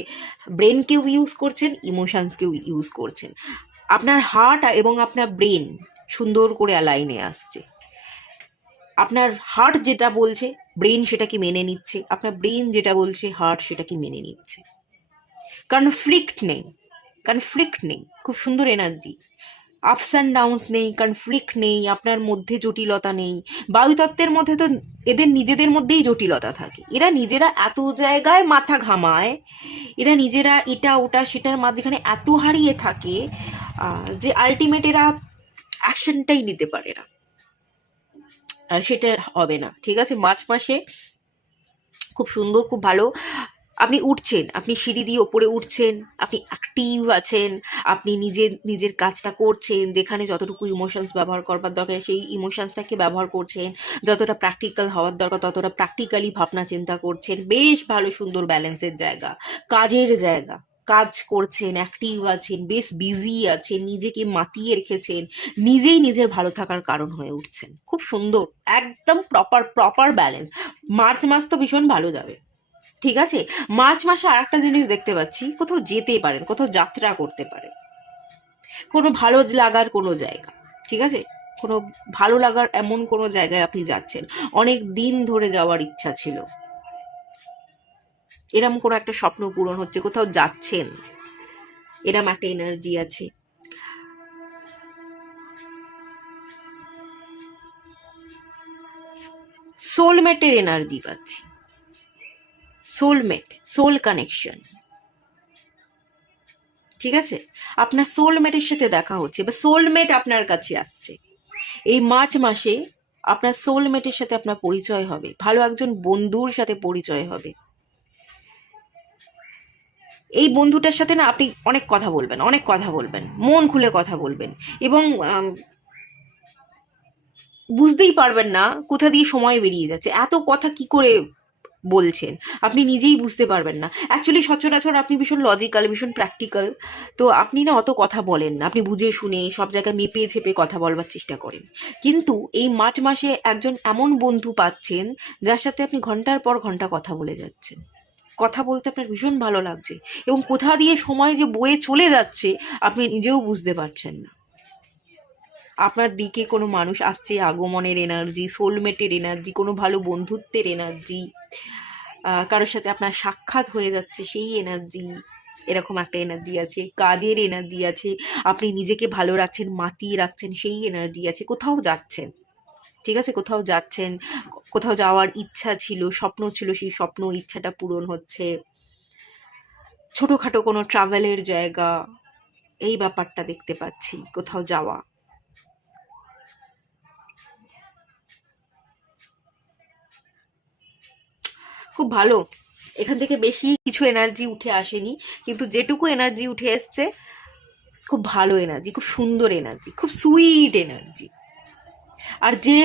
ব্রেনকেও ইউজ করছেন, ইমোশনসকেও ইউজ করছেন। আপনার হার্ট এবং আপনার ব্রেন সুন্দর করে অ্যালাইনে আসছে। আপনার হার্ট যেটা বলছে ব্রেন সেটাকে মেনে নিচ্ছে, আপনার ব্রেন যেটা বলছে হার্ট সেটাকে মেনে নিচ্ছে। কনফ্লিক্ট নেই, কনফ্লিক্ট নেই, খুব সুন্দর এনার্জি। আপস অ্যান্ড ডাউনস নেই, কনফ্লিক্ট নেই, আপনার মধ্যে জটিলতা নেই। বায়ুতত্ত্বের মধ্যে তো এদের নিজেদের মধ্যেই জটিলতা থাকে, এরা নিজেরা এত জায়গায় মাথা ঘামায়, এরা নিজেরা এটা ওটা সেটার মাঝখানে এত হারিয়ে থাকে যে আলটিমেট এরা অ্যাকশনটাই নিতে পারে না, সেটা হবে না। ঠিক আছে, মার্চ মাসে খুব সুন্দর, খুব ভালো। আপনি উঠছেন, আপনি সিঁড়ি দিয়ে ওপরে উঠছেন, আপনি অ্যাক্টিভ আছেন, আপনি নিজের কাজটা করছেন, যেখানে যতটুকু ইমোশনস ব্যবহার করবার দরকার সেই ইমোশনসটাকে ব্যবহার করছেন, যতটা প্র্যাকটিক্যাল হওয়ার দরকার ততটা প্র্যাকটিক্যালি ভাবনা চিন্তা করছেন। বেশ ভালো সুন্দর ব্যালেন্সের জায়গা, কাজের জায়গা, কাজ করছেন, অ্যাক্টিভ আছেন, বেশ বিজি আছেন, নিজেকে মাতিয়ে রেখেছেন, নিজেই নিজের ভালো থাকার কারণ হয়ে উঠছেন। খুব সুন্দর, একদম প্রপার ব্যালেন্স। মার্চ মাস তো ভীষণ ভালো যাবে। ঠিক আছে, মার্চ মাসে আর একটা জিনিস দেখতে পাচ্ছি, কোথাও যেতে পারেন, কোথাও যাত্রা করতে পারেন, কোনো ভালো লাগার কোনো জায়গা। ঠিক আছে, কোনো ভালো লাগার এমন কোনো জায়গায় আপনি যাচ্ছেন, অনেক দিন ধরে যাওয়ার ইচ্ছা ছিল, এরম কোনো একটা স্বপ্ন পূরণ হচ্ছে, কোথাও যাচ্ছেন, এরম একটা এনার্জি আছে। সোলমেটের এনার্জি পাচ্ছি, সোলমেট, সোল কানেকশন। ঠিক আছে, আপনার সোলমেটের সাথে দেখা হচ্ছে বা সোলমেট আপনার কাছে আসছে। এই মার্চ মাসে আপনার সোলমেটের সাথে আপনার পরিচয় হবে, ভালো একজন বন্ধুর সাথে পরিচয় হবে। এই বন্ধুটার সাথে না আপনি অনেক কথা বলবেন, অনেক কথা বলবেন, মন খুলে কথা বলবেন, এবং বুঝতেই পারবেন না কোথা দিয়ে সময় বেরিয়ে যাচ্ছে, এত কথা কি করে বলছেন আপনি নিজেই বুঝতে পারবেন না। অ্যাকচুয়ালি সচরাচর আপনি ভীষণ লজিক্যাল, ভীষণ প্র্যাকটিক্যাল, তো আপনি না অত কথা বলেন না, আপনি বুঝে শুনে সব জায়গায় মেপে ছেপে কথা বলবার চেষ্টা করেন। কিন্তু এই মার্চ মাসে একজন এমন বন্ধু পাচ্ছেন যার সাথে আপনি ঘন্টার পর ঘন্টা কথা বলে যাচ্ছেন, কথা বলতে আপনার ভীষণ ভালো লাগছে, এবং কোথা দিয়ে সময় যে বয়ে চলে যাচ্ছে আপনি নিজেও বুঝতে পারছেন না। আপনার দিকে কোনো মানুষ আসছে, আগমনের এনার্জি, সোলমেটের এনার্জি, কোনো ভালো বন্ধুত্বের এনার্জি, কারোর সাথে আপনার সাক্ষাৎ হয়ে যাচ্ছে সেই এনার্জি, এরকম একটা এনার্জি আছে। কাজের এনার্জি আছে, আপনি নিজেকে ভালো রাখছেন, মাতিয়ে রাখছেন, সেই এনার্জি আছে। কোথাও যাচ্ছেন, ঠিক আছে, কোথাও যাচ্ছেন, কোথাও যাওয়ার ইচ্ছা ছিল, স্বপ্ন ছিল, সেই স্বপ্ন ইচ্ছাটা পূরণ হচ্ছে। ছোটোখাটো কোনো ট্রাভেলের জায়গা, এই ব্যাপারটা দেখতে পাচ্ছি, কোথাও যাওয়া। খুব ভালো, এখান থেকে বেশি কিছু এনার্জি উঠে আসেনি, কিন্তু যেটুকু এনার্জি উঠে এসছে খুব ভালো এনার্জি, খুব সুন্দর এনার্জি, খুব সুইট এনার্জি। আর যে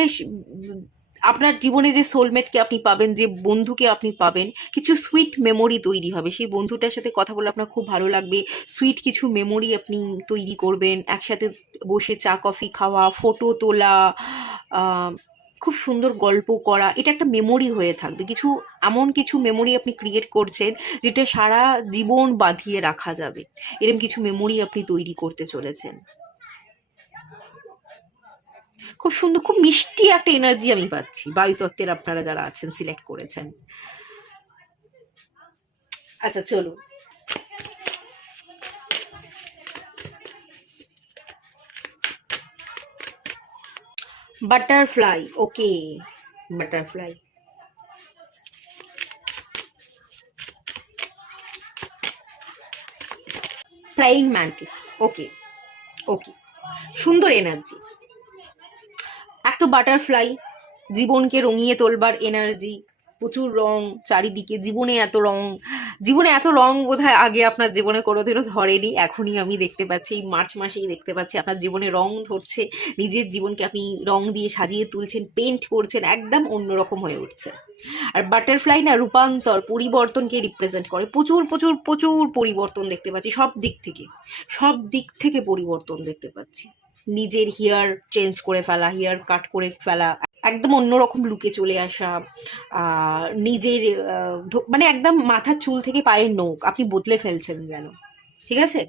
আপনার জীবনে যে সোলমেটকে আপনি পাবেন, যে বন্ধুকে আপনি পাবেন, কিছু সুইট মেমোরি তৈরি হবে, সেই বন্ধুটার সাথে কথা বলে আপনার খুব ভালো লাগবে, সুইট কিছু মেমোরি আপনি তৈরি করবেন, একসাথে বসে চা কফি খাওয়া, ফটো তোলা, খুব সুন্দর গল্প করা, এটা একটা মেমোরি হয়ে থাকবে। কিছু এমন কিছু মেমোরি আপনি ক্রিয়েট করছেন যেটা সারা জীবন বাঁধিয়ে রাখা যাবে, এরকম কিছু মেমোরি আপনি তৈরি করতে চলেছেন। খুব সুন্দর, খুব মিষ্টি একটা এনার্জি আমি পাচ্ছি, বায়ুতত্ত্বের আপনারা যারা আছেন, সিলেক্ট করেছেন। আচ্ছা চলুন, বাটারফ্লাই। ওকে, বাটারফ্লাই, ফ্লাইং ম্যান্টিস। ওকে, ওকে, সুন্দর এনার্জি। এক তো বাটারফ্লাই, জীবনকে রঙিয়ে তোলবার এনার্জি, প্রচুর রং চারিদিকে, জীবনে এত রং বোধহয় আগে আপনার জীবনে কোনোদিনও ধরেনি। এখনই আমি দেখতে পাচ্ছি, এই মার্চ মাসেই দেখতে পাচ্ছি আপনার জীবনে রং ধরছে। নিজের জীবনকে আপনি রং দিয়ে সাজিয়ে তুলছেন, পেন্ট করছেন, একদম অন্যরকম হয়ে উঠছে। আর বাটারফ্লাই না রূপান্তর, পরিবর্তনকে রিপ্রেজেন্ট করে। প্রচুর প্রচুর প্রচুর পরিবর্তন দেখতে পাচ্ছি, সব দিক থেকে পরিবর্তন দেখতে পাচ্ছি। নিজের হেয়ার চেঞ্জ করে ফেলা, হেয়ার কাট করে ফেলা, একদম অন্যরকম লুকে চলে আসা, নিজের মানে একদম মাথার চুল থেকে পায়ের নখ আপনি বদলে ফেলছেন যেন, ঠিক আছে।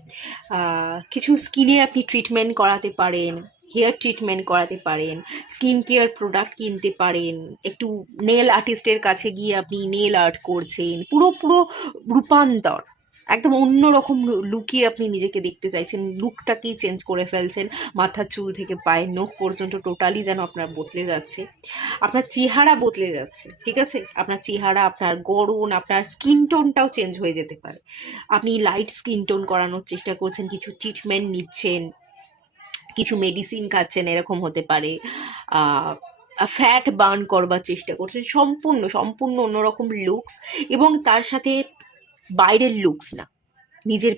কিছু স্কিনে আপনি ট্রিটমেন্ট করাতে পারেন, হেয়ার ট্রিটমেন্ট করাতে পারেন, স্কিন কেয়ার প্রোডাক্ট কিনতে পারেন, একটু নেল আর্টিস্টের কাছে গিয়ে আপনি নেল আর্ট করছেন, পুরো রূপান্তর, একদম অন্যরকম লুকে আপনি নিজেকে দেখতে চাইছেন, লুকটাকেই চেঞ্জ করে ফেলছেন, মাথার চুল থেকে পায়ের নখ পর্যন্ত টোটালি যেন আপনার বদলে যাচ্ছে, আপনার চেহারা বদলে যাচ্ছে, ঠিক আছে। আপনার চেহারা, আপনার গড়ন, আপনার স্কিন টোনটাও চেঞ্জ হয়ে যেতে পারে। আপনি লাইট স্কিন টোন করানোর চেষ্টা করছেন, কিছু ট্রিটমেন্ট নিচ্ছেন, কিছু মেডিসিন খাচ্ছেন, এরকম হতে পারে। ফ্যাট বার্ন করবার চেষ্টা করছেন, সম্পূর্ণ অন্যরকম লুকস। এবং তার সাথে বাইরের লুকস না, নিজের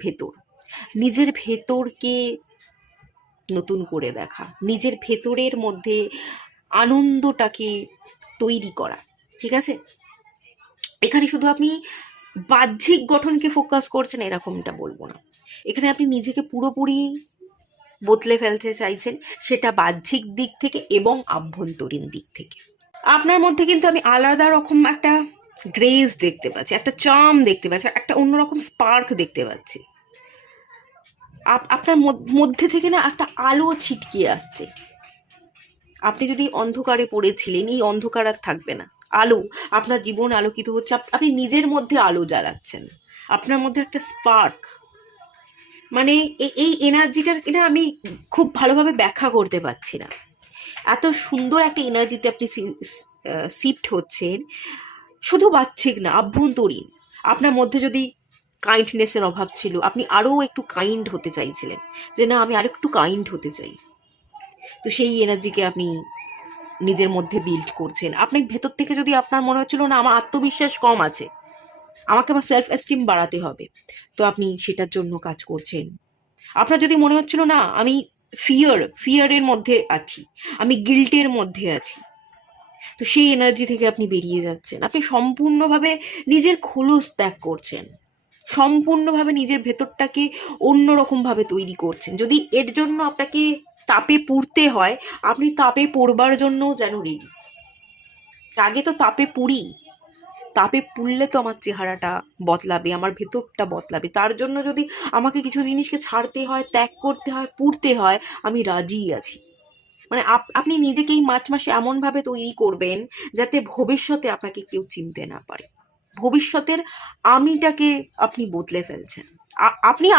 ভেতরকে নতুন করে দেখা, নিজের ভেতরের মধ্যে আনন্দটাকে তৈরি করা, ঠিক আছে। এখানে শুধু আপনি বাহ্যিক গঠনকে ফোকাস করছেন এরকমটা বলবো না, এখানে আপনি নিজেকে পুরোপুরি বদলে ফেলতে চাইছেন, সেটা বাহ্যিক দিক থেকে এবং আভ্যন্তরীণ দিক থেকে। আপনার মধ্যে কিন্তু আমি আলাদা রকম একটা গ্রেস দেখতে পাচ্ছি, একটা চার্ম দেখতে পাচ্ছি, একটা অন্যরকম স্পার্ক দেখতে পাচ্ছি। আপনার মধ্যে থেকে না একটা আলো ছিটকে আসছে। আপনি যদি অন্ধকারে পড়েছিলেন, এই অন্ধকার আর থাকবে না, আলো, আপনার জীবন আলোকিত হচ্ছে, আপনি নিজের মধ্যে আলো জ্বালাচ্ছেন, আপনার মধ্যে একটা স্পার্ক, মানে এই এনার্জিটার এটা আমি খুব ভালোভাবে ব্যাখ্যা করতে পারছি না। এত সুন্দর একটা এনার্জিতে আপনি শিফট হচ্ছেন, শুধু বাহ্যিক না, আভ্যন্তরীণ। আপনার মধ্যে যদি কাইন্ডনেসের অভাব ছিল, আপনি আরও একটু কাইন্ড হতে চাইছিলেন, যে না আমি আরো একটু কাইন্ড হতে চাই, তো সেই এনার্জিকে আপনি নিজের মধ্যে বিল্ড করছেন। আপনার ভেতর থেকে যদি আপনার মনে হচ্ছিল না আমার আত্মবিশ্বাস কম আছে, আমাকে আমার সেলফ এস্টিম বাড়াতে হবে, তো আপনি সেটার জন্য কাজ করছেন। আপনার যদি মনে হচ্ছিল না আমি ফিয়ারের মধ্যে আছি, আমি গিল্টের মধ্যে আছি, তো সেই এনার্জি থেকে আপনি বেরিয়ে যাচ্ছেন, আপনি সম্পূর্ণভাবে নিজের খোলস ত্যাগ করছেন, সম্পূর্ণভাবে নিজের ভেতরটাকে অন্যরকমভাবে তৈরি করছেন। যদি এর জন্য আপনাকে তাপে পুড়তে হয়, আপনি তাপে পড়বার জন্য যেন রেডি। আগে তো তাপে পুড়লে তো আমার চেহারাটা বদলাবে, আমার ভেতরটা বদলাবে। তার জন্য যদি আমাকে কিছু জিনিসকে ছাড়তে হয়, ত্যাগ করতে হয়, পুড়তে হয়, আমি রাজিই আছি। মানে আপনি নিজেকে এই মার্চ মাসে এমনভাবে তৈরি করবেন যাতে ভবিষ্যতে আপনাকে কেউ চিনতে না পারে। ভবিষ্যতের আমিটাকে আপনি বদলে ফেলছেন।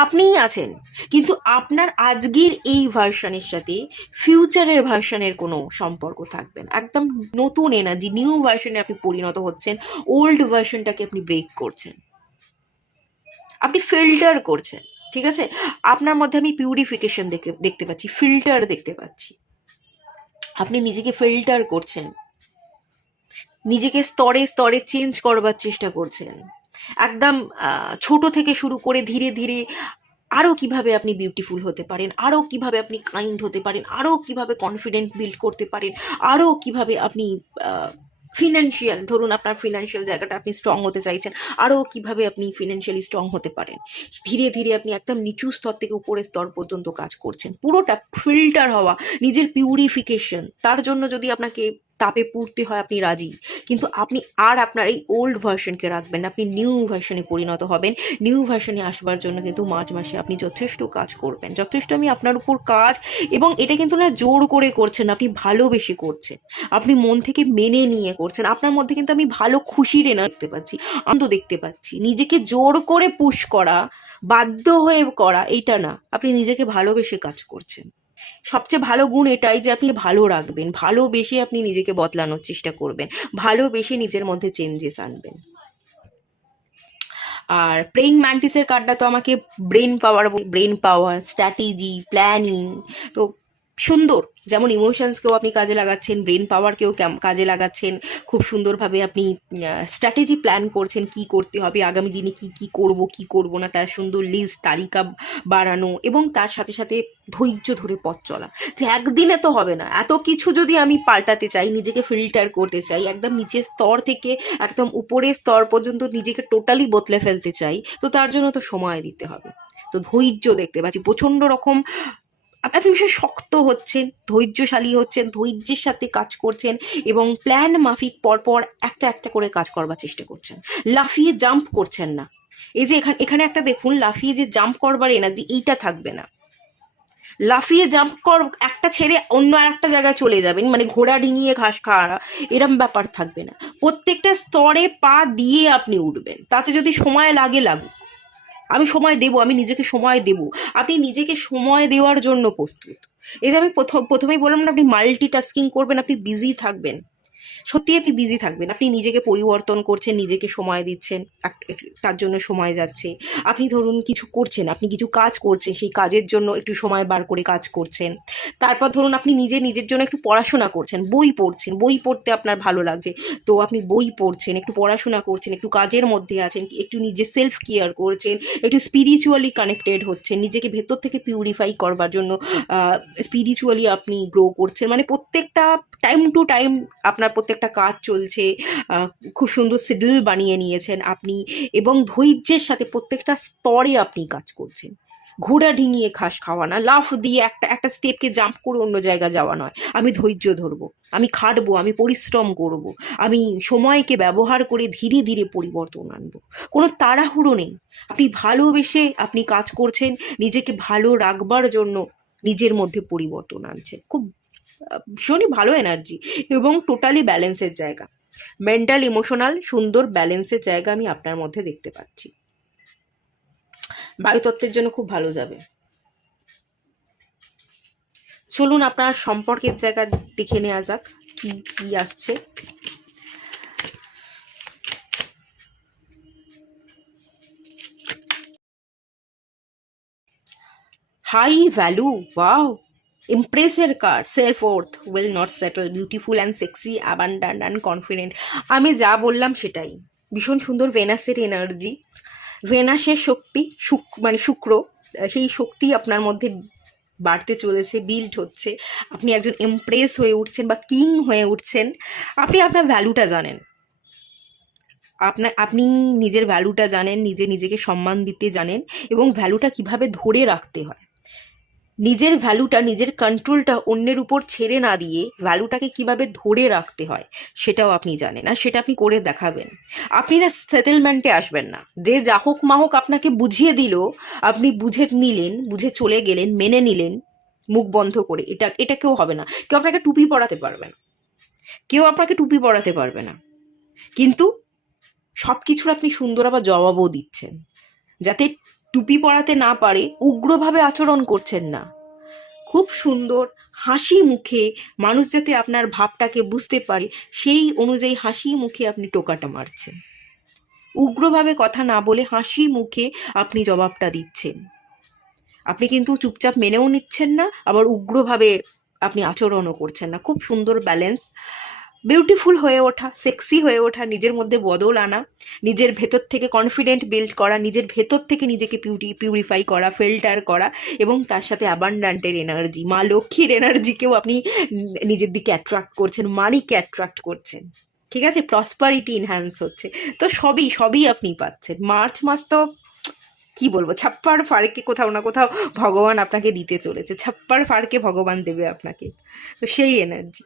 আপনিই আছেন, কিন্তু আপনার আজকের এই ভার্সনের সাথে ফিউচারের ভার্সনের কোনো সম্পর্ক থাকবে না। একদম নতুন এনার্জি, নিউ ভার্সনে আপনি পরিণত হচ্ছেন, ওল্ড ভার্সনটাকে আপনি ব্রেক করছেন, আপনি ফিল্টার করছেন, ঠিক আছে। আপনার মধ্যে আমি পিউরিফিকেশন দেখতে পাচ্ছি, ফিল্টার দেখতে পাচ্ছি। আপনি নিজেকে ফিল্টার করছেন, নিজেকে স্তরে স্তরে চেঞ্জ করবার চেষ্টা করছেন, একদম ছোট থেকে শুরু করে ধীরে ধীরে আরও কিভাবে আপনি বিউটিফুল হতে পারেন, আরও কিভাবে আপনি কাইন্ড হতে পারেন, আরও কিভাবে কনফিডেন্ট বিল্ড করতে পারেন, আরও কিভাবে আপনি ফিনান্সিয়াল, ধরুন আপনার ফিনান্সিয়াল জায়গাটা আপনি স্ট্রং হতে চাইছেন, আরও কিভাবে আপনি ফিনান্সিয়ালি স্ট্রং হতে পারেন। ধীরে ধীরে আপনি একদম নিচু স্তর থেকে উপরের স্তর পর্যন্ত কাজ করছেন, পুরোটা ফিল্টার হওয়া, নিজের পিউরিফিকেশন। তার জন্য যদি আপনাকে তাপে পুড়তে হয়, আপনি রাজি, কিন্তু আপনি আর আপনার এই ওল্ড ভার্সনকে রাখবেন না, আপনি নিউ ভার্সনে পরিণত হবেন। নিউ ভার্সনে আসবার জন্য কিন্তু মার্চ মাসে আপনি যথেষ্ট কাজ করবেন, যথেষ্ট আমি আপনার উপর কাজ, এবং এটা কিন্তু না জোর করে করছেন, আপনি ভালোবেসে করছেন, আপনি মন থেকে মেনে নিয়ে করছেন। আপনার মধ্যে কিন্তু আমি ভালো খুশির এনার্জি দেখতে পাচ্ছি, আনন্দ দেখতে পাচ্ছি। নিজেকে জোর করে পুশ করা, বাধ্য হয়ে করা, এটা না, আপনি নিজেকে ভালোবেসে কাজ করছেন। সবচেয়ে ভালো গুণ এটাই যে আপনি ভালো রাখবেন, ভালোবেসে আপনি নিজেকে বদলানোর চেষ্টা করবেন, ভালোবেসে নিজের মধ্যে চেঞ্জেস আনবেন। আর প্রেইং ম্যান্টিসের কার্ডটা তো আমাকে ব্রেন পাওয়ার, স্ট্র্যাটেজি, প্ল্যানিং, তো সুন্দর, যেমন ইমোশনসকেও আপনি কাজে লাগাচ্ছেন, ব্রেন পাওয়ারকেও কাজে লাগাচ্ছেন, খুব সুন্দরভাবে আপনি স্ট্র্যাটেজি প্ল্যান করছেন কি করতে হবে, আগামী দিনে কি কি করব কি করব না তার সুন্দর লিস্ট তালিকা বাড়ানো, এবং তার সাথে সাথে ধৈর্য ধরে পথ চলা। যে একদিনে তো হবে না, এত কিছু যদি আমি পাল্টাতে চাই, নিজেকে ফিল্টার করতে চাই, একদম নিচের স্তর থেকে একদম উপরের স্তর পর্যন্ত নিজেকে টোটালি বদলে ফেলতে চাই, তো তার জন্য তো সময় দিতে হবে। তো ধৈর্য দেখতে পাচ্ছি প্রচণ্ড রকম, আপনি ভীষণ শক্ত হচ্ছেন, ধৈর্যশালী হচ্ছেন, ধৈর্যের সাথে কাজ করছেন, এবং প্ল্যান মাফিক পরপর একটা একটা করে কাজ করবার চেষ্টা করছেন। লাফিয়ে জাম্প করছেন না। এই যে এখানে এখানে একটা দেখুন, লাফিয়ে যে জাম্প করবার এনার্জি এইটা থাকবে না। লাফিয়ে জাম্প কর একটা ছেড়ে অন্য আর একটা জায়গায় চলে যাবেন, মানে ঘোড়া ডিঙিয়ে ঘাস খাওয়া এরম ব্যাপার থাকবে না। প্রত্যেকটা স্তরে পা দিয়ে আপনি উঠবেন, তাতে যদি সময় লাগে লাগুক, আমি সময় দেব, আমি নিজেকে সময় দেব। আপনি নিজেকে সময় দেওয়ার জন্য প্রস্তুত। এই যে আমি প্রথমেই বললাম না, আপনি মাল্টিটাস্কিং করবেন, আপনি বিজি থাকবেন, সত্যি আপনি বিজি থাকবেন, আপনি নিজেকে পরিবর্তন করছেন, নিজেকে সময় দিচ্ছেন, তার জন্য সময় যাচ্ছে। আপনি ধরুন কিছু করছেন, আপনি কিছু কাজ করছেন, সেই কাজের জন্য একটু সময় বার করে কাজ করছেন। তারপর ধরুন আপনি নিজের জন্য একটু পড়াশোনা করছেন, বই পড়ছেন, বই পড়তে আপনার ভালো লাগছে, তো আপনি বই পড়ছেন, একটু পড়াশোনা করছেন, একটু কাজের মধ্যে আছেন, একটু নিজে সেলফ কেয়ার করছেন, একটু স্পিরিচুয়ালি কানেক্টেড হচ্ছেন, নিজেকে ভেতর থেকে পিউরিফাই করবার জন্য স্পিরিচুয়ালি আপনি গ্রো করছেন। মানে প্রত্যেকটা টাইম টু টাইম আপনার প্রত্যেকটা কাজ চলছে, খুব সুন্দর শিডিউল বানিয়ে নিয়েছেন আপনি, এবং ধৈর্যের সাথে প্রত্যেকটা স্তরে আপনি কাজ করছেন। ঘোড়া ডিঙিয়ে ঘাস খাওয়া না, লাফ দিয়ে একটা একটা স্টেপকে জাম্প করে অন্য জায়গায় যাওয়া নয়। আমি ধৈর্য ধরবো, আমি খাটবো, আমি পরিশ্রম করব, আমি সময়কে ব্যবহার করে ধীরে ধীরে পরিবর্তন আনবো। কোনো তাড়াহুড়ো নেই, আপনি ভালোবেসে আপনি কাজ করছেন, নিজেকে ভালো রাখবার জন্য নিজের মধ্যে পরিবর্তন আনছেন। খুব ভীষণই ভালো এনার্জি, এবং টোটালি ব্যালেন্সের জায়গা, মেন্টাল ইমোশনাল সুন্দর ব্যালেন্সের জায়গা আমি আপনার মধ্যে দেখতে পাচ্ছি। বায়ুতত্ত্বের জন্য খুব ভালো যাবে। চলুন আপনার সম্পর্কের জায়গা দেখে নেওয়া যাক কি কি আসছে। হাই ভ্যালু, ওয়াও, ইমপ্রেসের card, self worth, will not settle, beautiful and sexy, abundant and confident. আমি যা বললাম সেটাই, ভীষণ সুন্দর ভেনাসের এনার্জি, ভেনাসের শক্তি, মানে শুক্র, সেই শক্তি আপনার মধ্যে বাড়তে চলেছে, বিল্ড হচ্ছে, আপনি একজন এমপ্রেস হয়ে উঠছেন বা কিং হয়ে উঠছেন। আপনি আপনার ভ্যালুটা জানেন, আপনি নিজের ভ্যালুটা জানেন, নিজেকে সম্মান দিতে জানেন, এবং ভ্যালুটা কিভাবে ধরে রাখতে হয়, নিজের ভ্যালুটা, নিজের কন্ট্রোলটা অন্যের উপর ছেড়ে না দিয়ে ভ্যালুটাকে কিভাবে ধরে রাখতে হয় সেটাও আপনি জানেন, আর সেটা আপনি করে দেখাবেন। আপনি না সেটেলমেন্টে আসবেন না, যে যা হোক মা হোক আপনাকে বুঝিয়ে দিল, আপনি বুঝে নিলেন, বুঝে চলে গেলেন, মেনে নিলেন মুখ বন্ধ করে, এটা কেউ হবে না। কেউ আপনাকে টুপি পরাতে পারবে না, কেউ আপনাকে টুপি পরাতে পারবে না, কিন্তু সব কিছুর আপনি সুন্দর আবার জবাবও দিচ্ছেন। যাতে টুপি পরাতে না পারে উগ্রভাবে আচরণ করছেন না, খুব সুন্দর হাসি মুখে, মানুষ যাতে আপনার ভাবটাকে বুঝতে পারে সেই অনুযায়ী হাসি মুখে আপনি টোকাটা মারছেন, উগ্রভাবে কথা না বলে হাসি মুখে আপনি জবাবটা দিচ্ছেন। আপনি কিন্তু চুপচাপ মেনেও নিচ্ছেন না, আবার উগ্রভাবে আপনি আচরণও করছেন না। খুব সুন্দর ব্যালেন্স, বিউটিফুল হয়ে ওঠা, সেক্সি হয়ে ওঠা, নিজের মধ্যে বদল আনা, নিজের ভেতর থেকে কনফিডেন্ট বিল্ড করা, নিজের ভেতর থেকে নিজেকে পিউরিফাই করা, ফিল্টার করা, এবং তার সাথে অ্যাবান্ডান্টের এনার্জি, মা লক্ষ্মীর এনার্জিকেও আপনি নিজের দিকে অ্যাট্রাক্ট করছেন, মানিকে অ্যাট্রাক্ট করছেন, ঠিক আছে, প্রসপারিটি ইনহ্যান্স হচ্ছে। তো সবই আপনি পাচ্ছেন। মার্চ মাস তো কি বলবো, ছাপ্পার ফাড়কে কোথাও না কোথাও ভগবান আপনাকে দিতে চলেছে, ছাপ্পার ফাড়কে ভগবান দেবে আপনাকে, তো সেই এনার্জি।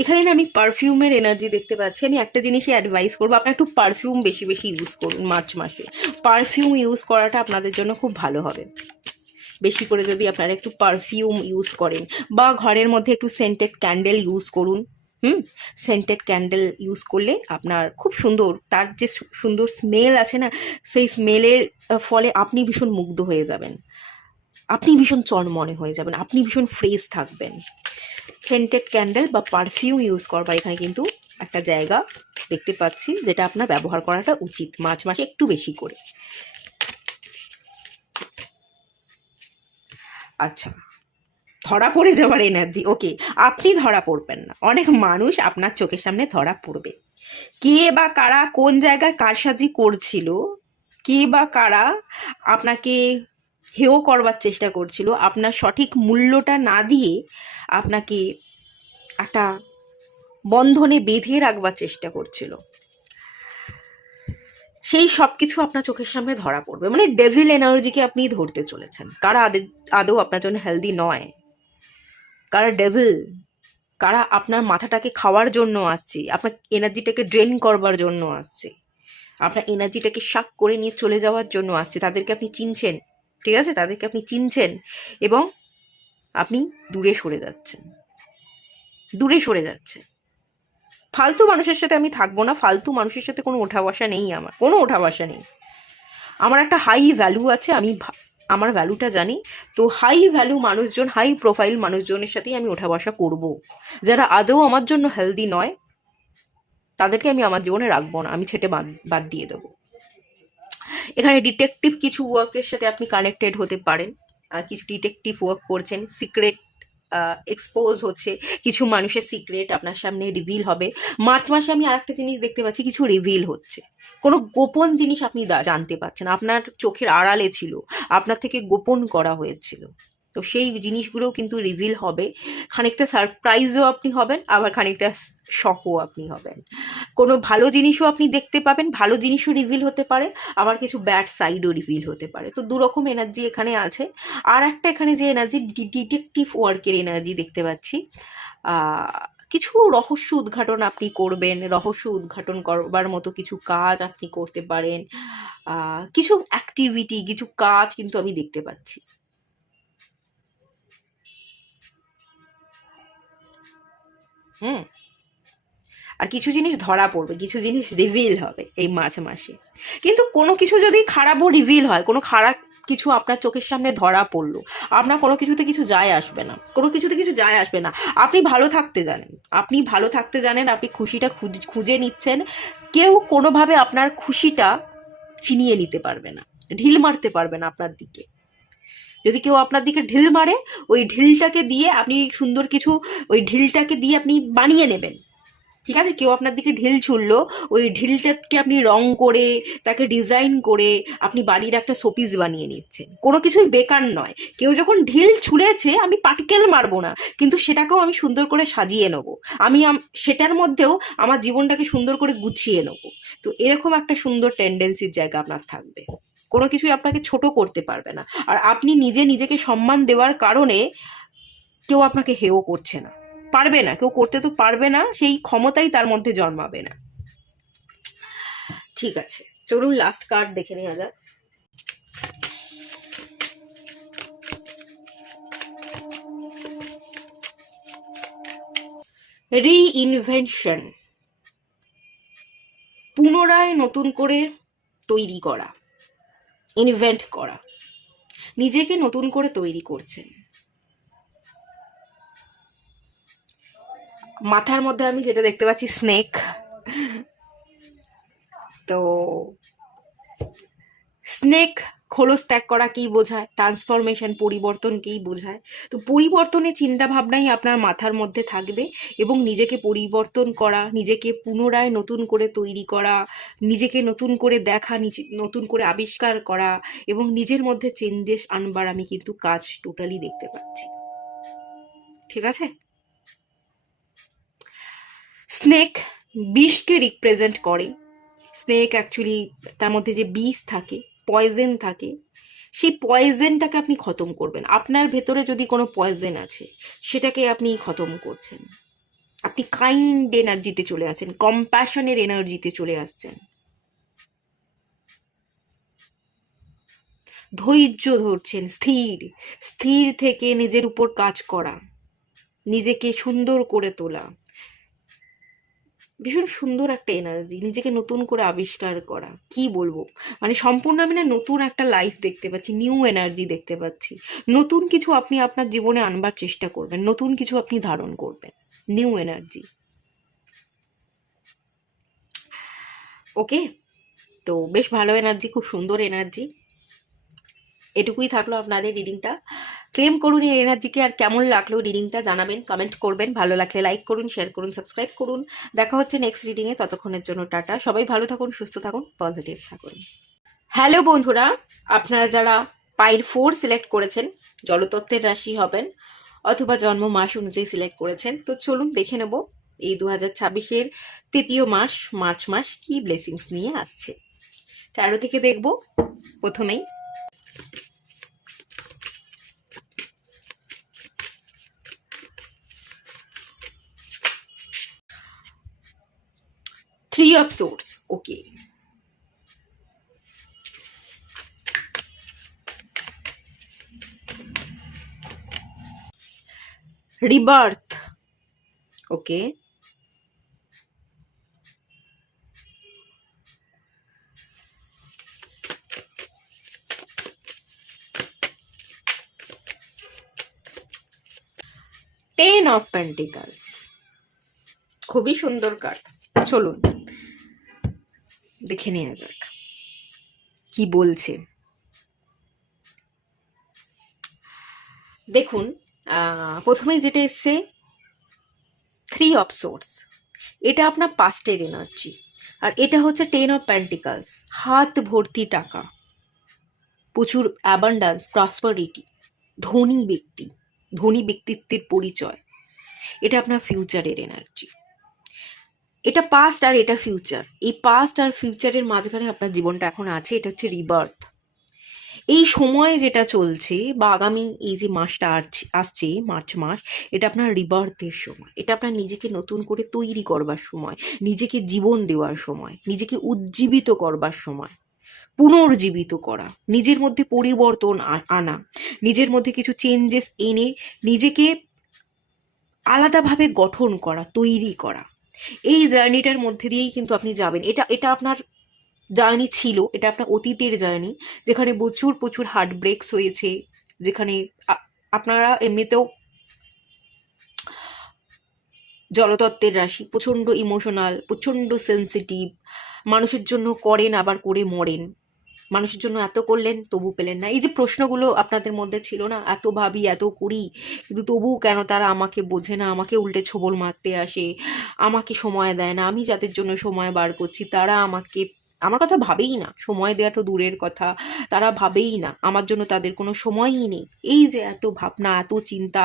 এখানে না আমি পারফিউমের এনার্জি দেখতে পাচ্ছি। আমি একটা জিনিসই অ্যাডভাইস করবো, আপনারা একটু পারফিউম বেশি বেশি ইউজ করুন মার্চ মাসে। পারফিউম ইউজ করাটা আপনাদের জন্য খুব ভালো হবে। বেশি করে যদি আপনারা একটু পারফিউম ইউজ করেন, বা ঘরের মধ্যে একটু সেন্টেড ক্যান্ডেল ইউজ করুন। সেন্টেড ক্যান্ডেল ইউজ করলে আপনার খুব সুন্দর, তার যে সুন্দর স্মেল আছে না, সেই স্মেলের ফলে আপনি ভীষণ মুগ্ধ হয়ে যাবেন, আপনি ভীষণ চনমনে হয়ে যাবেন, আপনি ভীষণ ফ্রেশ থাকবেন। সেন্টেড ক্যান্ডেল বা পারফিউম ইউজ করবার এখানে কিন্তু একটা জায়গা দেখতে পাচ্ছি, যেটা আপনার ব্যবহার করাটা উচিত মার্চ মাসে একটু বেশি করে। আচ্ছা, ধরা পড়ে যাওয়ার এনার্জি। ওকে, আপনি ধরা পড়বেন না, অনেক মানুষ আপনার চোখের সামনে ধরা পড়বে। কে বা কারা কোন জায়গায় কারসাজি করছিল, কে বা কারা আপনাকে হেয় করবার চেষ্টা করছিল, আপনার সঠিক মূল্যটা না দিয়ে আপনাকে একটা বন্ধনে বেঁধে রাখবার চেষ্টা করছিল, সেই সব কিছু আপনার চোখের সামনে ধরা পড়বে। মানে ডেভিল এনার্জিকে আপনি ধরতে চলেছেন। কারা আদৌ আপনার জন্য হেলদি নয়, কারা ডেভিল, কারা আপনার মাথাটাকে খাওয়ার জন্য আসছে, আপনার এনার্জিটাকে ড্রেন করবার জন্য আসছে, আপনার এনার্জিটাকে শাক করে নিয়ে চলে যাওয়ার জন্য আসছে, তাদেরকে আপনি চিনছেন। ঠিক আছে, তাদেরকে আপনি চিনছেন এবং আপনি দূরে সরে যাচ্ছেন, দূরে সরে যাচ্ছেন। ফালতু মানুষের সাথে আমি থাকবো না, ফালতু মানুষের সাথে কোনো ওঠা বসা নেই, আমার কোনো ওঠা বসা নেই। আমার একটা হাই ভ্যালু আছে, আমি আমার ভ্যালুটা জানি। তো হাই ভ্যালু মানুষজন, হাই প্রোফাইল মানুষজনের সাথেই আমি ওঠা বসা করব। যারা আদৌ আমার জন্য হেলদি নয় তাদেরকে আমি আমার জীবনে রাখবো না, আমি ছেটে বাদ দিয়ে দেবো। এখানে ডিটেকটিভ কিছু ওয়ার্কের সাথে আপনি কানেক্টেড হতে পারেন, কিছু ডিটেকটিভ ওয়ার্ক করছেন, সিক্রেট এক্সপোজ হচ্ছে, কিছু মানুষের সিক্রেট আপনার সামনে রিভিল হবে। মার্চ মাসে আমি আরেকটা জিনিস দেখতে পাচ্ছি, কিছু রিভিল হচ্ছে, কোনো গোপন জিনিস আপনি জানতে পারছেন, আপনার চোখের আড়ালে ছিল, আপনার থেকে গোপন করা হয়েছিল। তো সেই জিনিসগুলোও কিন্তু রিভিল হবে। খানিকটা সারপ্রাইজও আপনি হবেন, আবার খানিকটা শকও আপনি হবেন। কোনো ভালো জিনিসও আপনি দেখতে পাবেন, ভালো জিনিসও রিভিল হতে পারে, আবার কিছু ব্যাড সাইডও রিভিল হতে পারে। তো দুরকম এনার্জি এখানে আছে। আর একটা এখানে যে এনার্জি, ডিটেকটিভ ওয়ার্কের এনার্জি দেখতে পাচ্ছি। কিছু রহস্য উদ্ঘাটন আপনি করবেন, রহস্য উদ্ঘাটন করবার মতো কিছু কাজ আপনি করতে পারেন, কিছু অ্যাক্টিভিটি, কিছু কাজ কিন্তু আমি দেখতে পাচ্ছি। আর কিছু জিনিস ধরা পড়বে, কিছু জিনিস রিভিল হবে এই মার্চ মাসে। কিন্তু কোনো কিছু যদি খারাপও রিভিল হয়, কোনো খারাপ কিছু আপনার চোখের সামনে ধরা পড়লো, আপনার কোনো কিছুতে কিছু যায় আসবে না, কোনো কিছুতে কিছু যায় আসবে না। আপনি ভালো থাকতে জানেন, আপনি ভালো থাকতে জানেন, আপনি খুশিটা খুঁজে নিচ্ছেন। কেউ কোনোভাবে আপনার খুশিটা ছিনিয়ে নিতে পারবে না, ঢিল মারতে পারবে না আপনার দিকে। যদি কেউ আপনার দিকে ঢিল মারে, ওই ঢিলটাকে দিয়ে আপনি সুন্দর কিছু, ওই ঢিলটাকে দিয়ে আপনি বানিয়ে নেবেন। ঠিক আছে, কেউ আপনার দিকে ঢিল ছুড়লো, ওই ঢিলটাকে আপনি রং করে, তাকে ডিজাইন করে আপনি বাড়ির একটা শোপিস বানিয়ে নিচ্ছেন। কোনো কিছুই বেকার নয়। কেউ যখন ঢিল ছুঁড়েছে, আমি পার্টিকেল মারবো না, কিন্তু সেটাকেও আমি সুন্দর করে সাজিয়ে নেবো, আমি সেটার মধ্যেও আমার জীবনটাকে সুন্দর করে গুছিয়ে নেবো। তো এরকম একটা সুন্দর টেন্ডেন্সির জায়গা আপনার থাকবে। কোনো কিছুই আপনাকে ছোট করতে পারবে না। আর আপনি নিজেকে সম্মান দেওয়ার কারণে কেউ আপনাকে হেয় করছে না, পারবে না, কেউ করতে তো পারবে না, সেই ক্ষমতাই তার মধ্যে জন্মাবে না। ঠিক আছে, চলুন লাস্ট কার্ড দেখে নেওয়া যাক। রিইনভেনশন, পুনরায় নতুন করে তৈরি করা, ইনভেন্ট করা, নিজেকে নতুন করে তৈরি করছেন। মাথার মধ্যে আমি যেটা দেখতে পাচ্ছি, স্নেক। তো স্নেক খোলস ত্যাগ করা কি বোঝায়? ট্রান্সফরমেশন, পরিবর্তনকেই বোঝায়। তো পরিবর্তনের চিন্তা ভাবনাই আপনার মাথার মধ্যে থাকবে, এবং নিজেকে পরিবর্তন করা, নিজেকে পুনরায় নতুন করে তৈরি করা, নিজেকে নতুন করে দেখা, নতুন করে আবিষ্কার করা, এবং নিজের মধ্যে চেঞ্জেস আনবার আমি কিন্তু কাজ টোটালি দেখতে পাচ্ছি। ঠিক আছে, স্নেক বিষকে রিপ্রেজেন্ট করে। স্নেক অ্যাকচুয়ালি, তার মধ্যে যে বিষ থাকে, পয়জেন থাকে, সেই পয়জেনটাকে আপনি খতম করবেন। আপনার ভেতরে যদি কোনো পয়জেন আছে, সেটাকে আপনি খতম করছেন। আপনি কাইন্ড এনার্জিতে চলে আসেন, কম্প্যাশনের এনার্জিতে চলে আসছেন। ধৈর্য ধরছেন, স্থির স্থির থেকে নিজের উপর কাজ করা, নিজেকে সুন্দর করে তোলা, ভীষণ সুন্দর একটা এনার্জি, নিজেকে নতুন করে আবিষ্কার করা। কি বলবো, মানে সম্পূর্ণ আমি না নতুন একটা লাইফ দেখতে পাচ্ছি, নিউ এনার্জি দেখতে পাচ্ছি। নতুন কিছু আপনি আপনার জীবনে আনবার চেষ্টা করবেন, নতুন কিছু আপনি ধারণ করবেন, নিউ এনার্জি। ওকে, তো বেশ ভালো এনার্জি, খুব সুন্দর এনার্জি। এটুকুই থাকলো আপনাদের রিডিংটা। ক্লেম করুন এই এনার্জিকে, আর কেমন লাগলো রিডিংটা জানাবেন, কমেন্ট করবেন, ভালো লাগলে লাইক করুন, শেয়ার করুন, সাবস্ক্রাইব করুন। দেখা হচ্ছে নেক্সট রিডিংয়ে, ততক্ষণের জন্য টাটা। সবাই ভালো থাকুন, সুস্থ থাকুন, পজিটিভ থাকুন। হ্যালো বন্ধুরা, আপনারা যারা পাইল 4 সিলেক্ট করেছেন, জলতত্ত্বের রাশি হবেন, অথবা জন্ম মাস অনুযায়ী সিলেক্ট করেছেন, তো চলুন দেখে নেব এই 2026-এর তৃতীয় মাস মার্চ মাস কি ব্লেসিংস নিয়ে আসছে। ট্যারো থেকে দেখব প্রথমেই। Three of Swords, okay. Rebirth, okay. Ten of Pentacles, খুবই সুন্দর কার্ড। চলুন দেখে নেওয়া যাক কি বলছে। দেখুন, প্রথমেই যেটা এসছে 3 of Swords, এটা আপনার পাস্টের এনার্জি। আর এটা হচ্ছে 10 of Pentacles, হাত ভর্তি টাকা, প্রচুর অ্যাবান্ডান্স, প্রসপারিটি, ধনী ব্যক্তি, ধনী ব্যক্তিত্বের পরিচয়। এটা আপনার ফিউচারের এনার্জি। এটা পাস্ট আর এটা ফিউচার। এই পাস্ট আর ফিউচারের মাঝখানে আপনার জীবনটা এখন আছে, এটা হচ্ছে রিবার্থ। এই সময় যেটা চলছে বা আগামী এই যে মাসটা আসছে মার্চ মাস, এটা আপনার রিবার্থের সময়। এটা আপনার নিজেকে নতুন করে তৈরি করবার সময়, নিজেকে জীবন দেওয়ার সময়, নিজেকে উজ্জীবিত করবার সময়, পুনর্জীবিত করা, নিজের মধ্যে পরিবর্তন আনা, নিজের মধ্যে কিছু চেঞ্জেস এনে নিজেকে আলাদাভাবে গঠন করা, তৈরি করা। এই জার্নিটার মধ্যে দিয়েই কিন্তু আপনি যাবেন। এটা আপনার জার্নি ছিল, এটা আপনার অতীতের জার্নি, যেখানে প্রচুর প্রচুর হার্ট ব্রেকস হয়েছে, যেখানে আপনারা এমনিতেও জলতত্ত্বের রাশি, প্রচণ্ড ইমোশনাল, প্রচণ্ড সেন্সিটিভ, মানুষের জন্য করেন আবার করে মরেন, মানুষের জন্য এত করলেন তবু পেলেন না। এই যে প্রশ্নগুলো আপনাদের মধ্যে ছিল না, এত ভাবি এত করি কিন্তু তবু কেন তারা আমাকে বোঝে না, আমাকে উল্টে ছোবল মারতে আসে, আমাকে সময় দেয় না, আমি যাদের জন্য সময় বার করছি তারা আমার কথা ভাবেই না, সময় দেওয়া তো দূরের কথা, তারা ভাবেই না, আমার জন্য তাদের কোনো সময়ই নেই। এই যে এত ভাবনা, এত চিন্তা,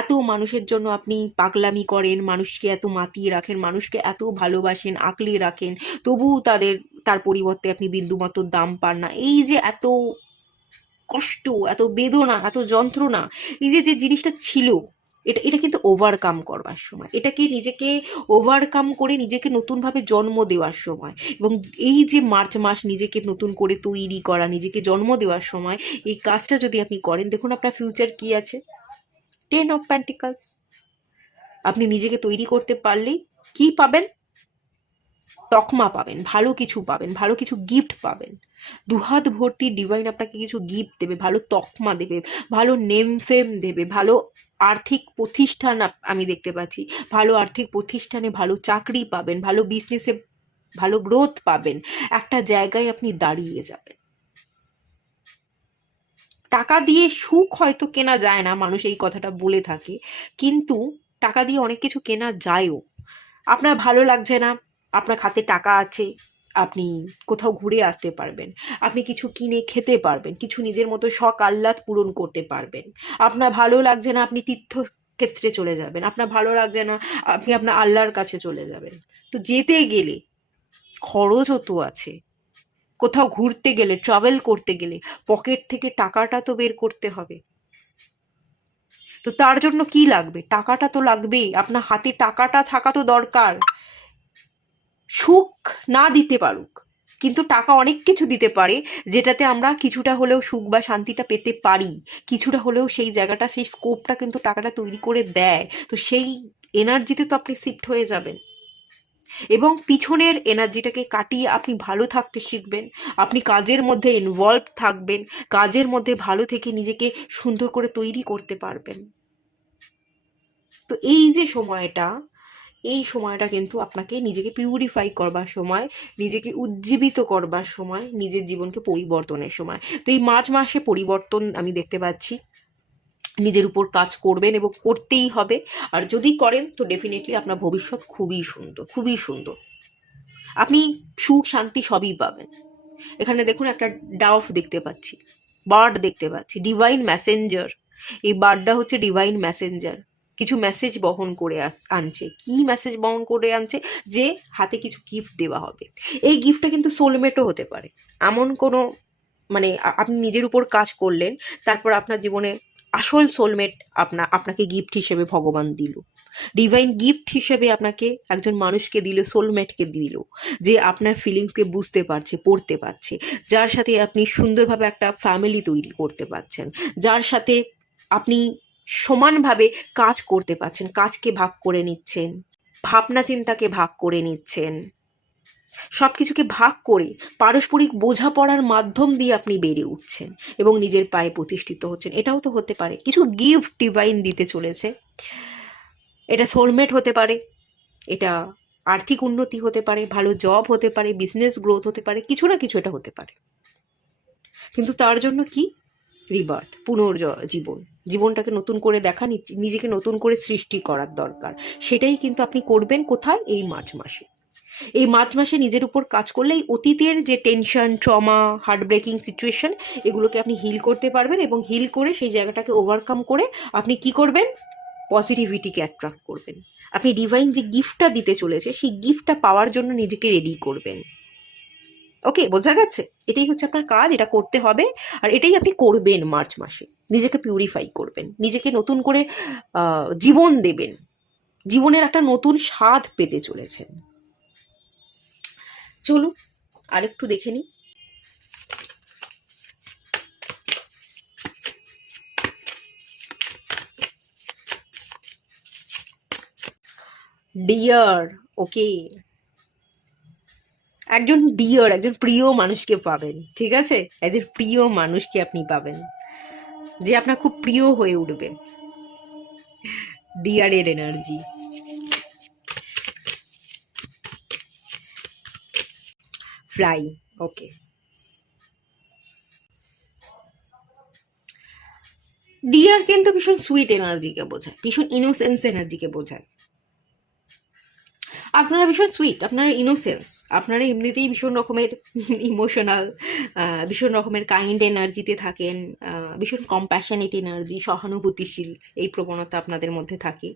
এত মানুষের জন্য আপনি পাগলামি করেন, মানুষকে এত মাতিয়ে রাখেন, মানুষকে এত ভালোবাসেন, আঁকলে রাখেন, তবুও তার পরিবর্তে আপনি বিন্দুমাত্র দাম পান না। এই যে এত কষ্ট, এত বেদনা, এত যন্ত্রণা, এই যে জিনিসটা ছিল, এটা কিন্তু ওভারকাম করবার সময়, এটাকে নিজেকে ওভারকাম করে নিজেকে নতুনভাবে জন্ম দেওয়ার সময়। এবং এই যে মার্চ মাস নিজেকে নতুন করে তৈরি করা, নিজেকে জন্ম দেওয়ার সময়, এই কাজটা যদি আপনি করেন, দেখুন আপনার ফিউচার কি আছে। 10 of Pentacles, আপনি নিজেকে তৈরি করতে পারলেই কি পাবেন? তকমা পাবেন, ভালো কিছু পাবেন, ভালো কিছু গিফট পাবেন। দুহাত ভর্তি ডিভাইন আপনাকে কিছু গিফট দেবে, ভালো তকমা দেবে, ভালো নেম ফেম দেবে, ভালো আর্থিক প্রতিষ্ঠান আমি দেখতে পাচ্ছি, ভালো আর্থিক প্রতিষ্ঠানে ভালো চাকরি পাবেন, ভালো বিজনেসে ভালো গ্রোথ পাবেন, একটা জায়গায় আপনি দাঁড়িয়ে যাবেন। টাকা দিয়ে সুখ হয়তো কেনা যায় না, মানুষ এই কথাটা বলে থাকে, কিন্তু টাকা দিয়ে অনেক কিছু কেনা যায়ও। আপনার ভালো লাগছে না, আপনার হাতে টাকা আছে, আপনি কোথাও ঘুরে আসতে পারবেন, আপনি কিছু কিনে খেতে পারবেন, কিছু নিজের মতো শখ আহ্লাদ পূরণ করতে পারবেন। আপনার ভালো লাগছে না, আপনি তীর্থক্ষেত্রে চলে যাবেন, আপনার ভালো লাগছে না, আপনি আপনার আল্লাহর কাছে চলে যাবেন। তো যেতে গেলে খরচও তো আছে, কোথাও ঘুরতে গেলে, ট্রাভেল করতে গেলে পকেট থেকে টাকাটা তো বের করতে হবে। তো তার জন্য কি লাগবে? টাকাটা তো লাগবেই, আপনার হাতে টাকাটা থাকা তো দরকার। সুখ না দিতে পারুক, কিন্তু টাকা অনেক কিছু দিতে পারে, যেটাতে আমরা কিছুটা হলেও সুখ বা শান্তিটা পেতে পারি, কিছুটা হলেও সেই জায়গাটা, সেই স্কোপটা কিন্তু টাকাটা তৈরি করে দেয়। তো সেই এনার্জিতে তো আপনি শিফট হয়ে যাবেন, এবং পিছনের এনার্জিটাকে কাটিয়ে আপনি ভালো থাকতে শিখবেন, আপনি কাজের মধ্যে ইনভলভ থাকবেন, কাজের মধ্যে ভালো থেকে নিজেকে সুন্দর করে তৈরি করতে পারবেন। তো এই যে সময়টা, এই সময়টা কিন্তু আপনাকে নিজেকে পিউরিফাই করবার সময়, নিজেকে উজ্জীবিত করবার সময়, নিজের জীবনকে পরিবর্তনের সময়। তো এই মার্চ মাসে পরিবর্তন আমি দেখতে পাচ্ছি। নিজের উপর কাজ করবেন এবং করতেই হবে। আর যদি করেন তো ডেফিনেটলি আপনার ভবিষ্যৎ খুবই সুন্দর, খুবই সুন্দর। আপনি সুখ শান্তি সবই পাবেন। এখানে দেখুন একটা ডাফ দেখতে পাচ্ছি, বার্ড দেখতে পাচ্ছি, ডিভাইন মেসেঞ্জার। এই বার্ডটা হচ্ছে ডিভাইন মেসেঞ্জার, কিছু মেসেজ বহন করে আনছে। কি মেসেজ বহন করে আনছে? যে হাতে কিছু গিফট দেওয়া হবে। এই গিফটটা কিন্তু সোলমেটও হতে পারে। এমন কোনো মানে আপনি নিজের উপর কাজ করলেন, তারপর আপনার জীবনে আসল সোলমেট আপনাকে গিফট হিসেবে ভগবান দিল, ডিভাইন গিফট হিসেবে আপনাকে একজন মানুষকে দিল, সোলমেটকে দিল, যে আপনার ফিলিংসকে বুঝতে পারছে, পড়তে পারছে, যার সাথে আপনি সুন্দরভাবে একটা ফ্যামিলি তৈরি করতে পারছেন, যার সাথে আপনি সমানভাবে কাজ করতে পারছেন, কাজকে ভাগ করে নিচ্ছেন, ভাবনা চিন্তাকে ভাগ করে নিচ্ছেন, সব কিছুকে ভাগ করে পারস্পরিক বোঝাপড়ার মাধ্যম দিয়ে আপনি বেড়ে উঠছেন এবং নিজের পায়ে প্রতিষ্ঠিত হচ্ছেন। এটাও তো হতে পারে, কিছু গিফট ডিভাইন দিতে চলেছে। এটা সোলমেট হতে পারে, এটা আর্থিক উন্নতি হতে পারে, ভালো জব হতে পারে, বিজনেস গ্রোথ হতে পারে, কিছু না কিছু এটা হতে পারে। কিন্তু তার জন্য কি? রিবার্থ, পুনর্জীবন, জীবনটাকে নতুন করে দেখা, নিজেকে নতুন করে সৃষ্টি করার দরকার। সেটাই কিন্তু আপনি করবেন কোথায়? এই মার্চ মাসে। এই মার্চ মাসে নিজের উপর কাজ করলে এই অতীতের যে tension, trauma, heart breaking situation, এগুলোকে আপনি হিল করতে পারবেন এবং হিল করে সেই জায়গাটাকে ওভারকাম করে আপনি কি করবেন? পজিটিভিটিকে অ্যাট্রাক্ট করবেন। আপনি ডিভাইন যে গিফটটা দিতে চলেছে সেই গিফটটা পাওয়ার জন্য নিজেকে রেডি করবেন। ওকে, বোঝা গেছে? এটাই হচ্ছে আপনার কাজ, এটা করতে হবে আর এটাই আপনি করবেন মার্চ মাসে। নিজেকে পিউরিফাই করবেন, নিজেকে নতুন করে জীবন দেবেন, জীবনের একটা নতুন স্বাদ পেতে চলেছেন। চলুন আরেকটু দেখে নিই। ডিয়ার, ওকে, একজন প্রিয় মানুষকে পাবেন, ঠিক আছে? একজন প্রিয় মানুষকে আপনি পাবেন যে আপনার খুব প্রিয় হয়ে উঠবে। ডিয়ারের এনার্জি, ফ্লাই, ওকে। ডিয়ার কিন্তু ভীষণ সুইট এনার্জিকে বোঝায়, ভীষণ ইনোসেন্স এনার্জিকে বোঝায়। আপনারা ভীষণ সুইট, আপনারা ইনোসেন্স, আপনারা এমনিতেই ভীষণ রকমের ইমোশনাল, ভীষণ রকমের কাইন্ড এনার্জিতে থাকেন, ভীষণ কম্প্যাশনেট এনার্জি, সহানুভূতিশীল এই প্রবণতা আপনাদের মধ্যে থাকে।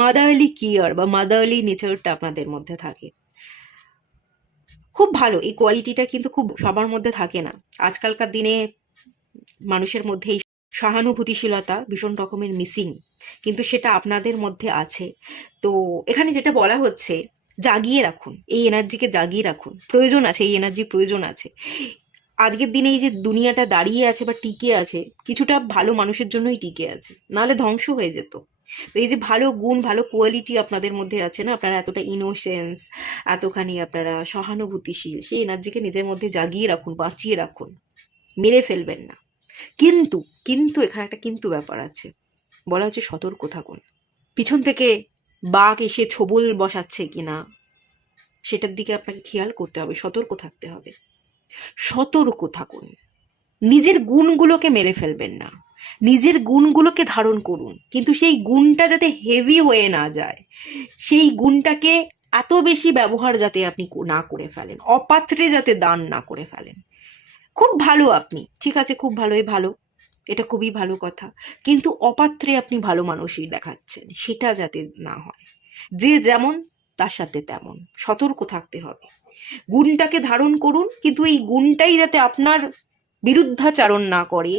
মাদারলি কেয়ার বা মাদারলি নেচারটা আপনাদের মধ্যে থাকে। খুব ভালো এই কোয়ালিটিটা, কিন্তু খুব সবার মধ্যে থাকে না। আজকালকার দিনে মানুষের মধ্যে এই সহানুভূতিশীলতা ভীষণ রকমের মিসিং, কিন্তু সেটা আপনাদের মধ্যে আছে। তো এখানে যেটা বলা হচ্ছে, জাগিয়ে রাখুন এই এনার্জিকে, জাগিয়ে রাখুন, প্রয়োজন আছে, এই এনার্জি প্রয়োজন আছে। আজকের দিনে এই যে দুনিয়াটা দাঁড়িয়ে আছে বা টিকে আছে, কিছুটা ভালো মানুষের জন্যই টিকে আছে, নাহলে ধ্বংস হয়ে যেত। তো এই যে ভালো গুণ, ভালো কোয়ালিটি আপনাদের মধ্যে আছে না, আপনারা এতটা ইনোসেন্স, এতখানি আপনারা সহানুভূতিশীল, সেই এনার্জিকে নিজের মধ্যে জাগিয়ে রাখুন, বাঁচিয়ে রাখুন, মেরে ফেলবেন না। কিন্তু কিন্তু এখানে একটা কিন্তু ব্যাপার আছে, বলা হচ্ছে সতর্ক থাকুন। পিছন থেকে বাঘ এসে ছোবল বসাচ্ছে কিনা সেটার দিকে আপনাকে খেয়াল করতে হবে, সতর্ক থাকতে হবে। সতর্ক থাকুন, নিজের গুণগুলোকে মেরে ফেলবেন না, নিজের গুণগুলোকে ধারণ করুন, কিন্তু সেই গুণটা যাতে হেভি হয়ে না যায়, সেই গুণটাকে এত বেশি ব্যবহার যাতে আপনি না করে ফেলেন, অপাত্রে যাতে দান না করে ফেলেন। খুব ভালো আপনি, ঠিক আছে, খুব ভালোই ভালো, এটা খুবই ভালো কথা, কিন্তু অপাত্রে আপনি ভালো মানুষই দেখাচ্ছেন, সেটা যাতে না হয়। যে যেমন তার সাথে তেমন, সতর্ক থাকতে হবে। গুণটাকে ধারণ করুন, কিন্তু এই গুণটাই যাতে আপনার বিরুদ্ধাচারণ না করে,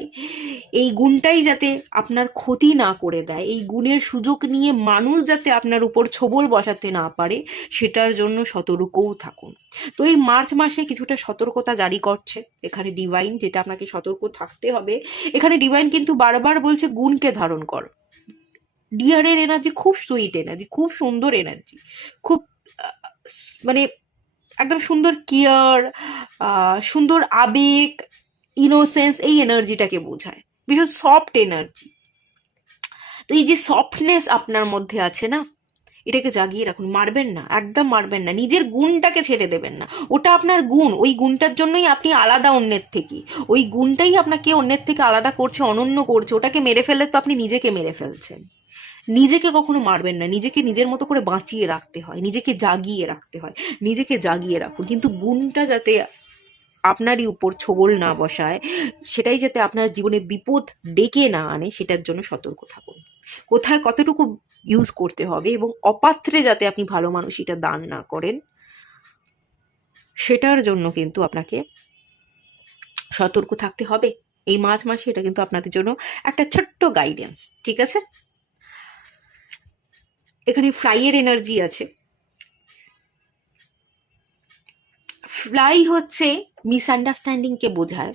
এই গুণটাই যাতে আপনার ক্ষতি না করে দেয়, এই গুণের সুযোগ নিয়ে মানুষ যাতে আপনার উপর ছোবল বসাতে না পারে, সেটার জন্য সতর্কও থাকুন। তো এই মার্চ মাসে কিছুটা সতর্কতা জারি করছে এখানে ডিভাইন, যেটা আপনাকে সতর্ক থাকতে হবে। এখানে ডিভাইন কিন্তু বারবার বলছে গুণকে ধারণ কর। ডিয়ারের এনার্জি খুব সুইট এনার্জি, খুব সুন্দর এনার্জি, খুব মানে একদম সুন্দর কেয়ার, সুন্দর আবেগ, ইনোসেন্স, এই এনার্জিটাকে বোঝায়, ভীষণ সফট এনার্জি। তো এই যে সফটনেস আপনার মধ্যে আছে না, এটাকে জাগিয়ে রাখুন, মারবেন না, একদম মারবেন না, নিজের গুণটাকে ছেড়ে দেবেন না। ওটা আপনার গুণ, ওই গুণটার জন্যই আপনি আলাদা অন্যের থেকে, ওই গুণটাই আপনাকে অন্যের থেকে আলাদা করছে, অনন্য করছে। ওটাকে মেরে ফেললে তো আপনি নিজেকে মেরে ফেলছেন। নিজেকে কখনো মারবেন না, নিজেকে নিজের মতো করে বাঁচিয়ে রাখতে হয়, নিজেকে জাগিয়ে রাখতে হয়, নিজেকে জাগিয়ে রাখুন। কিন্তু গুণটা যাতে আপনারই উপর ছোবল না বসায়, সেটাই যাতে আপনার জীবনে বিপদ ডেকে না আনে, সেটার জন্য সতর্ক থাকুন। কোথায় কতটুকু ইউজ করতে হবে এবং অপাত্রে যাতে আপনি ভালো মানুষ এটা দান না করেন, সেটার জন্য কিন্তু আপনাকে সতর্ক থাকতে হবে। এই মার্চ মাসে এটা কিন্তু আপনাদের জন্য একটা ছোট্ট গাইডেন্স, ঠিক আছে? এখানে ফ্লাইয়ের এনার্জি আছে। ফ্লাই হচ্ছে মিসআন্ডারস্ট্যান্ডিংকে বোঝায়।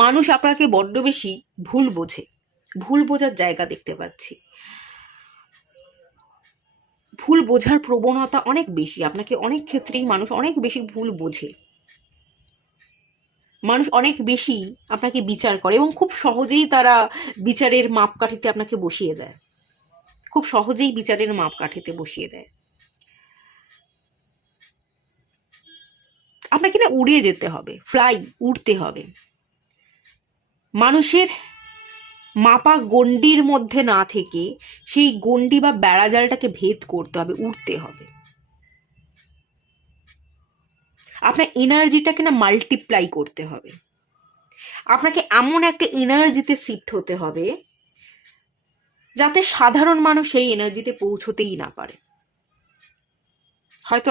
মানুষ আপনাকে বড্ড বেশি ভুল বোঝে, ভুল বোঝার জায়গা দেখতে পাচ্ছি। ভুল বোঝার প্রবণতা অনেক বেশি, আপনাকে অনেক ক্ষেত্রেই মানুষ অনেক বেশি ভুল বোঝে। মানুষ অনেক বেশি আপনাকে বিচার করে এবং খুব সহজেই তারা বিচারের মাপকাঠিতে আপনাকে বসিয়ে দেয়, খুব সহজেই বিচারের মাপকাঠিতে বসিয়ে দেয়। আপনাকে না উড়িয়ে যেতে হবে, ফ্লাই, উড়তে হবে। মানুষের মাপা গণ্ডির মধ্যে না থেকে সেই গণ্ডি বা বেড়াজালটাকে ভেদ করতে হবে, উড়তে হবে। আপনার এনার্জিটাকে না মাল্টিপ্লাই করতে হবে। আপনাকে এমন একটা এনার্জিতে শিফট হতে হবে যাতে সাধারণ মানুষ সেই এনার্জিতে পৌঁছতেই না পারে। হয়তো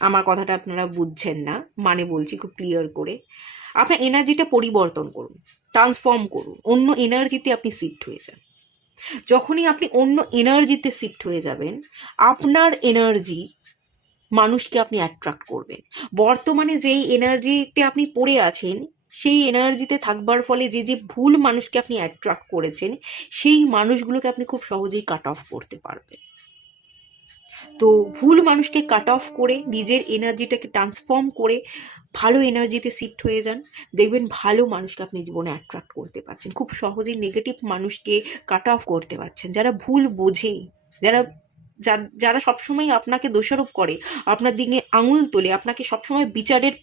আমার কথাটা আপনারা বুঝছেন না, মানে বলছি খুব ক্লিয়ার করে। আপনার এনার্জিটা পরিবর্তন করুন, ট্রান্সফর্ম করুন, অন্য এনার্জিতে আপনি শিফট হয়ে যান। যখনই আপনি অন্য এনার্জিতে শিফট হয়ে যাবেন, আপনার এনার্জি মানুষকে আপনি অ্যাট্রাক্ট করবেন। বর্তমানে যেই এনার্জিতে আপনি পড়ে আছেন, সেই এনার্জিতে থাকবার ফলে যে যে ভুল মানুষকে আপনি অ্যাট্রাক্ট করেছেন, সেই মানুষগুলোকে আপনি খুব সহজেই কাট অফ করতে পারবেন। তো ভুল মানুষকে কাট অফ করে নিজের এনার্জিটাকে ট্রান্সফর্ম করে ভালো এনার্জিতে শিফট হয়ে যান, দেখবেন ভালো মানুষকে আপনি জীবনে অ্যাট্রাক্ট করতে পারছেন। খুব সহজেই নেগেটিভ মানুষকে কাট অফ করতে পারছেন। যারা ভুল বোঝে, যারা যারা সবসময় আপনাকে দোষারোপ করে, আপনার দিকে আঙুল তোলে, আপনাকে সবসময় বিচারের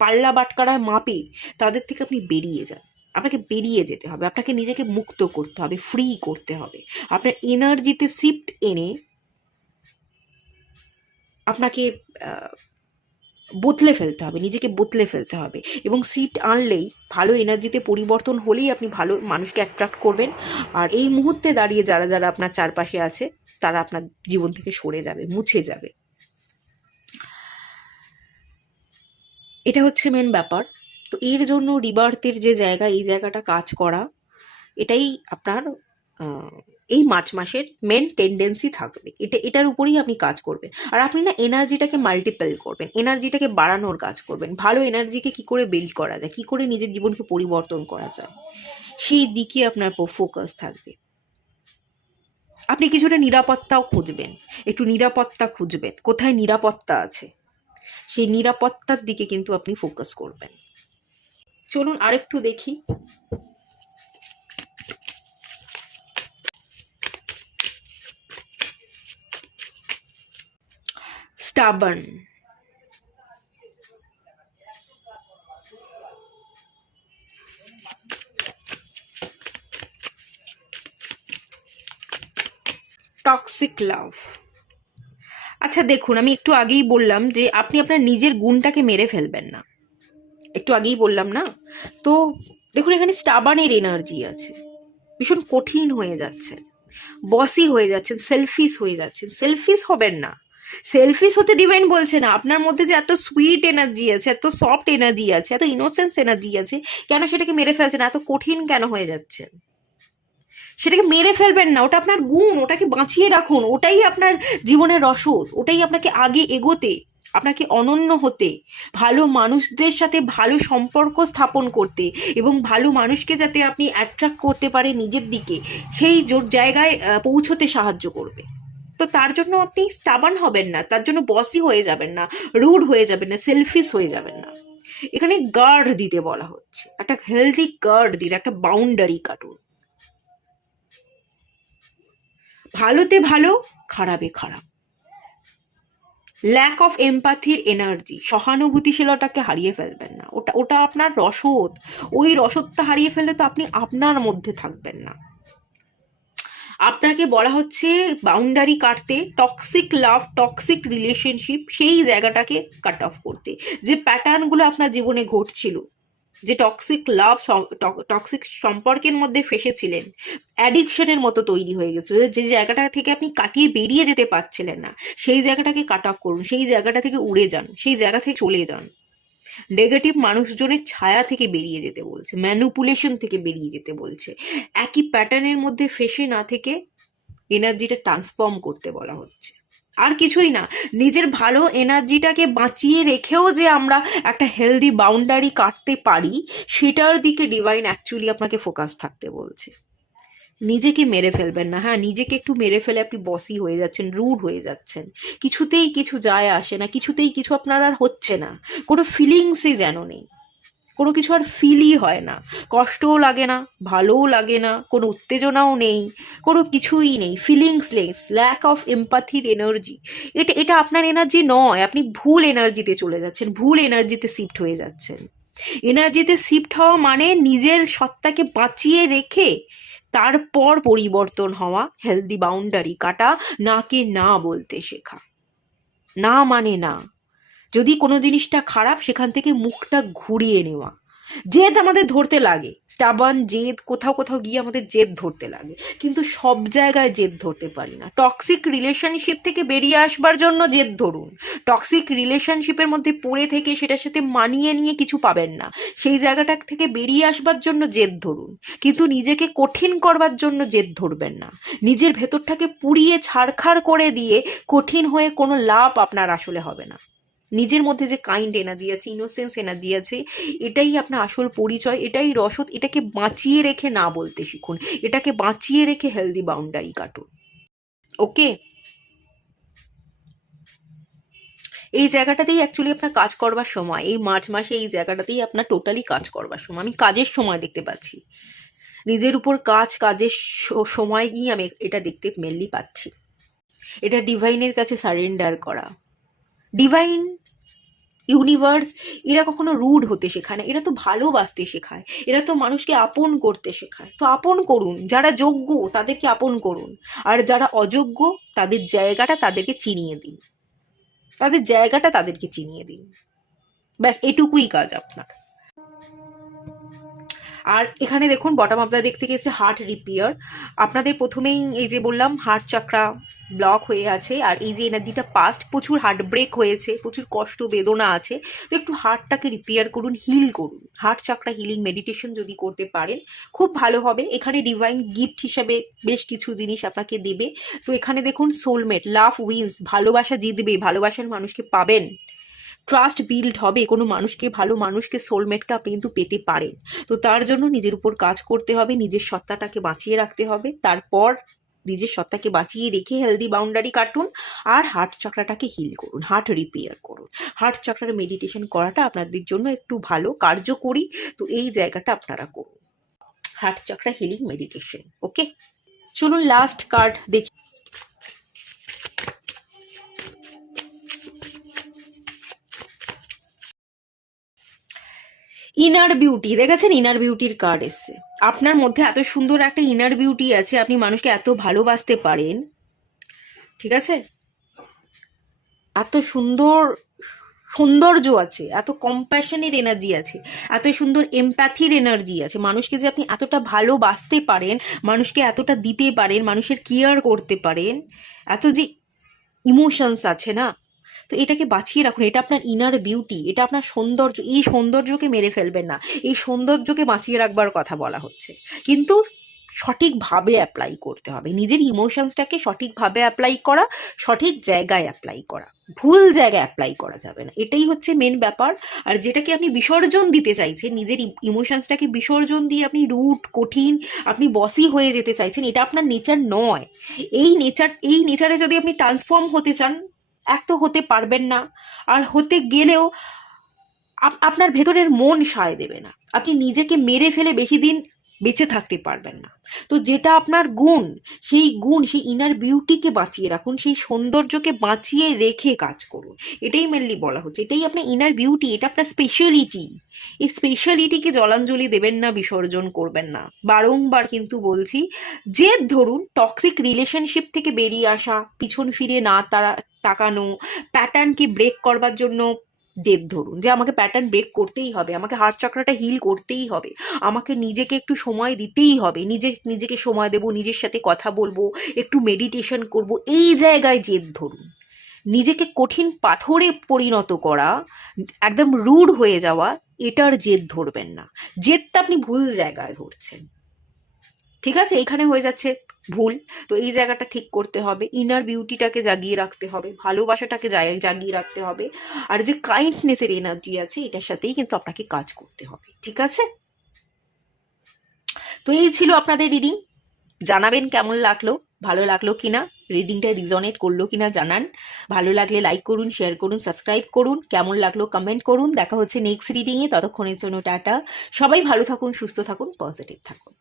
পাল্লা বাটকারায় মাপে, তাদের থেকে আপনি বেরিয়ে যান। আপনাকে বেরিয়ে যেতে হবে, আপনাকে নিজেকে মুক্ত করতে হবে, ফ্রি করতে হবে। আপনার এনার্জিতে শিফট এনে আপনাকে বদলে ফেলতে হবে, নিজেকে বদলে ফেলতে হবে। এবং শিফট আনলেই, ভালো এনার্জিতে পরিবর্তন হলেই আপনি ভালো মানুষকে অ্যাট্রাক্ট করবেন। আর এই মুহূর্তে দাঁড়িয়ে যারা যারা আপনার চারপাশে আছে, তারা আপনার জীবন থেকে সরে যাবে, মুছে যাবে। এটা হচ্ছে মেন ব্যাপার। তো এর জন্য রিবার্থের যে জায়গা, এই জায়গাটা কাজ করা, এটাই আপনার এই মার্চ মাসের মেন টেন্ডেন্সি থাকবে। এটার উপরেই আপনি কাজ করবেন। আর আপনি না এনার্জিটাকে মাল্টিপল করবেন, এনার্জিটাকে বাড়ানোর কাজ করবেন। ভালো এনার্জিকে কি করে বিল্ড করা যায়, কি করে নিজের জীবনকে পরিবর্তন করা যায়, সেই দিকে আপনার ফোকাস থাকবে। আপনি কিছুটা নিরাপত্তাও খুঁজবেন, একটু নিরাপত্তা খুঁজবেন, কোথায় নিরাপত্তা আছে, সেই নিরাপত্তার দিকে কিন্তু আপনি ফোকাস করবেন। চলুন আরেকটু দেখি। স্টাবার্ন, টক্সিক লাভ। আচ্ছা দেখুন, আমি একটু আগেই বললাম যে আপনি আপনার নিজের গুণটাকে মেরে ফেলবেন না, একটু আগেই বললাম না? তো দেখুন, এখানে স্টাবার্নের এনার্জি আছে, ভীষণ কঠিন হয়ে যাচ্ছে, বসি হয়ে যাচ্ছেন, সেলফিশ হয়ে যাচ্ছেন। সেলফিশ হবেন না, সেলফিশ হতে ডিভাইন বলছে না। আপনার মধ্যে যে এত সুইট এনার্জি আছে, এত সফট এনার্জি আছে, এত ইনোসেন্স এনার্জি আছে, কেন সেটাকে মেরে ফেলছেন? এত কঠিন কেন হয়ে যাচ্ছেন? সেটাকে মেরে ফেলবেন না, ওটা আপনার গুণ, ওটাকে বাঁচিয়ে রাখুন। ওটাই আপনার জীবনের রসদ, ওটাই আপনাকে আগে এগোতে, আপনাকে অনন্য হতে, ভালো মানুষদের সাথে ভালো সম্পর্ক স্থাপন করতে এবং ভালো মানুষকে যাতে আপনি অ্যাট্রাক্ট করতে পারে নিজের দিকে, সেই জায়গায় পৌঁছতে সাহায্য করবে। তো তার জন্য আপনি স্টাবার্ন হবেন না, তার জন্য বসি হয়ে যাবেন না, রুড হয়ে যাবেন না, সেলফিশ হয়ে যাবেন না। এখানে গার্ড দিতে বলা হচ্ছে, একটা হেলদি গার্ড দিন, একটা বাউন্ডারি কাটুন। ভালোতে ভালো, খারাপে খারাপ। ল্যাক অফ এমপ্যাথির এনার্জি, সহানুভূতিশীলতাকে হারিয়ে ফেলবেন না। ওটা ওটা আপনার রসদ। ওই রসদটা হারিয়ে ফেললে তো আপনি আপনার মধ্যে থাকবেন না। আপনাকে বলা হচ্ছে বাউন্ডারি কাটতে, টক্সিক লাভ, টক্সিক রিলেশনশিপ, সেই জায়গাটাকে কাট অফ করতে। যে প্যাটার্নগুলো আপনার জীবনে ঘটছিল, যে টক্সিক লাভ, টক্সিক সম্পর্কের মধ্যে ফেসেছিলেন, অ্যাডিকশনের মতো তৈরি হয়ে গেছিল, যে জায়গাটা থেকে আপনি কাটিয়ে বেরিয়ে যেতে পারছিলেন না, সেই জায়গাটাকে কাট অফ করুন। সেই জায়গাটা থেকে উড়ে যান, সেই জায়গা থেকে চলে যান। নেগেটিভ মানুষজনের ছায়া থেকে বেরিয়ে যেতে বলছে, ম্যানুপুলেশন থেকে বেরিয়ে যেতে বলছে। একই প্যাটার্নের মধ্যে ফেসে না থেকে এনার্জিটা ট্রান্সফর্ম করতে বলা হচ্ছে। আর কিছুই না, নিজের ভালো এনার্জিটাকে বাঁচিয়ে রেখেও যে আমরা একটা হেলদি বাউন্ডারি কাটতে পারি, সেটার দিকে ডিভাইন অ্যাকচুয়ালি আপনাকে ফোকাস থাকতে বলছে। নিজেকে মেরে ফেলবেন না। হ্যাঁ, নিজেকে একটু মেরে ফেলে আপনি বসি হয়ে যাচ্ছেন, রুড হয়ে যাচ্ছেন, কিছুতেই কিছু যায় আসে না, কিছুতেই কিছু আপনার আর হচ্ছে না, কোনো ফিলিংসই যেন নেই, কোনো কিছু আর ফিলই হয় না, কষ্টও লাগে না, ভালোও লাগে না, কোনো উত্তেজনাও নেই, কোনো কিছুই নেই, ফিলিংসলেস, ল্যাক অফ এমপ্যাথির এনার্জি। এটা এটা আপনার এনার্জি নয়। আপনি ভুল এনার্জিতে চলে যাচ্ছেন, ভুল এনার্জিতে শিফট হয়ে যাচ্ছেন। এনার্জিতে শিফট হওয়া মানে নিজের সত্তাকে বাঁচিয়ে রেখে তারপর পরিবর্তন হওয়া, হেলদি বাউন্ডারি কাটা, নাকে না বলতে শেখা। না মানে না। যদি কোনো জিনিসটা খারাপ, সেখান থেকে মুখটা ঘুরিয়ে নেওয়া। জেদ আমাদের ধরতে লাগে, স্টাবান জেদ, কোথাও কোথাও গিয়ে আমাদের জেদ ধরতে লাগে, কিন্তু সব জায়গায় জেদ ধরতে পারি না। টক্সিক রিলেশনশিপ থেকে বেরিয়ে আসবার জন্য জেদ ধরুন। টক্সিক রিলেশনশিপের মধ্যে পড়ে থেকে সেটার সাথে মানিয়ে নিয়ে কিছু পাবেন না, সেই জায়গাটা থেকে বেরিয়ে আসবার জন্য জেদ ধরুন। কিন্তু নিজেকে কঠিন করবার জন্য জেদ ধরবেন না। নিজের ভেতরটাকে পুড়িয়ে ছারখার করে দিয়ে কঠিন হয়ে কোনো লাভ আপনার আসলে হবে না। নিজের মধ্যে যে কাইন্ড এনার্জি আছে, ইনোসেন্স এনার্জি আছে, এটাই আপনার আসল পরিচয়, এটাই রসদ। এটাকে বাঁচিয়ে রেখে না বলতে শিখুন, এটাকে বাঁচিয়ে রেখে হেলদি বাউন্ডারি কাটুন। ওকে, এই জায়গাটাতেই অ্যাকচুয়ালি আপনার কাজ করবার সময়, এই মার্চ মাসে এই জায়গাটাতেই আপনার টোটালি কাজ করবার সময়। আমি কাজের সময় দেখতে পাচ্ছি, নিজের উপর কাজের সময় গিয়ে আমি এটা দেখতে মেনলি পাচ্ছি। এটা ডিভাইনের কাছে সারেন্ডার করা। ডিভাইন, ইউনিভার্স, এরা কখনো রুড হতে শেখায় না, এরা তো ভালোবাসতে শেখায়, এরা তো মানুষকে আপন করতে শেখায়। তো আপন করুন, যারা যোগ্য তাদেরকে আপন করুন, আর যারা অযোগ্য তাদের জায়গাটা তাদেরকে চিনিয়ে দিন, তাদের জায়গাটা তাদেরকে চিনিয়ে দিন। ব্যাস এটুকুই কাজ আপনার। আর এখানে দেখুন বটম অফ দ্য ডেক থেকে এসে হার্ট রিপেয়ার। আপনাদের প্রথমেই এই যে বললাম হার্ট চাকরা ব্লক হয়ে আছে, আর এই যে এনার্জিটা পাস্ট, প্রচুর হার্ট ব্রেক হয়েছে, প্রচুর কষ্ট বেদনা আছে। তো একটু হার্টটাকে রিপেয়ার করুন, হিল করুন। হার্ট চাকরা হিলিং মেডিটেশন যদি করতে পারেন খুব ভালো হবে। এখানে ডিভাইন গিফট হিসাবে বেশ কিছু জিনিস আপনাকে দেবে। তো এখানে দেখুন সোলমেট, লাভ উইন্স, ভালোবাসা জিতবে, ভালোবাসার মানুষকে পাবেন, ট্রাস্ট বিল্ড হবে, কোনো মানুষকে, ভালো মানুষকে, সোলমেটকে আপনি কিন্তু পেতে পারেন। তো তার জন্য নিজের উপর কাজ করতে হবে, নিজের সত্তাটাকে বাঁচিয়ে রাখতে হবে, তারপর নিজের সত্তাকে বাঁচিয়ে রেখে হেলদি বাউন্ডারি কাটুন, আর হার্ট চক্রাটাকে হিল করুন, হার্ট রিপেয়ার করুন। হার্ট চক্রার মেডিটেশন করাটা আপনাদের জন্য একটু ভালো কার্যকরী। তো এই জায়গাটা আপনারা করুন, হার্ট চক্রা হিলিং মেডিটেশন। ওকে, চলুন লাস্ট কার্ড দেখি। ইনার বিউটি দেখেছেন, ইনার বিউটির কার্ড এসছে। আপনার মধ্যে এত সুন্দর একটা ইনার বিউটি আছে, আপনি মানুষকে এত ভালোবাসতে পারেন, ঠিক আছে, এত সুন্দর সৌন্দর্য আছে, এত কম্প্যাশনের এনার্জি আছে, এত সুন্দর এমপ্যাথির এনার্জি আছে। মানুষকে যে আপনি এতটা ভালোবাসতে পারেন, মানুষকে এতটা দিতে পারেন, মানুষের কেয়ার করতে পারেন, এত যে ইমোশনস আছে না, তো এটাকে বাঁচিয়ে রাখুন। এটা আপনার ইনার বিউটি, এটা আপনার সৌন্দর্য। এই সৌন্দর্যকে মেরে ফেলবেন না, এই সৌন্দর্যকে বাঁচিয়ে রাখবার কথা বলা হচ্ছে, কিন্তু সঠিকভাবে অ্যাপ্লাই করতে হবে। নিজের ইমোশনসটাকে সঠিকভাবে অ্যাপ্লাই করা, সঠিক জায়গায় অ্যাপ্লাই করা, ভুল জায়গায় অ্যাপ্লাই করা যাবে না। এটাই হচ্ছে মেন ব্যাপার। আর যেটাকে আপনি বিসর্জন দিতে চাইছেন, নিজের ইমোশনসটাকে বিসর্জন দিয়ে আপনি রুট, কঠিন, আপনি বসই হয়ে যেতে চাইছেন, এটা আপনার নেচার নয়। এই নেচারে যদি আপনি ট্রান্সফর্ম হতে চান, এক তো হতে পারবেন না, আর হতে গেলেও আপনার ভেতরের মন সায় দেবে না। আপনি নিজেকে মেরে ফেলে বেশি দিন বেঁচে থাকতে পারবেন না। তো যেটা আপনার গুণ, সেই ইনার বিউটিকে বাঁচিয়ে রাখুন, সেই সৌন্দর্যকে বাঁচিয়ে রেখে কাজ করুন। এটাই মেনলি বলা হচ্ছে, এটাই আপনার ইনার বিউটি, এটা আপনার স্পেশালিটি। এই স্পেশালিটিকে জলাঞ্জলি দেবেন না, বিসর্জন করবেন না। বারংবার কিন্তু বলছি, জেদ ধরুন, টক্সিক রিলেশনশিপ থেকে বেরিয়ে আসা, পিছন ফিরে না তাকানো, প্যাটার্নকে ব্রেক করবার জন্য জেদ ধরুন, যে আমাকে প্যাটার্ন ব্রেক করতেই হবে, আমাকে হার্ট চক্রটা হিল করতেই হবে, আমাকে নিজেকে একটু সময় দিতেই হবে, নিজেকে সময় দেবো, নিজের সাথে কথা বলবো, একটু মেডিটেশন করব, এই জায়গায় জেদ ধরুন। নিজেকে কঠিন পাথরে পরিণত করা, একদম রুড হয়ে যাওয়া, এটার জেদ ধরবেন না। জেদটা আপনি ভুল জায়গায় ধরছেন, ঠিক আছে? এখানে হয়ে যাচ্ছে ভুল। তো এই জায়গাটা ঠিক করতে হবে, ইনার বিউটিটাকে জাগিয়ে রাখতে হবে, ভালোবাসাটাকে জাগিয়ে রাখতে হবে, আর যে কাইন্ডনেসের এনার্জি আছে এটার সাথেই কিন্তু আপনাকে কাজ করতে হবে, ঠিক আছে? তো এই ছিল আপনাদের রিডিং। জানাবেন কেমন লাগলো, ভালো লাগলো কিনা, রিডিংটা রিজনেট করলো কিনা জানান। ভালো লাগলে লাইক করুন, শেয়ার করুন, সাবস্ক্রাইব করুন। কেমন লাগলো কমেন্ট করুন। দেখা হচ্ছে নেক্সট রিডিংয়ে, ততক্ষণের জন্য টাটা। সবাই ভালো থাকুন, সুস্থ থাকুন, পজিটিভ থাকুন।